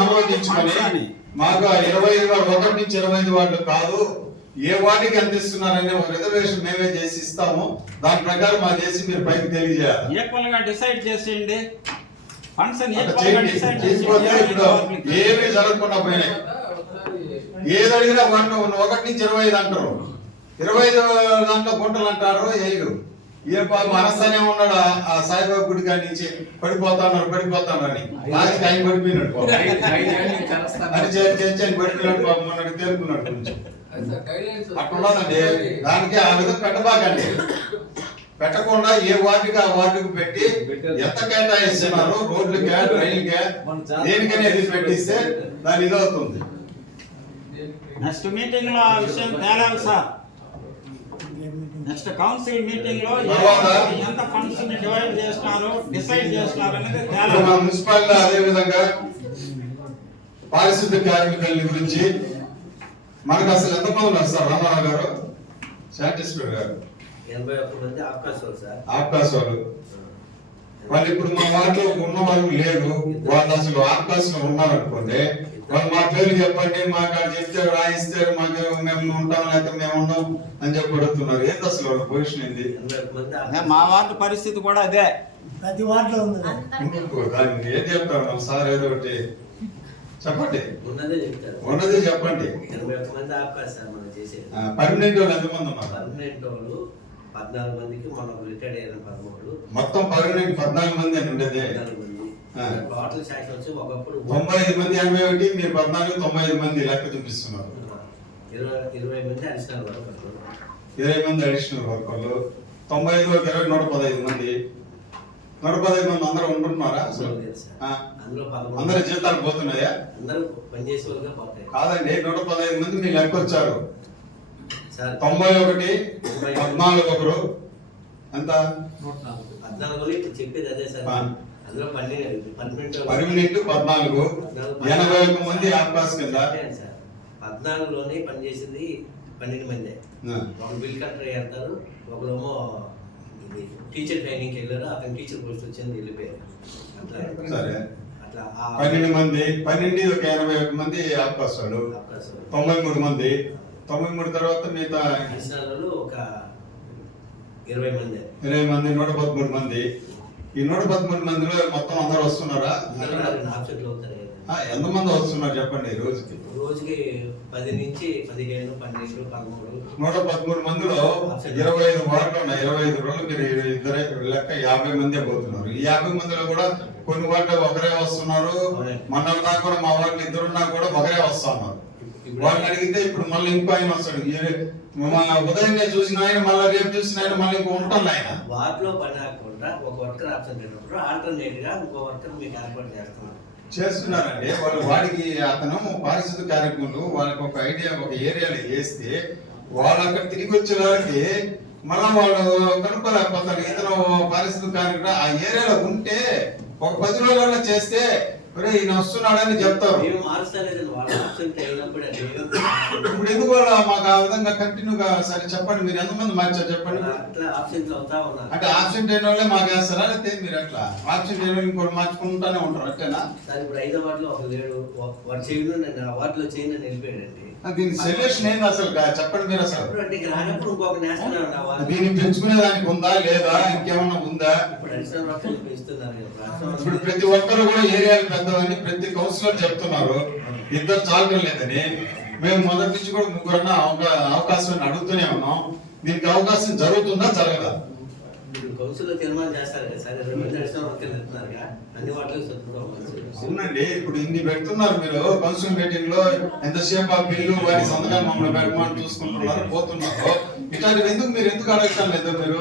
ఆమోదించుకొని మాకు 1 నుంచి 25 వార్డు కాదు, ఏ వార్డుకి ఎంత ఇస్తున్నారనే ఒక రిజర్వేషన్ మేమే చేసి ఇస్తాము. దాని ప్రకారం మా చేసి మీరు పైకి తెలియజేయాలి. ఈక్వల్ గా డిసైడ్ చేసేయండి. ఫండ్స్ ఏమీ జరగకుండా పోయినాయి. ఏది అడిగినా 1 నుంచి 25 అంటారు. 25 దాంట్లో గుంటలు అంటారు. ఏడు ఏ మనస్తానే ఉన్నాడు ఆ సాయిబాబా గుడి కాడి నుంచి పడిపోతాను అని లాస్ట్ ఆయన పడిపోయినాడు. అని చేర్చని పడిపోయినాడు బాబు మొన్నటి తేరుకున్నాడు కొంచెం. అట్లున్నదండి. దానికి ఆ విధంగా పెట్టబాకండి. పెట్టకుండా ఏ వార్డుకి ఆ వార్డుకి పెట్టి ఎంత కేటాయిస్తున్నారు రోడ్లకే రైలుకే దేనికనేది పెట్టిస్తే దాని ఇదవుతుంది. నెక్స్ట్ మీటింగ్ లో ఆ విషయం తేలాలి సార్. నెక్స్ట్ కౌన్సిల్ మీటింగ్ లో ఎంత ఫండ్స్ ని డివైడ్ చేస్తున్నారు డిసైడ్ చేస్తున్నారు అనేది తేలాలి. మా మున్సిపాలిటీ అదే విధంగా పారిశుద్ధ్య కార్మికుల గురించి మనకు అసలు ఎంత మంది ఉన్నారు సార్? రామారావు గారు, శాంతిస్పర్ గారు 81 మంది ఆప్కాస్ సార్. ఆప్కాస్ వాళ్ళు ఇప్పుడు మా వార్డులో ఉన్న వాళ్ళు లేరు. వాళ్ళు అసలు ఆప్కాస్ లో ఉన్నారనుకోండి, వాళ్ళు మా పేరు చెప్పండి, మాకు అది చెప్తే రాయిస్తే మాకు మేము ఉంటాం లేకపోతే మేము ఉన్నాం అని చెప్పి అడుగుతున్నారు. ఏంటి అసలు వాళ్ళ పొజిషన్ ఏంది? మా వార్డు పరిస్థితి కూడా అదే. ప్రతి వార్డులో ఉంది. దాన్ని ఏం చెప్తాను సార్? ఏదో ఒకటి చెప్పండి. ఉన్నదే చెప్తారు. ఉన్నదే చెప్పండి. 81 మంది ఆప్కాస్ సార్ మనం చేసేది. పర్మనెంట్ వాళ్ళు ఎంతమంది ఉన్నారు? పర్మనెంట్ వాళ్ళు 14 మందికి మనం రిటైర్డ్ అయిన 13. మొత్తం పర్మనెంట్ 14 మంది అని ఉండేది. టోటల్ శాంక్షన్ వచ్చి ఒకప్పుడు 95 మంది 81, మీరు 14 95 మంది లెక్క చూపిస్తున్నారు. 20 మంది అడిషనల్ వర్కర్లు. 20 మంది అడిషనల్ వర్కర్లు. 95 115 మంది. 115 మంది అందరూ ఉంటున్నారా అసలు? అందరి జీతాలు పోతున్నాయా? అందరూ పనిచేసే వాళ్ళుగా పోతాయి. కాదండి, 115 మంది మీరు లెక్కొచ్చారు. 91 14 ఒకరు ఎంత 14 ఇప్పుడు చెప్పేది అదే సార్. అందులో 12 పర్మనెంట్ 14 81 మంది ఆఫ్కాస్ కింద. 14లోనే పనిచేసింది 12 మంది. ఒక బిల్ కలెక్టర్ వెళ్తారు, ఒకరేమో టీచర్ ట్రైనింగ్కి వెళ్ళారు, అతను టీచర్ పోస్ట్ వచ్చింది వెళ్ళిపోయారు. సరే, 12 మంది 12 ఒక 81 మంది ఆఫ్కాస్ వాళ్ళు, 93 మంది. 93 తర్వాత మిగతా ఒక 20 మంది 113 మంది. ఈ 113 మందిలో మొత్తం అందరూ వస్తున్నారా? ఎంతమంది వస్తున్నారు చెప్పండి రోజుకి? రోజుకి 10 నుంచి 15, 12, 13. 113 మందిలో 25 వార్డులు ఉన్నాయి. 25 రోజులు మీరు ఇద్దరే లెక్క 50 మందే పోతున్నారు. ఈ 50 మందిలో కూడా కొన్ని వార్డులు ఒకరే వస్తున్నారు. మొన్న దాకా కూడా మా వార్డులు ఇద్దరున్నా కూడా ఒకరే వస్తున్నారు. వాళ్ళని అడిగితే ఇప్పుడు మళ్ళీ ఇంకో ఆయన వస్తాడు. ఉదయం చూసిన ఆయన మళ్ళీ రేపు చూసిన ఆయన మళ్ళీ ఇంకో ఉంటాను ఆయన. వార్డులో పని కాకుండా ఒక వర్కర్ ఆబ్సెంట్ అయినప్పుడు ఆల్టర్నేట్ గా ఇంకో వర్కర్ మీకు ఏర్పాటు చేస్తున్నారండి. వాడికి అతను పారిశుద్ధ కార్యక్రమాలు వాళ్ళకి ఒక ఐడియా ఒక ఏరియాలో వేస్తే వాళ్ళు అక్కడ తిరిగి వచ్చే వారికి మళ్ళా వాళ్ళు కనుక్కోలేకపోతారు. ఇతను పారిశుద్ధ కార్యక్రమం ఆ ఏరియాలో ఉంటే ఒక 10 రోజుల్లో చేస్తే ఈయన వస్తున్నాడని చెప్తారు. ఇప్పుడు ఎందుకు మాకు ఆ విధంగా కంటిన్యూగా సరే చెప్పండి, మీరు ఎంతమంది మార్చారు చెప్పండి. అంటే ఆబ్సెంట్ అయిన వాళ్ళే మాకు వేస్తారా లేకపోతే మీరు ఎట్లా ఆబ్సెంట్ అయిన వాళ్ళు ఇంకోటి మార్చుకుంటానే ఉంటారు అంటేనా? ఇప్పుడు 5వ వార్డులో ఒక లేడు, వాడు చేయను వార్డులో చేయను వెళ్ళిపోయాడండి. దీని సొల్యూషన్ ఏంది అసలు చెప్పండి మీరు. అసలు రానప్పుడు ఇంకొక నేషనల్ దీన్ని పెంచుకునే దానికి ఉందా లేదా ఇంకేమన్నా ఉందా? ఇప్పుడు ప్రతి ఒక్కరు కూడా ఏరియాలు పెద్దవని ప్రతి కౌన్సిలర్ చెప్తున్నారు, ఇద్దరు చాలటం లేదని. మేము మొదటి నుంచి కూడా ముగ్గురన్న అవకాశం అడుగుతూనే ఉన్నాం. దీనికి అవకాశం జరుగుతుందా జరగదా? కౌన్సిల్లో తీర్మానం చేస్తారు కదా సార్, 2 మంది అడిషనల్ వర్కర్లు చెప్తున్నారుగా అన్ని వాటిలో అవునండి. ఇప్పుడు ఇన్ని పెడుతున్నారు మీరు కౌన్సిల్ మీటింగ్ లో, ఎంతసేపు ఆ బిల్లు వారి సంతకాలు మమ్మల్ని పెట్టమని చూసుకుంటున్నారు పోతున్నారు. ఇట్లాంటివి ఎందుకు మీరు ఎందుకు అడగటం లేదు? మీరు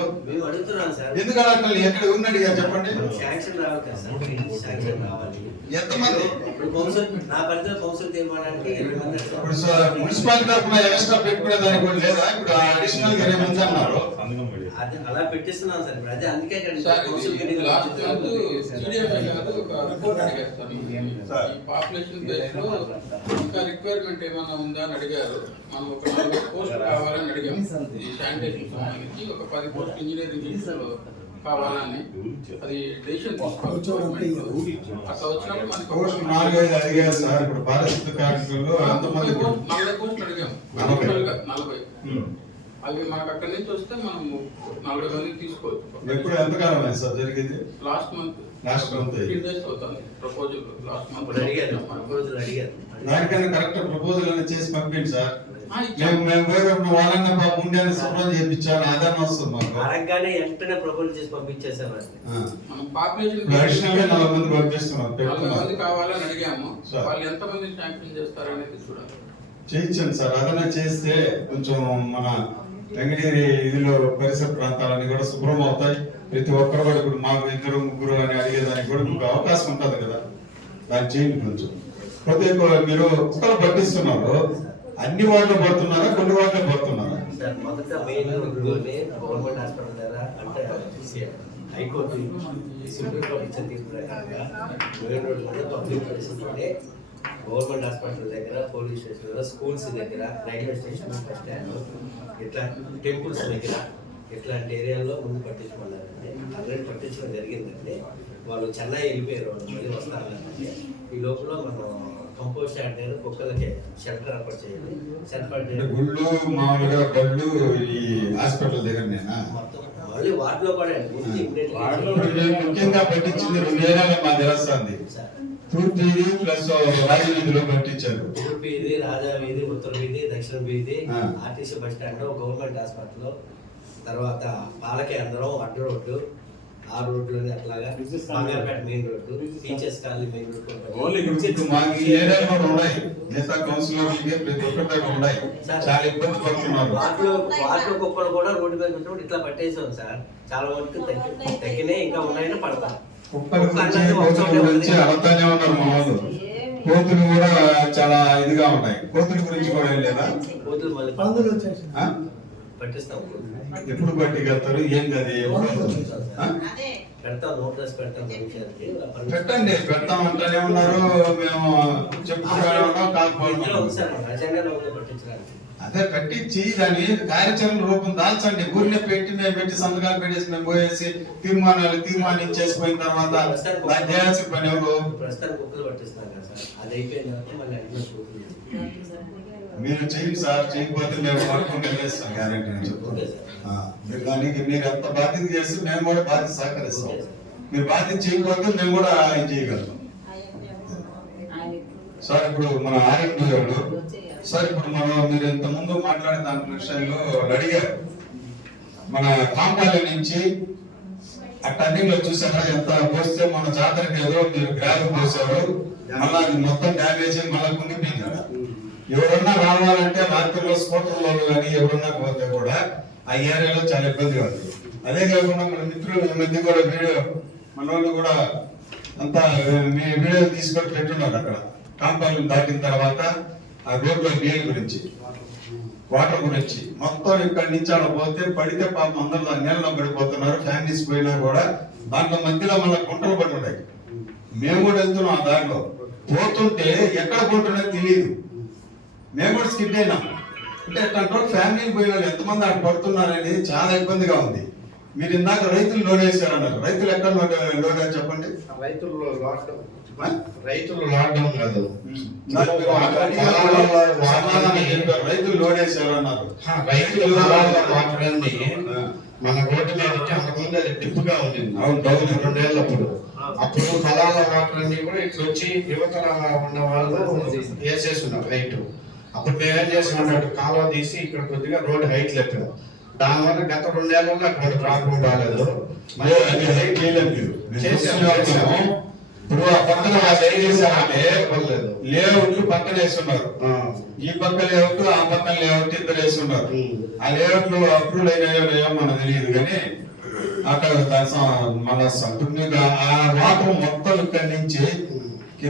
ఎందుకు అడగటం లేదు? ఎక్కడ ఉన్న అడిగా చెప్పండి. శాంక్షన్ రావాలి కదా సార్, శాంక్షన్ రావాలి. ఎంతమంది ఇప్పుడు కౌన్సిల్ నా పరిధిలో కౌన్సిల్ తీర్మానానికి 2 మంది. ఇప్పుడు మున్సిపాలిటీ తరఫున ఎక్స్ట్రా పెట్టుకునే దానికి కూడా లేదా? ఇప్పుడు అడిషనల్ గా 2 మంది అన్నారు. అది అలా పెట్టిస్తున్నాం సార్. ఇప్పుడు అదే అందుకే పాపులేషన్ బేస్ లో ఇంకా రిక్వైర్మెంట్ ఏమైనా ఉందా అని అడిగారు. మనం ఒక 40 పోస్ట్ కావాలని అడిగాం. ఈ శానిటేషన్ సంబంధించి ఒక 10 పోస్ట్ ఇంజనీరింగ్ కావాలని అది డెసిషన్ తీసుకోవాలి. అట్లా వచ్చినప్పుడు మనకి 4-5 అడిగారు సార్. ఇప్పుడు పారిశుద్ధ కార్మికులు 40 పోస్టులు అడిగాం. 40 అవి మనకు అక్కడి నుంచి వస్తే మనం 40 మందికి తీసుకోవచ్చు. ఎప్పుడు ఎంతకాలం అయింది సార్ జరిగింది? లాస్ట్ మంత్ 15 days అవుతుంది ప్రపోజల్. లాస్ట్ మంత్ అడిగారు. దానికన్నా కరెక్ట్ ప్రపోజల్ అనేది చేసి పంపిండి సార్. మేము వాళ్ళన్న ముందే శుభ్రం చేయించాలి అదన్న వస్తుంది మాకు. అడగగానే వెంటనే ప్రపోజల్ చేసి పంపించేసారు. మనం పాపులేషన్ 40 మంది పంపిస్తున్నాం. 40 మంది కావాలని అడిగాము. వాళ్ళు ఎంత మంది శాంక్షన్ చేస్తారనేది చూడాలి. చేయించండి సార్. అదన్నా చేస్తే కొంచెం మన వెంకటగిరి ఇదిలో పరిసర ప్రాంతాలన్నీ కూడా శుభ్రం అవుతాయి. ప్రతి ఒక్కరు కూడా ఇప్పుడు మాకు 2, 3 అని అడిగేదానికి కూడా మీకు అవకాశం ఉంటుంది కదా. దాన్ని చేయండి కొంచెం. ప్రతి మీరు కుక్కలు పట్టిస్తున్నారు, అన్ని వాటిలో పడుతున్నారా కొన్ని వాటిలో పడుతున్నారా? సార్ మొదట మెయిన్ గవర్నమెంట్ హాస్పిటల్ దగ్గర అంటే హైకోర్టు సుప్రీం కోర్టు ఇచ్చిన తీర్పు ప్రకారంగా మెయిన్ రోడ్ మీద పబ్లిక్ ప్లేసెస్లోనే గవర్నమెంట్ హాస్పిటల్ దగ్గర, పోలీస్ స్టేషన్ దగ్గర, స్కూల్స్ దగ్గర, రైల్వే స్టేషన్, బస్ స్టాండ్, ఇట్లా టెంపుల్స్ దగ్గర ఇట్లాంటి ఏరియాలో ముందు పట్టించుకున్నారండి. ఆల్రెడీ పట్టించడం జరిగిందండి. వాళ్ళు చెన్నై వెళ్ళిపోయారు, వాళ్ళు మళ్ళీ వస్తారండి. ఈ లోపల మనం కంపోస్ట్ యాడ్ దగ్గర కుక్కలకి షెల్టర్ ఏర్పాటు చేయాలి. గుళ్ళు మామూలుగా బళ్ళు ఈ హాస్పిటల్ దగ్గర మళ్ళీ వాటిలో కూడా ముఖ్యంగా పట్టించింది 2 ఏరియాలో మా తెలుస్తుంది. తూర్పు వీధి ప్లస్ రాజు వీధిలో పట్టించారు. తూర్పు వీధి, రాజా వీధి, ఉత్తర వీధి, దక్షిణ వీధి, RTC bus stand, government hospital, తర్వాత పాల కేంద్రం, అడ్డ రోడ్డు, ఆ రోడ్లోనే అట్లాగా Bangarapeta main road, teachers colony main only ఇప్పుడు మాకు ఈ ఏరియాలో కూడా ఉన్నాయి, నేతా కౌన్సిలర్లకి ప్రతి ఒక్కరి దగ్గర ఉన్నాయి, చాలా ఇబ్బంది పడుతున్నారు. వాటర్ కుప్పలు కూడా రోడ్డు మీద ఉన్నప్పుడు ఇట్లా పట్టేసాం సార్, చాలా వరకు తగ్గినాయి, ఇంకా ఉన్నాయని పడతా. కుప్పల గురించి అడుగుతానే ఉన్నారు మా వాళ్ళు. కోతులు కూడా చాలా ఇదిగా ఉన్నాయి, కోతుల గురించి కూడా ఏం లేదా? కోతులు మళ్ళీ పట్టిస్తాం. ఎప్పుడు పట్టికెళ్తారు, ఏం కదా? పెడతాం, నోటీస్ పెడతాం. పెట్టండి, పెడతామంటానే ఉన్నారు, మేము చెప్పుకుంటూనే ఉన్నాం, కాకపోతే అదే పెట్టించి దాని కార్యాచరణ రూపం దాల్చండి. ఊరినే పెట్టి మేము పెట్టి సంతకాలు పెట్టేసి మేము పోయేసి తీర్మానించేసిపోయిన తర్వాత దాన్ని చేయాల్సిన పని ఎవరు? ప్రస్తుతానికి కుక్కలు పట్టిస్తాం కదా సార్, అది అయిపోయిన తర్వాత మళ్ళీ అడ్మిషన్ మీరు చేయండి సార్, చేయకపోతే మేము పడుకుంటూ వెళ్ళేస్తాం, గ్యారెంటీ అని చెప్తాం. దానికి మీరు ఎంత బాధ్యత చేస్తే మేము కూడా బాధ్యత సహకరిస్తాం. మీరు బాధ్యత చేయకపోతే మేము కూడా ఏం చేయగలుగుతాం సార్. ఇప్పుడు మన ఆర్ఎండి గారు సార్, ఇప్పుడు మీరు ఇంత ముందు మాట్లాడే దాని విషయంలో అడిగారు, మన కాంపాల నుంచి ఆ టర్నింగ్ లో చూసారా ఎంత పోస్తే, మన జాతరకి ఏదో మీరు గ్రాఫ్ పోసారు, మళ్ళీ అది మొత్తం డ్యామేజ్ మళ్ళీ కుంగిపోయింది కదా. ఎవరన్నా రావాలంటే రాత్రిలో స్కూటర్లో కానీ ఎవరన్నా పోతే కూడా ఆ ఏరియాలో చాలా ఇబ్బందిగా ఉంది. అదే కాకుండా మన మిత్రులు ఈ మధ్య కూడా వీడియో మన వాళ్ళు కూడా అంతా మీ వీడియో తీసుకొని పెట్టున్నారు అక్కడ కాంపౌండ్ దాటిన తర్వాత ఆ రోడ్లో నీళ్ళ గురించి, వాటర్ గురించి మొత్తం ఇక్కడి నుంచి అలా పోతే పడితే పాపం అందరూ నీళ్ళలో పడిపోతున్నారు. ఫ్యామిలీస్ పోయినా కూడా దాంట్లో మధ్యలో మళ్ళీ గుంటలు పడి ఉన్నాయి. మేము కూడా వెళ్తున్నాం ఆ దారిలో, పోతుంటే ఎక్కడ గుంటున్నాయో తెలియదు, మేము కూడా స్కిడ్ అయినాం. అంటే అట్లాంటి ఫ్యామిలీ పోయిన వాళ్ళు ఎంతమంది అక్కడ పడుతున్నారు అనేది చాలా ఇబ్బందిగా ఉంది. మీరు ఇందాక రైతులు లోడ్ వేసారన్నారు, రైతులు ఎక్కడ లోడ్ అని చెప్పండి. రైతులు లాక్డౌన్ కాదు, రైతులు లోడ్ వేసారు అన్నారు. రైతులు మాట్లాడింది మన రోడ్డు మీద వచ్చి అంతకుముందు అది డిప్గా ఉంది. అవును, 2 అప్పుడు పొలాల వాటర్ అన్ని కూడా ఇట్లా వచ్చి యువతల ఉన్న వాళ్ళు వేసేస్తున్నారు హైట్. అప్పుడు మేమేం చేసామంటే కాలువ తీసి ఇక్కడ కొద్దిగా రోడ్ హైట్ లేపాం. దానివల్ల గత 2 ఏళ్లలో అటువంటి ప్రాబ్లం రాలేదు. ఇప్పుడు ఆ పక్కన లేఅవుట్లు పక్కన వేస్తున్నారు, ఈ పక్క లేఅవుట్ ఆ పక్కన లేఅవుట్ ఇద్దరు వేస్తున్నారు. ఆ లేఅవుట్లు అప్రూవ్ అయినాయో మనకు తెలియదు, కానీ అక్కడ మన ఆ వాటర్ మొత్తం ఇక్కడి నుంచి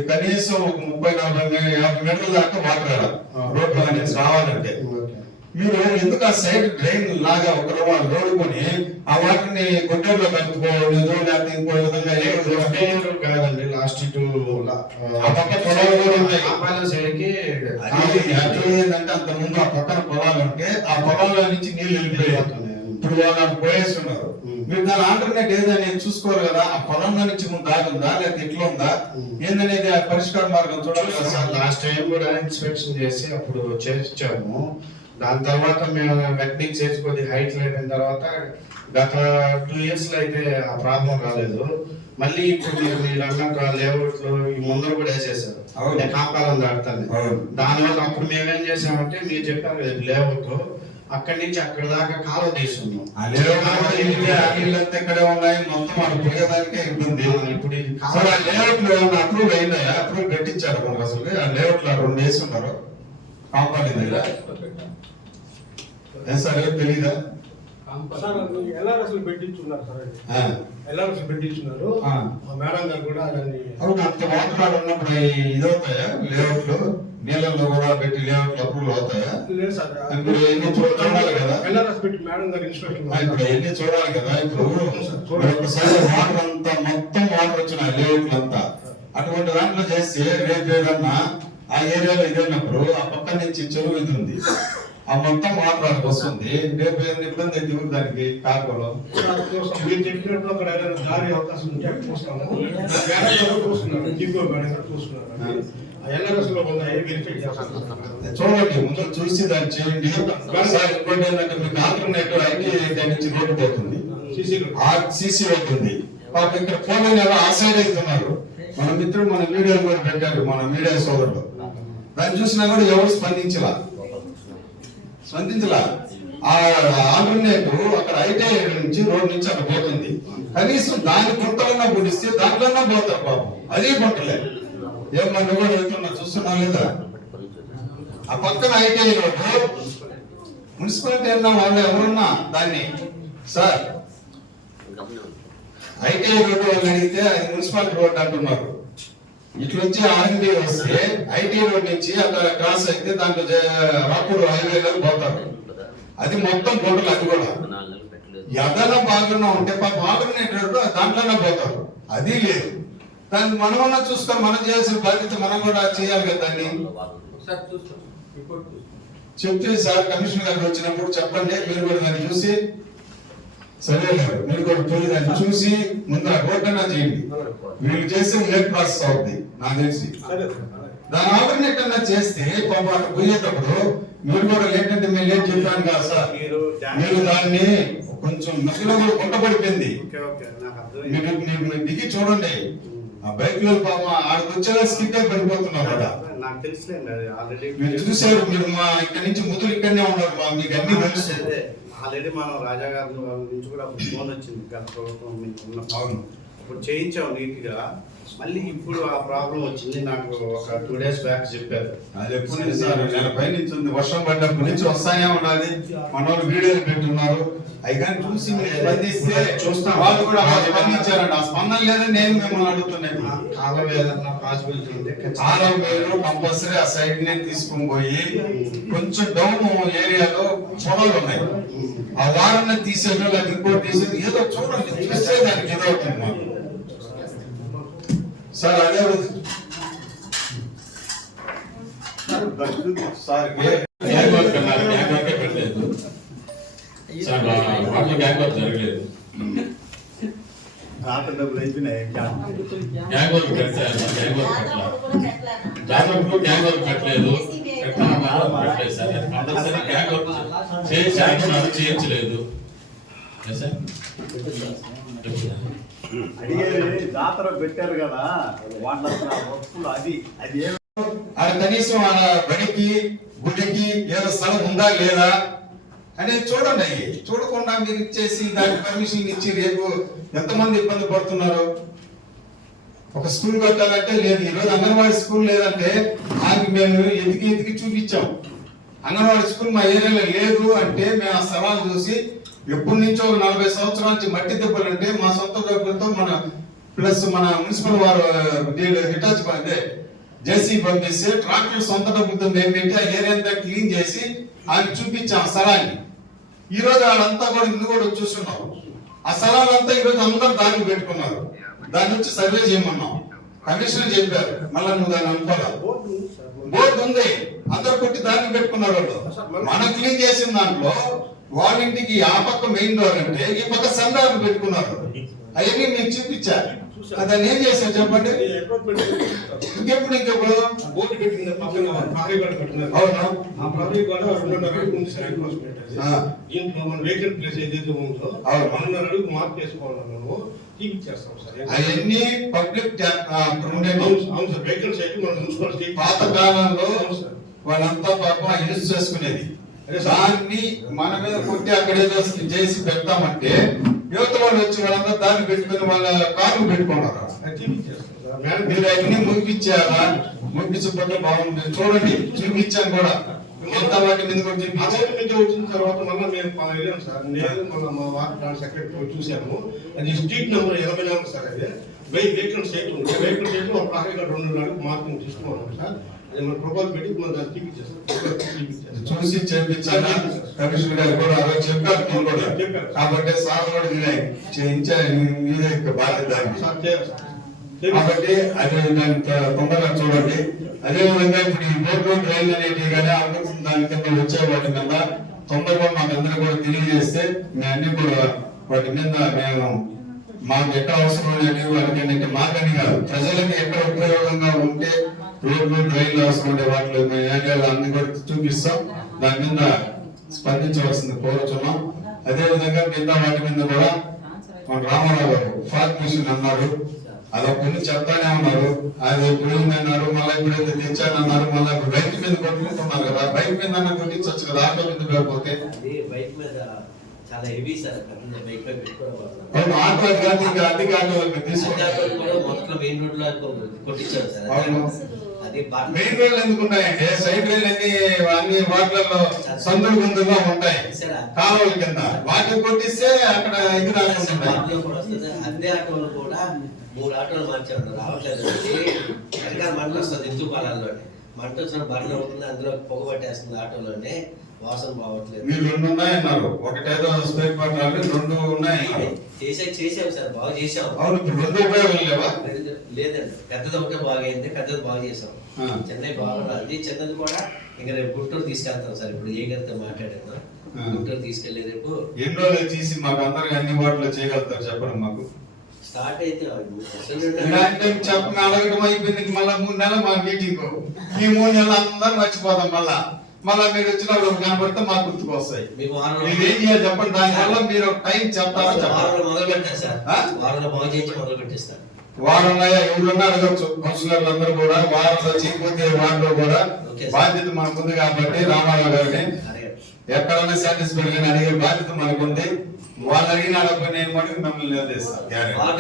కనీసం ఒక 30-40-50 మీటర్ల దాకా వాటర్ వెళ్ళాలి రోడ్లో నుంచి రావాలంటే. మీరు ఎందుకు ఆ సైడ్ డ్రైన్ లాగా ఒక రోడ్డు కొని ఆ వాటర్ ని గుడ్డలో కలుపుకోలేదు, లేకపోతే ఇంకో విధంగా కాదండి. లాస్ట్ ఆ పక్క పొలాలు కూడా ఉన్నాయి. ఏంటంటే అంత ముందు ఆ పక్కన పొలాలు ఉంటే ఆ పొలాల్లో నుంచి నీళ్లు వెళ్ళిపోయి ఇప్పుడు వాళ్ళు పోయేస్తున్నారు. మీరు దాని ఆల్టర్నేట్ ఏదనేది చూసుకోవాలి కదా. ఆ పొలంలో నుంచి దాగుందా లేకపోతే ఎట్లా ఉందా ఏందనేది ఆ పరిష్కార మార్గం చూడాలి కదా సార్. లాస్ట్ టైం కూడా ఇన్స్పెక్షన్ చేసి అప్పుడు చేర్చాము. దాని తర్వాత మేము వెట్నింగ్ చేసి కొద్ది హైట్ లేని తర్వాత గత 2 years లో అయితే ఆ ప్రాబ్లం రాలేదు. మళ్ళీ ఇప్పుడు మీరు అన్నట్టు లేఅవుట్లు ఈ ముందర కూడా వేసేసారు, కాపాలం దాటుతాను. దానివల్ల అప్పుడు మేమేం చేసామంటే మీరు చెప్పారు లేఅవుట్ అక్కడి నుంచి అక్కడ దాకా కాలువ తీసుకున్నాం. ఇక్కడే ఉన్నాయి మొత్తం అక్కడ పోయేదానికే ఇబ్బంది. ఇప్పుడు లేఅవుట్ అప్రూవ్ అయినాయా? అప్రూవ్ పెట్టించారు మనకు అసలు. ఆ లేఅవుట్ 2 వేస్తున్నారు కాంపౌండ్ దగ్గర. సార్ తెలీదా? ఎల్ఆర్ఎస్ పెట్టించున్నారు సార్, ఎల్ఆర్ఎస్ పెట్టించున్నారు. మేడం గారు కూడా అంత వాటర్ ఉన్నప్పుడు ఇది అవుతాయా లేఅవుట్లు? నీళ్ళల్లో కూడా పెట్టి లేఅవుట్లు అప్రూవల్ అవుతాయా? లేదు సార్, ఇప్పుడు ఎన్ని చూడాలి కదా. ఎల్ఆర్ఎస్ పెట్టి మేడం గారు ఇన్స్పెక్షన్ ఇప్పుడు ఎన్ని చూడాలి కదా. ఇప్పుడు ఒకసారి వాటర్ అంతా మొత్తం వాటర్ వచ్చిన లేఅవుట్లు అంతా అటువంటి దాంట్లో చేస్తే రేపు ఏదన్నా ఆ ఏరియాలో ఇదైనప్పుడు ఆ పక్క నుంచి చెరువు ఇది ఉంది, ఆ మొత్తం వాటర్ వస్తుంది. రేపు ఏదైనా ఇబ్బంది అయితే దానికి కాకపోవడం మీరు చెప్పినట్టు అక్కడ దారి అవకాశం ఉంటే చూస్తాము. చూస్తున్నారు జీపో మేడం గారు చూస్తున్నారు. ఎల్ఆర్ఎస్ లో ఉన్నాయి వెరిఫై చేస్తాం. చూడండి, ముందు చూసి దాన్ని చేయండి. ఇంకోటి ఏంటంటే మీకు ఆల్టర్నేటివ్ ఐటీ నుంచి రోడ్డు పోతుంది, సీసీ అవుతుంది. పాపం ఇక్కడ ఫోన్ ఆ సైడ్ అవుతున్నారు. మన మిత్రుడు మన మీడియా కూడా పెట్టారు, మన మీడియా సోదరుడు. దాన్ని చూసినా కూడా ఎవరు స్పందించలా. ఆ ఆల్టర్నేటివ్ అక్కడ ఐటీఐ నుంచి రోడ్ నుంచి అక్కడ పోతుంది. కనీసం దాని గుంటలన్నా పొడిస్తే దాంట్లోనే పోతారు పాపం, అది గుంటలే. ఏమన్నా కూడా వెళ్తున్నా చూస్తున్నా లేదా? ఆ పక్కన ఐటీఐ రోడ్డు మున్సిపాలిటీ అన్న వాళ్ళు ఎవరున్నా దాన్ని సార్ ఐటీఐ రోడ్డు వాళ్ళు అడిగితే అది మున్సిపాలిటీ రోడ్డు అంటున్నారు. ఇట్లా వచ్చి ఆర్ఎండి వస్తే ఐటీఐ రోడ్ నుంచి అక్కడ క్రాస్ అయితే దాంట్లో రాపూర్ హైవే గారు పోతారు. అది మొత్తం గుంటలు. అది కూడా ఎదన బాగున్నా ఉంటే బాగునేటట్టు దాంట్లోనే పోతారు. అది లేదు. దాన్ని మనమన్నా చూస్తాం, మనం చేయాల్సిన బాధ్యత మనం కూడా చేయాలి కదా. దాన్ని చెప్తే సార్ కమిషనర్ గారు వచ్చినప్పుడు చెప్పండి, మీరు కూడా దాన్ని చూసి సరే మీరు కూడా పోయి దాన్ని చూసి ముందు ఆ రోడ్డన్నా చేయండి. వీళ్ళు చేస్తే లేట్ ప్రాసెస్ అవుతుంది నాకు తెలిసి. దాని ఆల్టర్నేట్ అన్నా చేస్తే పాప అక్కడ పోయేటప్పుడు మీరు కూడా లేట్ అంటే మేము లేట్ చెప్పాను కదా సార్, మీరు దాన్ని కొంచెం మధ్యలో కూడా కొట్టబడిపోయింది. మీరు దిగి చూడండి, ఆ బైక్ లో పాప ఆడికి వచ్చేలా స్కిట్ అయి పడిపోతున్నారు కదా. నాకు తెలుసులేండి, ఆల్రెడీ మీరు చూసారు. మీరు మా ఇక్కడ నుంచి ముద్దులు ఇక్కడనే ఉన్నారు, మీకు అన్ని తెలుసు. ఆల్రెడీ మనం రాజా గారి నుంచి కూడా ఫోన్ వచ్చింది గత ప్రభుత్వం ఉన్నప్పుడు, ఇప్పుడు చేయించాం నీట్ గా. మళ్ళీ ఇప్పుడు ఆ ప్రాబ్లం వచ్చింది. నాకు ఒక 2 days బ్యాక్ చెప్పారు. అది ఎప్పుడు నుంచి సార్, నెల పై నుంచి ఉంది. వర్షం పడ్డప్పటి నుంచి వస్తానే ఉన్నది. మన వాళ్ళు వీడియోలు పెట్టున్నారు. అవి కానీ చూసి మీరు స్పందిస్తే చూస్తాం. వాళ్ళు కూడా స్పందించారండి. ఆ స్పందన లేదని నేను మిమ్మల్ని అడుగుతున్నాను. కాలం ఏదన్నా పాసిబిలిటీ ఉంటే చాలా మీరు కంపల్సరీ ఆ సైడ్ నే తీసుకుని పోయి కొంచెం డౌన్ ఏరియాలో పొడవులు ఉన్నాయి, ఆ వారన్నా తీసేయడం లేదా ఇంకోటి తీసేది ఏదో చూడండి. చూస్తే దానికి ఏదో అవుతుంది మాకు సార్. అదే సార్ గ్యాంగ్ వర్క్ అన్నారు, గ్యాంగ్ వర్కే పెట్టలేదు సార్. వాటిలో గ్యాంగ్ వర్క్ జరగలేదు. గ్యాంగ్ వర్క్ పెట్టలేదు, గ్యాంగ్ వర్క్ పెట్టలేదు. జాతరలో గ్యాంగ్ వర్క్ పెట్టలేదు, పెట్టలేదు సార్. కంపల్సరీ గ్యాంగ్ వర్క్ చేయించారు, చేయించలేదు సార్. జాతర పెట్టారు కదా, వాళ్ళ వస్తువులు అది కనీసం ఆ బడికి గుడికి ఏదో స్థలం ఉందా లేదా అనేది చూడండి. చూడకుండా మీరు ఇచ్చేసి దానికి పర్మిషన్ ఇచ్చి రేపు ఎంతమంది ఇబ్బంది పడుతున్నారు. ఒక స్కూల్ పెట్టాలంటే లేదు, ఈరోజు అంగన్వాడీ స్కూల్ లేదంటే ఆమె మేము ఎదిగి చూపించాం. అంగన్వాడీ స్కూల్ మా ఏరియాలో లేదు అంటే మేము ఆ స్థలాలు చూసి ఎప్పటి నుంచో 40 సంవత్సరాల నుంచి మట్టి దెబ్బలు అంటే మా సొంత డబ్బులతో మన ప్లస్ మన మున్సిపల్ వారు హిటాచ్ అదే జేసీ పంపిస్తే ట్రాక్టర్ సొంత డబ్బులతో మేము పెట్టి ఆ ఏరియా అంతా క్లీన్ చేసి ఆమె చూపించాం స్థలాన్ని. ఈ రోజు వాళ్ళంతా కూడా ఇల్లు కూడా చూస్తున్నాం. ఆ స్థలాలంతా ఈ రోజు అందరూ దానికి పెట్టుకున్నారు. దాని నుంచి సర్వే చేయమన్నాం, కమిషనర్ చెప్పారు. మళ్ళీ నువ్వు దాన్ని అనుకోవాలి, బోర్డు ఉంది, అందరు కొట్టి దాన్ని పెట్టుకున్నారు. వాళ్ళు మనం క్లీన్ చేసిన దాంట్లో వాళ్ళ ఇంటికి ఆ పక్క మెయిన్ డోర్ అంటే ఈ పక్క సందాలు పెట్టుకున్నారు. అవన్నీ మీకు చూపించారు. దాన్ని ఏం చేశారు చెప్పండి. ఇంకెప్పుడు బోర్డు పెట్టింది పక్కన పెట్టినారు. అవును, ఆ ప్రాజెక్ట్ కూడా 2.5 అడుగు ఉంది సార్. దీంట్లో మన వేకెంట్ ప్లేస్ ఏదైతే ఉందో 1.5 అడుగు మార్క్ చేసుకోవాలి. మనము తీపిచ్చేస్తాం సార్. అవన్నీ పబ్లిక్ అవును సార్, వేకెంట్ సైట్ మన మున్సిపాలిటీ పాత కాలంలో వాళ్ళంతా పాపం యూజ్ చేసుకునేది. దాన్ని మన మీద కొట్టి అక్కడ ఏదో చేసి పెడతామంటే యువత వాళ్ళు వచ్చి వాళ్ళంతా దాన్ని పెట్టుకుని వాళ్ళ కార్లు పెట్టుకున్నారు. మీరు అవన్నీ ముగిపించారా? ముగిపించకపోతే బాగుంటుంది. చూడండి, చూపించాను కూడా మొత్తం వాటి మీద కూడా చూపించాను. వచ్చిన తర్వాత మళ్ళీ మేము వెళ్ళాం సార్. నేను మన మా వార్డ్ సెక్రటరీ చూశాను. అది స్ట్రీట్ నెంబర్ 84 సార్. అది వేకెంట్ సైట్ ఉంది. వేకెంట్ సైట్ ఒక ప్రాజెక్ట్ 2.5 అడుగు మార్కింగ్ తీసుకున్నాం సార్. అది మన ప్రపోజల్ పెట్టి మనం దాన్ని తీపిచ్చేస్తాం. చూసి చేయించాలి. కమిషనర్ గారు కూడా అలా చెప్పారు కూడా. కాబట్టి సార్ కూడా మీదే బాధ్యత. కాబట్టి అది తొందరగా చూడండి. అదే విధంగా ఇప్పుడు ఈ రోడ్ రైల్ అనేవి కానీ అవకాశం దాని కింద వచ్చే వాటి మీద తొందరగా మాకందరూ కూడా తెలియజేస్తే మేము అన్ని కూడా వాటి మీద మేము మాకు ఎక్కడ అవసరం అనేది వాళ్ళకి ఏంటంటే మాకని కాదు, ప్రజలకి ఎక్కడ ఉపయోగంగా ఉంటే రోడ్లు రైళ్లు అవసరం ఉండే వాటిలో మేము ఏరియాలో అన్ని కూడా చూపిస్తాం. దాని మీద స్పందించవలసింది కోరుతున్నాం. అదే విధంగా మిగతా వాటి మీద కూడా మన రామారావు గారు ఫార్మేషన్ అన్నారు. అది కొన్ని చెప్తానే ఉన్నారు, అది పోయిందన్నారు, మళ్ళీ ఇప్పుడు తెచ్చానన్నారు, మళ్ళీ రైతు మీద కొట్టుకుంటున్నారు కదా, బైక్ మీద అన్న కొట్టించవచ్చు కదా, ఆటో మీద లేకపోతే బైక్ మీద చాలా హెవీ సార్, బైక్ మీద ఆటో కానీ ఇంకా అధిక ఆటోలకు తీసుకోవాలి. మొదట్లో మెయిన్ రోడ్ లో కొట్టించారు సార్. మెయిన్ రోడ్లు ఎందుకు ఉంటాయంటే సైడ్ రైలు అన్ని వాటిలలో సందులు గుందుల్లో ఉంటాయి కాలువల కింద, వాటిని కొట్టిస్తే అక్కడ ఇది రాకుండా. అదే ఆటోలు కూడా 3 ఆటోలు మార్చారు, రావట్లేదు. వెనకాల మంట వస్తుంది ఇంతు పాలల్లోనే, మంట వచ్చిన బండ్లు అవుతుంది, అందులో పొగ పట్టేస్తుంది ఆటోలోనే, వాసన బాగట్లేదు. మీరు 2 ఉన్నాయన్నారు, ఒకటేదో స్పేర్ పార్ట్ 2 ఉన్నాయన్నారు. చేసాం సార్, బాగా చేసాం. అవును, 2 ఉపయోగం లేవా? లేదండి, పెద్దది ఒకటే బాగైంది, పెద్దది బాగా చేసాం. చెన్నై బాగున్నది, చిన్నది కూడా ఇంకా రేపు గుంటూరు తీసుకెళ్తాం సార్. ఇప్పుడు ఏ గంట మాట్లాడాను, గుంటూరు తీసుకెళ్లి రేపు ఎన్ని రోజులు తీసి మాకు అందరికి అన్ని వాటిలో చేయగలుగుతారు చెప్పండి మాకు. స్టార్ట్ అయితే చెప్పిన అడగడం అయిపోయింది, మళ్ళీ 3 నెలలు మా మీటింగ్, ఈ 3 నెలలు అందరూ మర్చిపోతాం. మళ్ళా మీరు వచ్చినప్పుడు కనబడితే మాకు గుర్తుకు వస్తాయి. మీరేం చేయాలి చెప్పండి, దానివల్ల మీరు టైం చెప్తారా? మొదలు పెట్టారు సార్, వారంలో బాగు చేయించి మొదలు పెట్టిస్తారు. వారంలో ఎవరున్నా అడగచ్చు, కౌన్సిలర్లు అందరూ కూడా వారంలో చేయకపోతే వారిలో కూడా బాధ్యత మనకు ఉంది కాబట్టి రామారావు గారిని ఎక్కడన్నా సాటిస్ఫైడ్ గానీ అడిగే బాధ్యత మనకు ఉంది. వాళ్ళు అడిగిన అడగ నేను మటుకు మిమ్మల్ని నిలదీస్తాను. వాళ్ళ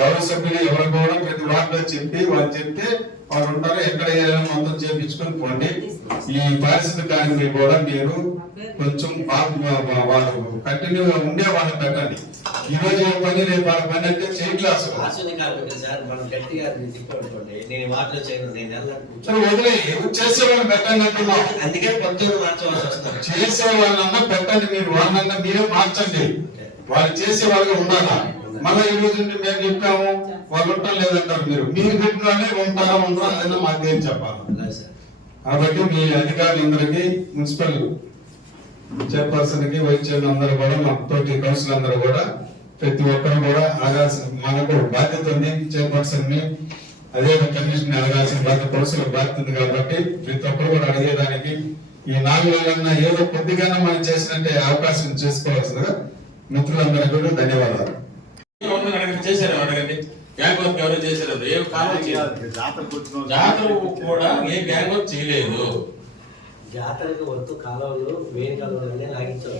గౌరవ సభ్యులు ఎవరు కూడా ప్రతి వార్డులో చెప్పి వాళ్ళు చెప్తే వాళ్ళు ఉంటారు, ఎక్కడ ఏదైనా మొత్తం చేపించుకొని పోండి. ఈ పారిశుద్ధ కార్మికులు కూడా మీరు కొంచెం వాళ్ళు కంటిన్యూగా ఉండే వాళ్ళని పెట్టండి. ఈ రోజు పని రేపు వాళ్ళ పని అంటే చేయట్లేదు వదిలే చేసే వాళ్ళని పెట్టండి అంటున్నాం. అందుకే కొంచెం మార్చవలసి వస్తుంది. చేసే వాళ్ళన్నా పెట్టండి, మీరు వాళ్ళన్నా మీరే మార్చండి. వాళ్ళు చేసే వాళ్ళగా ఉండాలా. మళ్ళీ ఈ రోజు మేము చెప్పాము వాళ్ళు ఉండటం లేదంటారు, మీరు పెట్టిననే ఉంటారా అదైనా మాకేం చెప్పాలి. కాబట్టి మీ అధికారులందరికీ, మున్సిపల్ చైర్పర్సన్ కి, వైస్ చైర్మన్ అందరూ కూడా, మా తోటి కౌన్సిల్ అందరూ కూడా, ప్రతి ఒక్కరు కూడా అడగాల్సిన మనకు బాధ్యత ఉంది. చైర్పర్సన్ ని అదే కమిషన్ అడగాల్సిన బాధ్యత కౌన్సిల్ బాధ్యత ఉంది కాబట్టి ప్రతి ఒక్కరు కూడా అడిగేదానికి ఈ 4 నెలలన్నా ఏదో కొద్దిగానే మనం చేసినట్టే అవకాశం చేసుకోవాల్సిందిగా మిత్రులందరికీ కూడా ధన్యవాదాలు. చేశారు అడగండి, గ్యాంగ్ వర్క్ ఎవరో చేశారు, ఏ కాలం జాతర కూడా ఏ గ్యాంగ్ వర్క్ చేయలేదు. జాతరకు వర్క్ కాలువలు మెయిన్ కాలువలన్నీ లాగించారు.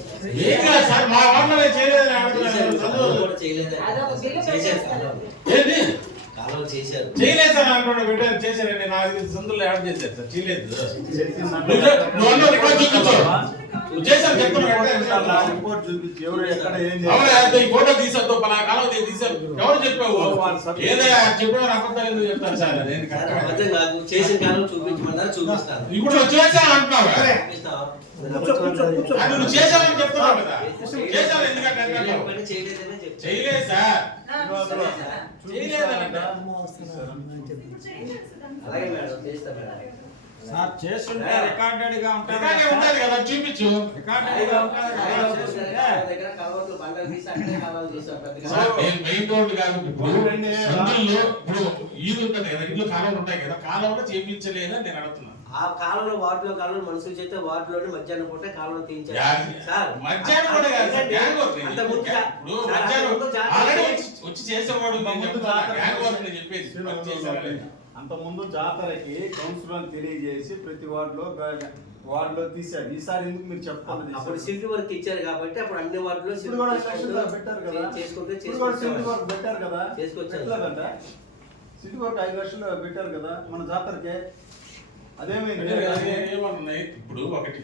కాలువలు చేశారు, చేయలేదు సార్ అనుకోండి, చేశారండి. నాకు సందులో యాడ్ చేశారు సార్, చేయలేదు. చేశారు చెప్తున్నారు, ఫోటో తీసారు, పలా కాలం తీసారు, ఎవరు చెప్పావు? ఏదైనా చెప్పావు అబద్ధాలు ఎందుకు చెప్తాను సార్? చేసిన కాలం చూపించమన్నా చూపిస్తాను. ఇప్పుడు నువ్వు చేశాను అంటున్నావు, నువ్వు చేశావని చెప్తున్నావు కదా. చేశాను ఎందుకంటే చేయలేదు సార్, అలాగే మేడం చేస్తా మేడం. సార్ చేస్తుంటే రికార్డెడ్ గా ఉంటుంది కదా, చూపించు. మెయిన్ రోడ్ కాదు, ఇప్పుడు ఈదు ఉంటుంది కదా, ఇల్లు కాలువలు ఉంటాయి కదా, కాలువలో చేయించలేదని నేను అడుగుతున్నాను. ఆ కాలంలో వార్డులో కాలంలో మనుషులు చేస్తే వార్డులోనే మధ్యాహ్నం పూట కాలం తీయించారు. వచ్చి చేసేవాడు అంత ముందు జాతరకి కౌన్సిలర్ తెలియజేసి ప్రతి వార్డులో తీశారు. ఈసారి ఎందుకు మీరు చెప్పాలి? అప్పుడు సిటీ వర్క్ ఇచ్చారు కాబట్టి అప్పుడు అన్ని వార్డులో పెట్టారు కదా, పెట్టారు కదా, చేసుకొచ్చారు. సిటీ వర్క్ 5 లక్షలు పెట్టారు కదా మన జాతరకే. ఇప్పుడు ఒకటి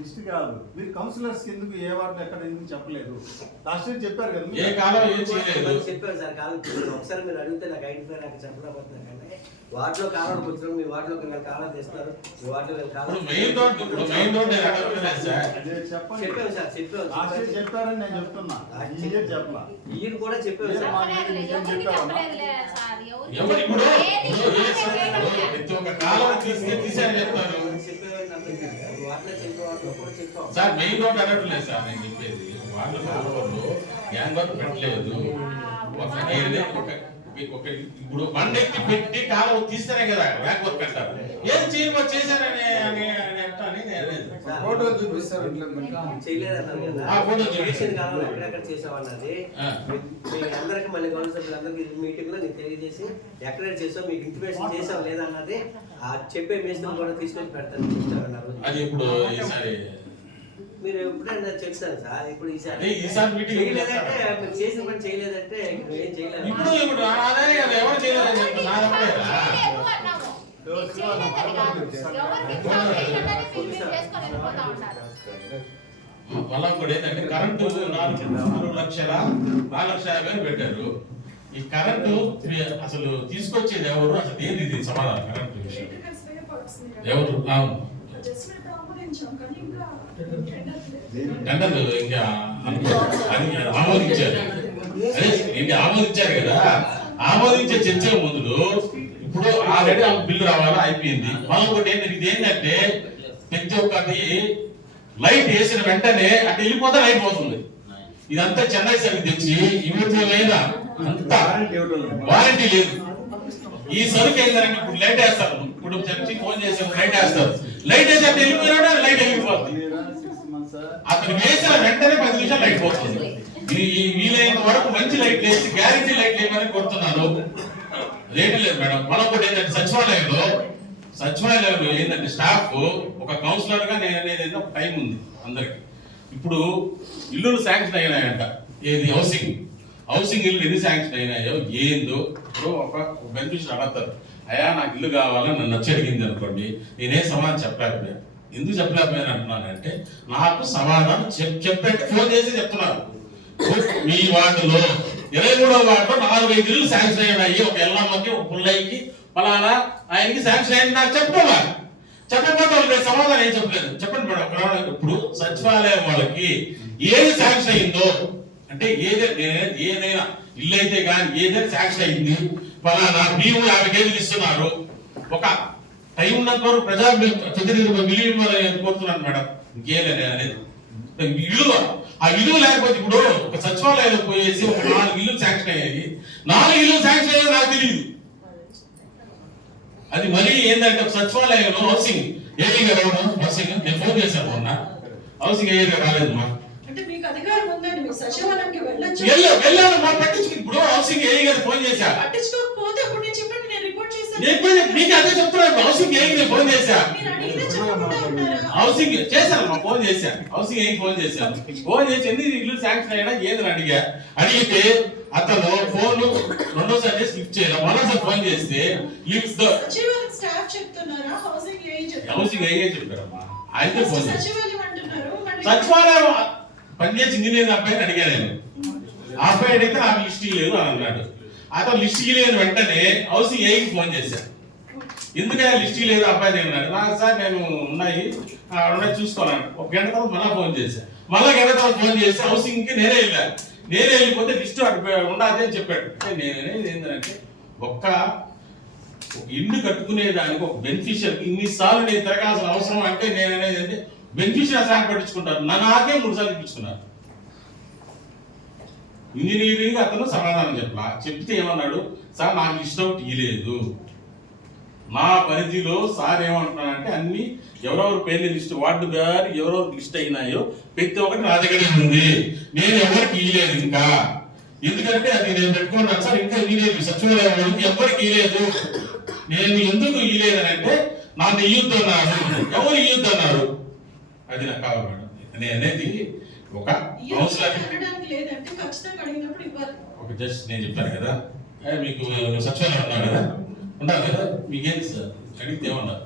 లిస్ట్ కాదు, మీరు కౌన్సిలర్స్ ఎందుకు ఏ వార్డు ఎక్కడ ఎందుకు చెప్పలేదు? లాస్ట్ ఇయర్ చెప్పారు కదా, చెప్పారు సార్. కాలం ఒకసారి మీరు అడిగితే నాకు ఐడెంటిఫై నాకు చెప్పలేకపోతున్నా కానీ వార్డులో కాలం కూర్చున్నాం, మీ వార్డులో కాలం తెస్తారు, మీ వార్డులో కాలం చెప్పాను సార్. చెప్పారని నేను చెప్తున్నా, చెప్పలా ఈయన కూడా చెప్పారు సార్. సార్ మెయిన్ రోడ్ అనట్లేదు సార్, నేను చెప్పేది వాళ్ళ కాలంలో గ్యాంగ్ వర్క్ పెట్టలేదు. ఇప్పుడు బండి ఎత్తి పెట్టి కాలం తీస్తేనే కదా గ్యాంగ్ వర్క్ పెట్టారు. ఏం చేశారని ఫోటోలు చూపిస్తారు చేయలేదన్నారు కదా, ఆ ఫోటో చేసిన కాలంలో ఎక్కడెక్కడ చేసామన్నది మీ అందరికి మళ్ళీ గవర్నమెంట్ సభ్యులందరికీ మీటింగ్ లో నీకు తెలియజేసి ఎక్కడెక్కడ చేసావు మీకు ఇంటిమేషన్ చేసావు లేదన్నది ఆ చెప్పే మేస్త్రి కూడా తీసుకొని పెడతాను చెప్తారన్నారు. అది ఇప్పుడు ఈసారి మీరు ఎప్పుడైనా చెప్తాను సార్, ఇప్పుడు ఈసారి మీటింగ్ చేయలేదంటే మీరు చేసిన పని చేయలేదంటే ఏం చేయలేదు. ఇప్పుడు అదే ఎవరు చేయలేదని చెప్తున్నారు. మళ్ళా కూడా ఏంటంటే కరెంటు 4,50,000 పెట్టారు. ఈ కరెంటు అసలు తీసుకొచ్చేది ఎవరు, అసలు ఏంది ఇది సమాధానం? కరెంటు విషయం ఎవరు? అవును, టెండర్లు ఇంకా ఆమోదించారు. అదే ఇంకా ఆమోదించారు కదా, ఆమోదించే చర్చల ముందు ఇప్పుడు ఆల్రెడీ బిల్లు రావాలా, అయిపోయింది. మళ్ళీ ఒకటి ఏంటంటే ప్రతి ఒక్కటి లైట్ వేసిన వెంటనే అటు వెళ్ళిపోతే లైట్ పోతుంది. ఇదంతా చెన్నై సరికి తెచ్చి ఇవ్వట్లేదా, అంత వారంటీ లేదు. ఈ సరుకు ఏంటంటే ఇప్పుడు లైట్ వేస్తారు, ఇప్పుడు చర్చి ఫోన్ చేసాము లైట్ వేస్తారు, లైట్ వేసి అటు వెళ్ళిపోయినా లైట్ వెళ్ళిపోతుంది. అతను వేసిన వెంటనే 10 నిమిషాలు లైట్ పోతుంది. వీలైన వరకు మంచి లైట్ వేసి గ్యారెంటీ లైట్ వేయమని కోరుతున్నాను. రేటు లేదు మేడం. మరొకటి ఏంటంటే సచివాలయంలో ఏంటంటే స్టాఫ్ ఒక కౌన్సిలర్ గా నేను అనేది ఒక టైం ఉంది అందరికి. ఇప్పుడు ఇల్లులు శాంక్షన్ అయినాయంట, ఏది హౌసింగ్ ఇల్లు ఎన్ని శాంక్షన్ అయినాయో ఏందో. ఇప్పుడు ఒక బెనిఫిషియర్ అడుగుతారు, అయ్యా నాకు ఇల్లు కావాలని నన్ను వచ్చి అడిగింది అనుకోండి, నేనే సమాధానం చెప్పలేకపోయాను. ఎందుకు చెప్పలేకపోయాను అంటున్నానంటే నాకు సమాధానం చెప్పండి, ఫోన్ చేసి చెప్తున్నారు. మీ వార్డులో 23వ వార్డులో 4-5 ఇల్లు శాంక్షన్ అయినాయి, ఒక ఎల్లమ్మకి ఒక పుల్లయ్యకి ఫలానా ఆయనకి శాంక్షన్ అయింది నాకు చెప్పవాలి. చెప్పకపోతే వాళ్ళకి సమాధానం ఏం చెప్పలేదు. చెప్పండి మేడం. ఇప్పుడు సచివాలయం వాళ్ళకి ఏది శాంక్షన్ అయిందో అంటే ఏదైనా ఇల్లు అయితే కానీ ఏదైనా శాంక్షన్ అయింది, ఫలానా మేము 50 కేజీలు ఇస్తున్నారు, ఒక టైం ఉన్నంత వరకు ప్రజా మిలియన్ కోరుతున్నాను మేడం. ఇంకేలేదు అనేది విలువ. ఆ విలువ లేకపోతే ఇప్పుడు ఒక సచివాలయంలో పోయేసి ఒక 4 ఇల్లు శాంక్షన్ అయ్యాయి, 4 ఇల్లు శాంక్షన్ అయ్యాయి నాకు తెలియదు. అది మరీ ఏంటంటే సచివాలయంలో హౌసింగ్ ఏఈ గారు హౌసింగ్ నేను ఫోన్ చేశాను మొన్న, హౌసింగ్ ఏఈ గారు రాలేదు మా అంటే మీకు అధికారం ఉందండి, మీకు సచివాలయానికి వెళ్ళొచ్చు. వెళ్ళాను మా పట్టించుకు. ఇప్పుడు హౌసింగ్ ఏఈ గారు ఫోన్ చేశా, పట్టించుకోకపోతే అప్పుడు నేను చెప్పండి, నేను రిపోర్ట్ చేశాను. మీకు అదే చెప్తున్నాను. హౌసింగ్ ఏఈ గారు ఫోన్ చేశా, హౌసింగ్ చేశాను మా ఫోన్ చేశాను, హౌసింగ్ ఏఈ ఫోన్ చేశాను. ఫోన్ చేసి ఎన్ని ఇల్లు శాంక్షన్ అయినా ఏదని అడిగితే అతను ఫోన్ రెండోసారి చేసి లిఫ్ట్ చేయడం, మరోసారి ఫోన్ చేస్తే సచివాలయం స్టాఫ్ చెప్తున్నారా, హౌసింగ్ ఏఈ చెప్పారమ్మా. అయితే ఫోన్ సచివాలయం అంటున్నారు. సచివాలయం పనిచేసి ఇంజనీర్ అబ్బాయిని అడిగాను నేను. ఆ అబ్బాయి అడిగితే నాకు లిస్ట్ లేదు అని అన్నాడు. అతను లిస్ట్ లేని వెంటనే హౌసింగ్ ఏఈకి ఫోన్ చేశాను. ఎందుకైనా లిస్ట్ లేదు అబ్బాయి అన్నాడు. నాకు సార్ నేను ఉన్నాయి చూసుకోవాలని ఒక గంట తర్వాత మళ్ళీ ఫోన్ చేశాను. మళ్ళీ గంట తర్వాత ఫోన్ చేసి హౌసింగ్కి నేనే వెళ్ళాను. నేనే వెళ్ళిపోతే లిస్ట్ ఉండదు అని చెప్పాడు. అంటే నేనేది ఏంటంటే ఒక్క ఇల్లు కట్టుకునేదానికి ఒక బెనిఫిషియర్ ఇన్నిసార్లు నేను తిరగాల్సిన అవసరం అంటే నేననేది అంటే బెనిఫిషియర్ సార్ పట్టించుకుంటారు, నాకే 3 సార్లు ఇప్పించుకున్నారు. ఇంజనీరింగ్ అతను సమాధానం చెప్తే ఏమన్నాడు, సార్ నాకు లిస్ట్ అవుట్ ఇవ్వలేదు, మా పరిధిలో సార్ ఏమంటున్నానంటే అన్ని ఎవరెవరు పేర్లు లిస్ట్ వార్డు గారు ఎవరెవరు లిస్ట్ అయినాయో ప్రతి ఒక్కటి నా దగ్గరే ఉంది, నేను ఎవరికి ఇవ్వలేదు ఇంకా. ఎందుకంటే అది నేను పెట్టుకున్నాను సార్, ఇంకా ఇవ్వలేదు సచివాలయం వాళ్ళకి ఎవరికి ఇవ్వలేదు. నేను ఎందుకు ఇవ్వలేదని అంటే నన్ను ఇయ్యొద్దన్నారు, ఎవరు ఇయ్యొద్దన్నారు, అది నాకు కావాలి మేడం. నేను అనేది ఒక ఒక జస్ట్ నేను చెప్పాను కదా, మీకు సచివాలయం ఉన్నారు కదా, ఉన్నారు కదా, మీకేంటి సార్ అడిగితే ఏమన్నారు?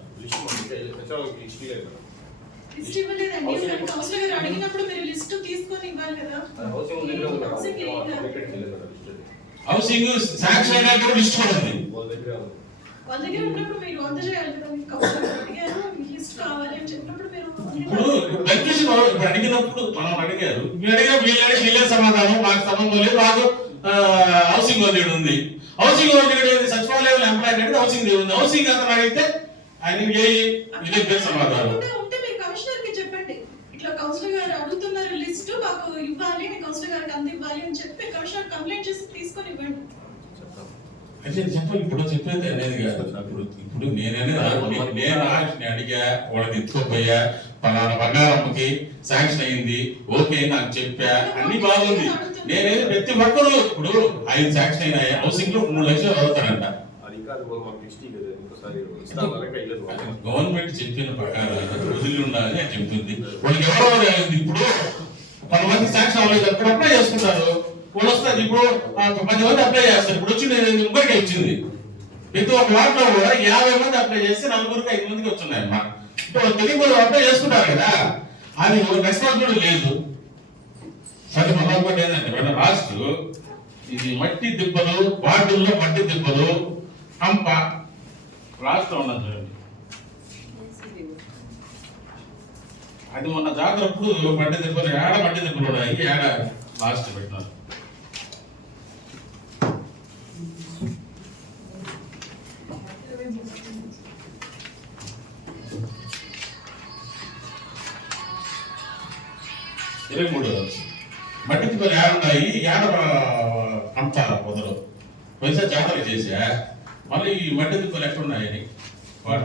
హౌసింగ్ శాంక్షన్ అయినా లిస్ట్ కూడా ఉంది. వాళ్ళ దగ్గర ఉన్నప్పుడు మీరు అందజేయాలి కదా, మీకు కౌన్సిలర్ అడిగారు లిస్ట్ కావాలి అని చెప్పినప్పుడు మీరు ఇప్పుడు అడిగినప్పుడు మనం అడిగారు, మీరు అడిగిన వీళ్ళే సమాధానం, మాకు సంబంధం లేదు, మాకు హౌసింగ్ ఓనర్ ఉంది. హౌసింగ్ ఓనర్ సచివాలయంలో ఎంప్లాయ్ అనేది హౌసింగ్ ఉంది. హౌసింగ్ అతను అడిగితే ఆయన ఇదే సమాధానం. ఉంటే మీరు కమిషనర్ కి చెప్పండి, ఇట్లా కౌన్సిలర్ గారు అడుగుతున్నారు లిస్ట్ మాకు ఇవ్వాలి, మీ కౌన్సిలర్ గారికి అందివ్వాలి అని చెప్పి కమిషనర్ కంప్లైంట్ చేసి తీసుకొని ఇవ్వండి. అయితే చెప్పాలి, ఇప్పుడు చెప్పేది అనేది కాదు. ఇప్పుడు నేననేది నేను అడిగా, వాళ్ళకి ఎత్తుకోపోయా, పలానా బంగారమ్మకి శాంక్షన్ అయింది, ఓకే నాకు చెప్పా, అన్ని బాగుంది. నేనేది ప్రతి ఒక్కరు ఇప్పుడు 5 శాంక్షన్ అయినాయి, హౌసింగ్ లో 3 లక్షలు అవుతారంట. గవర్నమెంట్ చెప్పిన ప్రకారం వదిలి ఉండాలి అని చెప్తుంది. వాళ్ళకి ఎవరో ఇప్పుడు కొంతమంది శాంక్షన్ అవ్వలేదు, అప్పుడు అప్లై చేసుకుంటారు. వాళ్ళు వస్తారు, ఇప్పుడు 10 మంది అప్లై చేస్తారు. ఇప్పుడు వచ్చి ముగ్గురికి వచ్చింది. ప్రతి ఒక్క వార్డులో కూడా 50 మంది అప్లై చేసి 4కి 5 మందికి వచ్చున్నాయమ్మా. ఇప్పుడు తెలుగు అప్లై చేసుకుంటారు కదా, అది రెస్పాన్సిబిలిటీ లేదు. సరే మరొకటి ఏంటంటే లాస్ట్ ఇది మట్టి దిబ్బలు, వార్డుల్లో మట్టి దిబ్బలు, కంప లాస్ట్ లో ఉన్నది చూడండి. అది మొన్న జాతరప్పుడు మట్టి దిబ్బలు, ఏడ మట్టి దిబ్బలు ఉన్నాయి, ఏడ లాస్ట్ పెట్టినారు. మట్టి దిబ్బలు ఏడున్నాయి, ఏడ కంపాల పొదలు పైసా జాతర చేసా. మళ్ళీ ఈ మట్టి దిబ్బలు ఎక్కడున్నాయని వాటి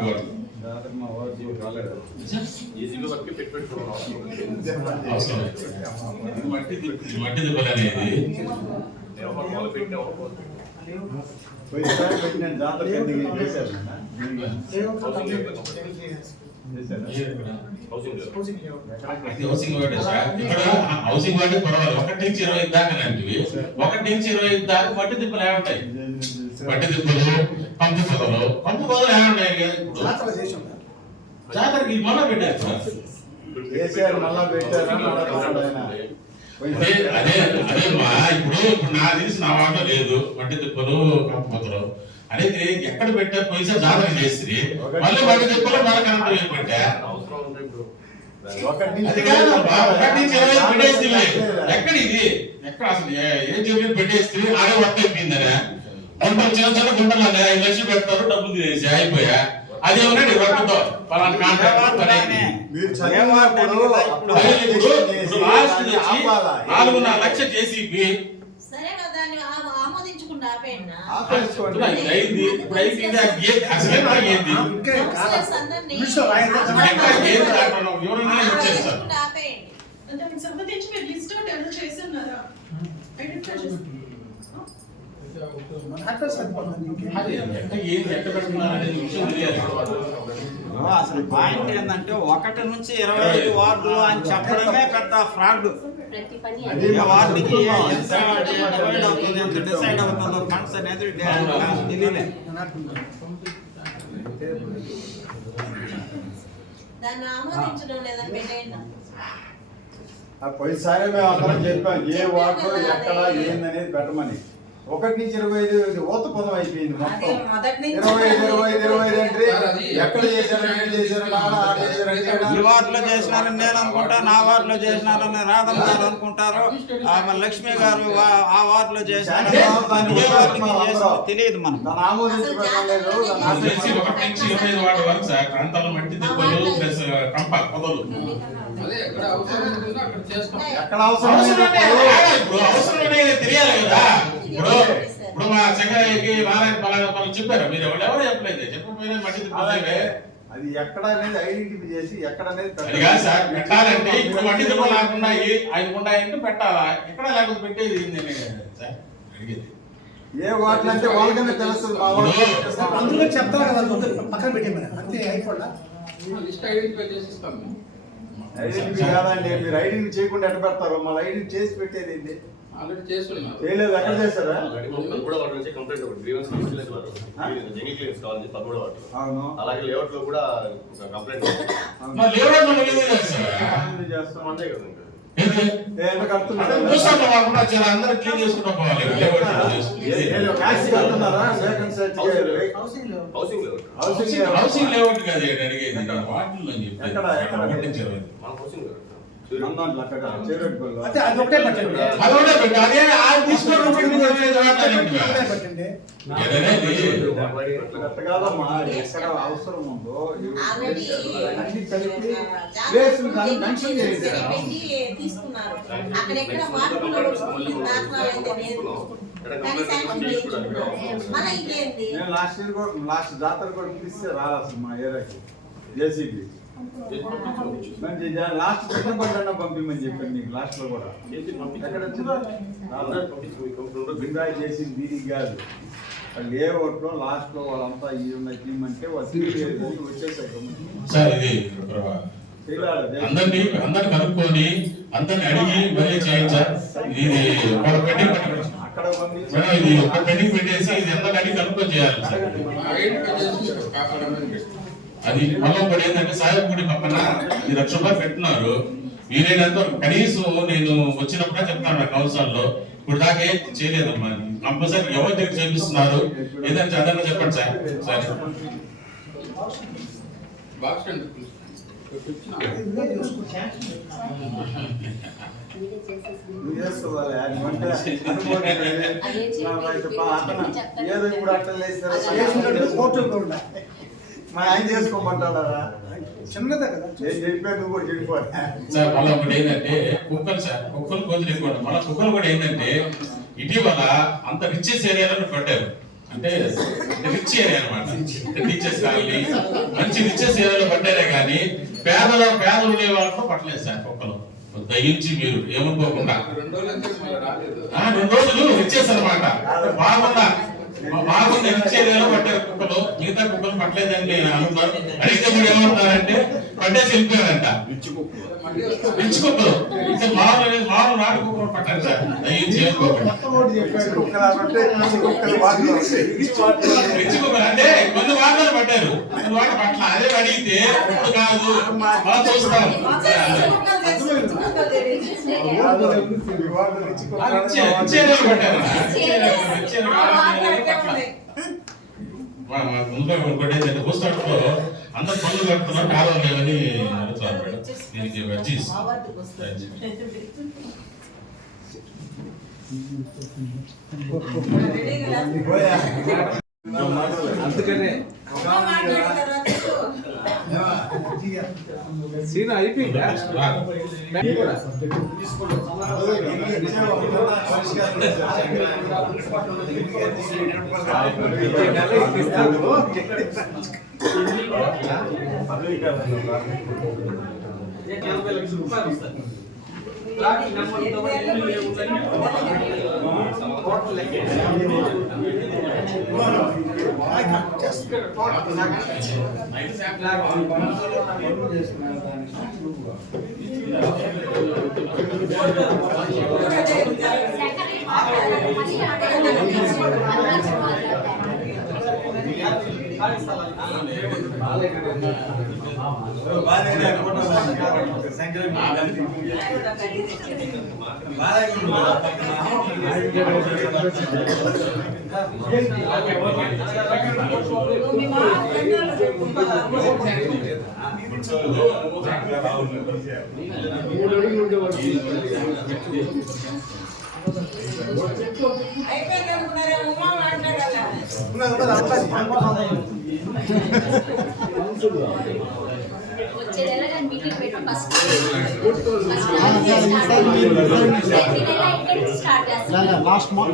మట్టి దిబ్బలు అనేది హౌసింగ్ వార్డు సార్. ఇక్కడ హౌసింగ్ వార్డు పర్వాలేదు, 1 నుంచి 25 దాకా లాంటివి. 1 నుంచి 25 దాకా మట్టి దిబ్బలు ఏముంటాయి, మట్టి దిబ్బలు, పంపు పొదలు. పంపు పొదలు ఏమున్నాయి జాతరకి మళ్ళా పెట్టారు సార్. అదేమ్మా, ఇప్పుడు నాకు తెలిసి నా వాటో లేదు మట్టి దిబ్బలు, పంపు పొదలు అనేది. ఎక్కడ పెట్టా పైసా జాతర చేసి మళ్ళీ మట్టి దిబ్బలు మళ్ళీ కరెంట్ పెట్టా. ఎక్కడ ఇది, ఎక్కడ అసలు ఏం చెప్పి పెట్టేస్తే ఆడే వర్క్ అయిపోయిందనే. గుంటలు చిన్న చిన్న గుంటలు 5 లక్షలు పెడతారు, డబ్బులు తినేసి అయిపోయా. అది ఏమన్నా వర్క్తో పలానా కాంట్రాక్ట్ 4.5 లక్ష జేసీబీ దానికి సంబంధించి మీరు లిస్ట్ అవుట్ ఏమైనా చేస్తున్నారా? అసలు పాయింట్ ఏంటంటే 1 నుంచి 25 వార్డులు అని చెప్పడమే పెద్ద ఫ్రాడ్. వార్డుకి ఎంత డివైడ్ అవుతుంది, ఎంత డిసైడ్ అవుతుందో ఫండ్స్ అనేది తెలియలే. దాన్ని ఆమోదించడం లేదని పెట్టేయండి. పోయినసారి మేము అందరం చెప్పాం ఏ వార్డులో ఎక్కడ ఏందనేది పెట్టమని. 1 నుంచి 25 ఊత పదం అయిపోయింది మొత్తం. 25 అంటే ఎక్కడ చేశారు, ఈ వార్డులో చేసినారని నేను అనుకుంటా, నా వార్డులో చేసినారని రాధమ్మ గారు అనుకుంటారు, లక్ష్మి గారు ఆ వార్డులో చేసినారు, తెలియదు మనం. ఎక్కడ అవసరం తెలియాలి కదా. ఇప్పుడు మా చెంగయ్యకి నారాయణ పలానా చెప్పారు, మీరు ఎవరు చెప్పలేదు, చెప్పకపోయినా మట్టి దిబ్బలే. అది ఎక్కడ అనేది ఐడెంటిఫై చేసి ఎక్కడ అనేది అది కాదు సార్. పెట్టాలంటే ఇప్పుడు మట్టి దిబ్బలు లేకుండా 5 ఉన్నాయంటే పెట్టాలా, ఎక్కడ లేకపోతే పెట్టేది సార్ అడిగేది. ఏ వార్డులు అంటే వాళ్ళకనే తెలుస్తుంది. అందులో చెప్తారు కదా, పక్కన పెట్టేమని అంతే అయిపోయిందా. లిస్ట్ ఐడెంటిఫై చేసి ఇస్తాం. ఐడెంటిఫై కాదండి, మీరు ఐడెంటిఫై చేయకుండా ఎట్ట పెడతారు, మళ్ళీ ఐడెంటిఫై చేసి పెట్టేది ఏంటి? ఆల్రెడీ చేస్తున్నారు. చేయలేదు, ఎక్కడ చేస్తారా? అవును, అలాగే లేఅవుట్ లో కూడా కంప్లైంట్ అందరూ క్లీన్ చేసుకుంటా పోవాలి. హౌసింగ్ లేఅవుట్ కాదు అడిగేది, వాటిల్లో అవసరం ఉందో తీసుకున్నారు. అక్కడెక్కడ వార్డులో లాస్ట్ జాతర కూడా పిలిస్తే రాదు అసలు మా ఏరియాకి జేసీబీ. లాస్ట్ చిన్న బండి పంపించమని చెప్పాను నీకు లాస్ట్ లో కూడా ఎక్కడ బిడ్రాయి చేసి దీనికి కాదు లేఅవుట్ లో లాస్ట్ లో వాళ్ళంతా ఇది ఉన్నాయి తీయమంటే వాళ్ళు వచ్చేసారు సార్ ఇది అందరినీ కనుక్కొని అందరిని అడిగి మళ్ళీ చేయించారు. ఇది ఒక పెండింగ్ ఇది ఒక పెండింగ్ పెట్టేసి ఇది అందరిని అడిగి కనుక్కొని చేయాలి. అది మళ్ళీ ఒకటి ఏంటంటే సాహెబ్ గుడి పక్కన ఈ ₹1,00,000 పెట్టున్నారు. వీలైనంత కనీసం నేను వచ్చినప్పుడే చెప్తాను కౌన్సిల్ లో, ఇప్పుడు దాకా ఏం చేయలేదమ్మా. కంపల్సరీ ఎవరి దగ్గర చేపిస్తున్నారు ఏదైనా చదవని చెప్పండి సార్. సరే ఏదో ఇప్పుడు అట్టలు వేస్తారు మా ఆయన చేసుకోమంటాడా చిన్నదే కదా నేను చెప్పా నువ్వు కూడా చెడిపోవాలి సార్. మళ్ళీ ఒకటి ఏంటంటే కుక్కలు సార్, కుక్కలు కోతులు ఎక్కువ. మళ్ళీ కుక్కలు కూడా ఏంటంటే ఇటీవల అంత రిచెస్ ఏరియాలను పట్టారు. అంటే రిచ్ ఏరియా అనమాట, టీచర్స్ కాలనీ మంచి రిచెస్ ఏరియాలో పట్టారే కానీ పేదలు ఉండే వాళ్ళతో పట్టలేదు సార్ కుక్కలు. దయించి మీరు ఏమనుకోకుండా 2 రోజులు రిచెస్ అనమాట బాగుంది రిచ్ ఏరియాలో పట్టారు కుక్కలు. మిగతా కుక్కలు పట్టలేదని నేను అనుకున్నాను. అడిగితే కూడా ఏమంటున్నారంటే పట్టేసి వెళ్ళిపోయారంట రిచ్ కుక్కలు. ఇంకా మామూలు నాటు కుక్కలు పట్టారు సార్. దయించి రిచ్ కుక్కలు అంటే కొన్ని వాటిలో పట్టారు, కొన్ని వాటి పట్ల. అదే అడిగితే ఇప్పుడు కాదు బాగా చూస్తాం. ముందుగా ఇంకోటి పుస్తకంలో అందరు పనులు కడుతున్నా కాలం లేవని అడుగుతారు మేడం. దీనికి వచ్చేసి అందుకనే సీన్ అయిపోయిందా ₹80,00,000 వస్తాయి.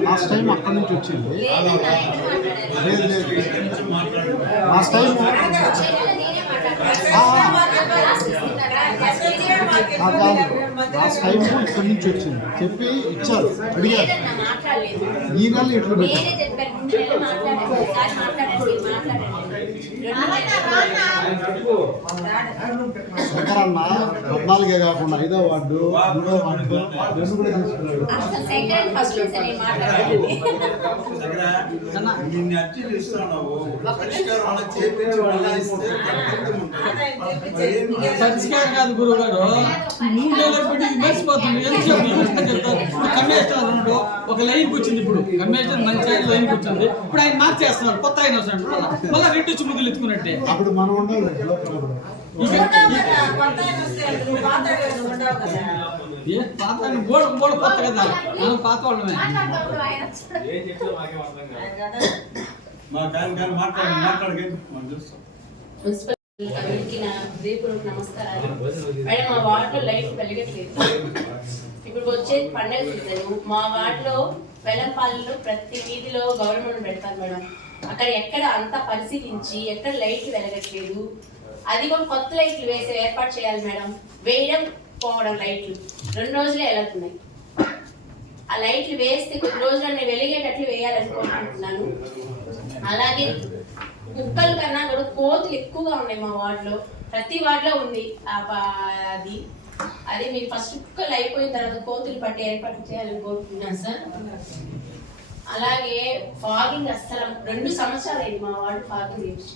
లాస్ట్ టైం అక్కడి నుంచి వచ్చింది. లాస్ట్ టైం లాస్ట్ టైం ఇక్కడి నుంచి వచ్చింది చెప్పి ఇచ్చారు, అడిగారు. ఈ నెల ఇట్లా శంకరన్న 14 కాకుండా 5వ వార్డు 3వ వార్డు 2 కూడా తీసుకున్నాడు. పరిష్కారం కాదు గురువు గారు. 3 నెలలకు మర్చిపోతుంది. కమిషనర్ ఉన్నాడు, ఒక లైన్ వచ్చింది. ఇప్పుడు కమిషనర్ మంచి లైన్ వచ్చింది. ఇప్పుడు ఆయన మార్చేస్తున్నాడు, కొత్త ఆయన వస్తున్నాడు. మళ్ళీ 2 వచ్చి ముగ్గులు ఎత్తుకున్నట్టే. అప్పుడు మనం ఉండాలి పాత గోడ కొత్త కదా, మనం పాత వాళ్ళమే. మేడం, మా వార్డులో లైట్ వెలగట్లేదు. ఇప్పుడు వచ్చేది పండగ సీజన్. మా వార్డులో వెల్లంపాలెంలో ప్రతి వీధిలో గవర్నమెంట్ పెడతారు మేడం. అక్కడ ఎక్కడ అంతా పరిశీలించి ఎక్కడ లైట్ వెలగట్లేదు, అది కూడా కొత్త లైట్లు వేసే ఏర్పాటు చేయాలి మేడం. వేయడం పోవడం లైట్లు 2 రోజులే వెళ్తున్నాయి. ఆ లైట్లు వేస్తే కొన్ని రోజులన్నీ వెలిగేటట్లు వేయాలనుకుంటున్నాను. అలాగే కుక్కల కన్నా కూడా కోతులు ఎక్కువగా ఉన్నాయి మా వార్డులో. ప్రతి వార్డులో ఉంది అది మీరు ఫస్ట్ కుక్కలు అయిపోయిన తర్వాత కోతులు పట్టి ఏర్పాటు చేయాలని కోరుకుంటున్నాను సార్. అలాగే ఫాగింగ్ అస్సలు 2 సంవత్సరాలు అయింది మా వార్డు ఫాగింగ్ చేసి.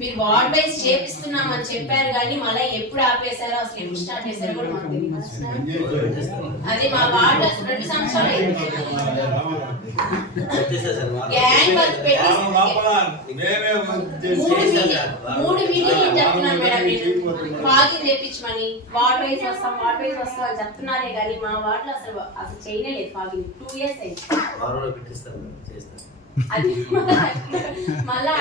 మీరు వార్డ్ వైజ్ చేపిస్తున్నామని చెప్పారు కానీ మళ్ళీ ఎప్పుడు ఆపేశారో అసలు ఎప్పుడు స్టార్ట్ చేశారో కూడా మాకు తెలియదు. అది మా వార్డు 2 సంవత్సరాలు అయింది. గ్యాంగ్ వర్క్ పెట్టి 3 మీటింగ్లు చెప్తున్నాను మేడం. నేను ఫాగింగ్ చేయించమని వార్డ్ వైజ్ వస్తాం అని చెప్తున్నారే కానీ మా వార్డులో అసలు చేయలేదు ఫాగింగ్. 2 years అయింది. అది మళ్ళా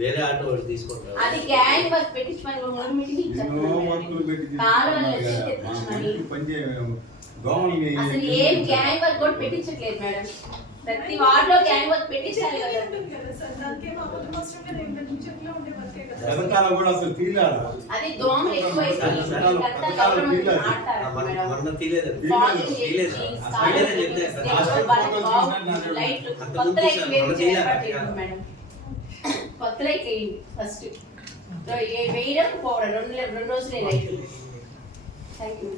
వేరే ఆటో తీసుకుంటారు. అది గ్యాంగ్ వర్క్ పెట్టించమని 3 మీటింగ్ అసలు ఏం గ్యాంగ్ వర్క్ కూడా పెట్టించట్లేదు మేడం. ప్రతి వార్డ్ లో గ్యాంగ్ వర్క్ పెట్టించాలి కదా. అది దోమలు ఎక్కువైపోయి కొత్త లైట్ వేయండి ఫస్ట్. వేయడం పోవడం 2 రోజులే లైట్లు. Thank you.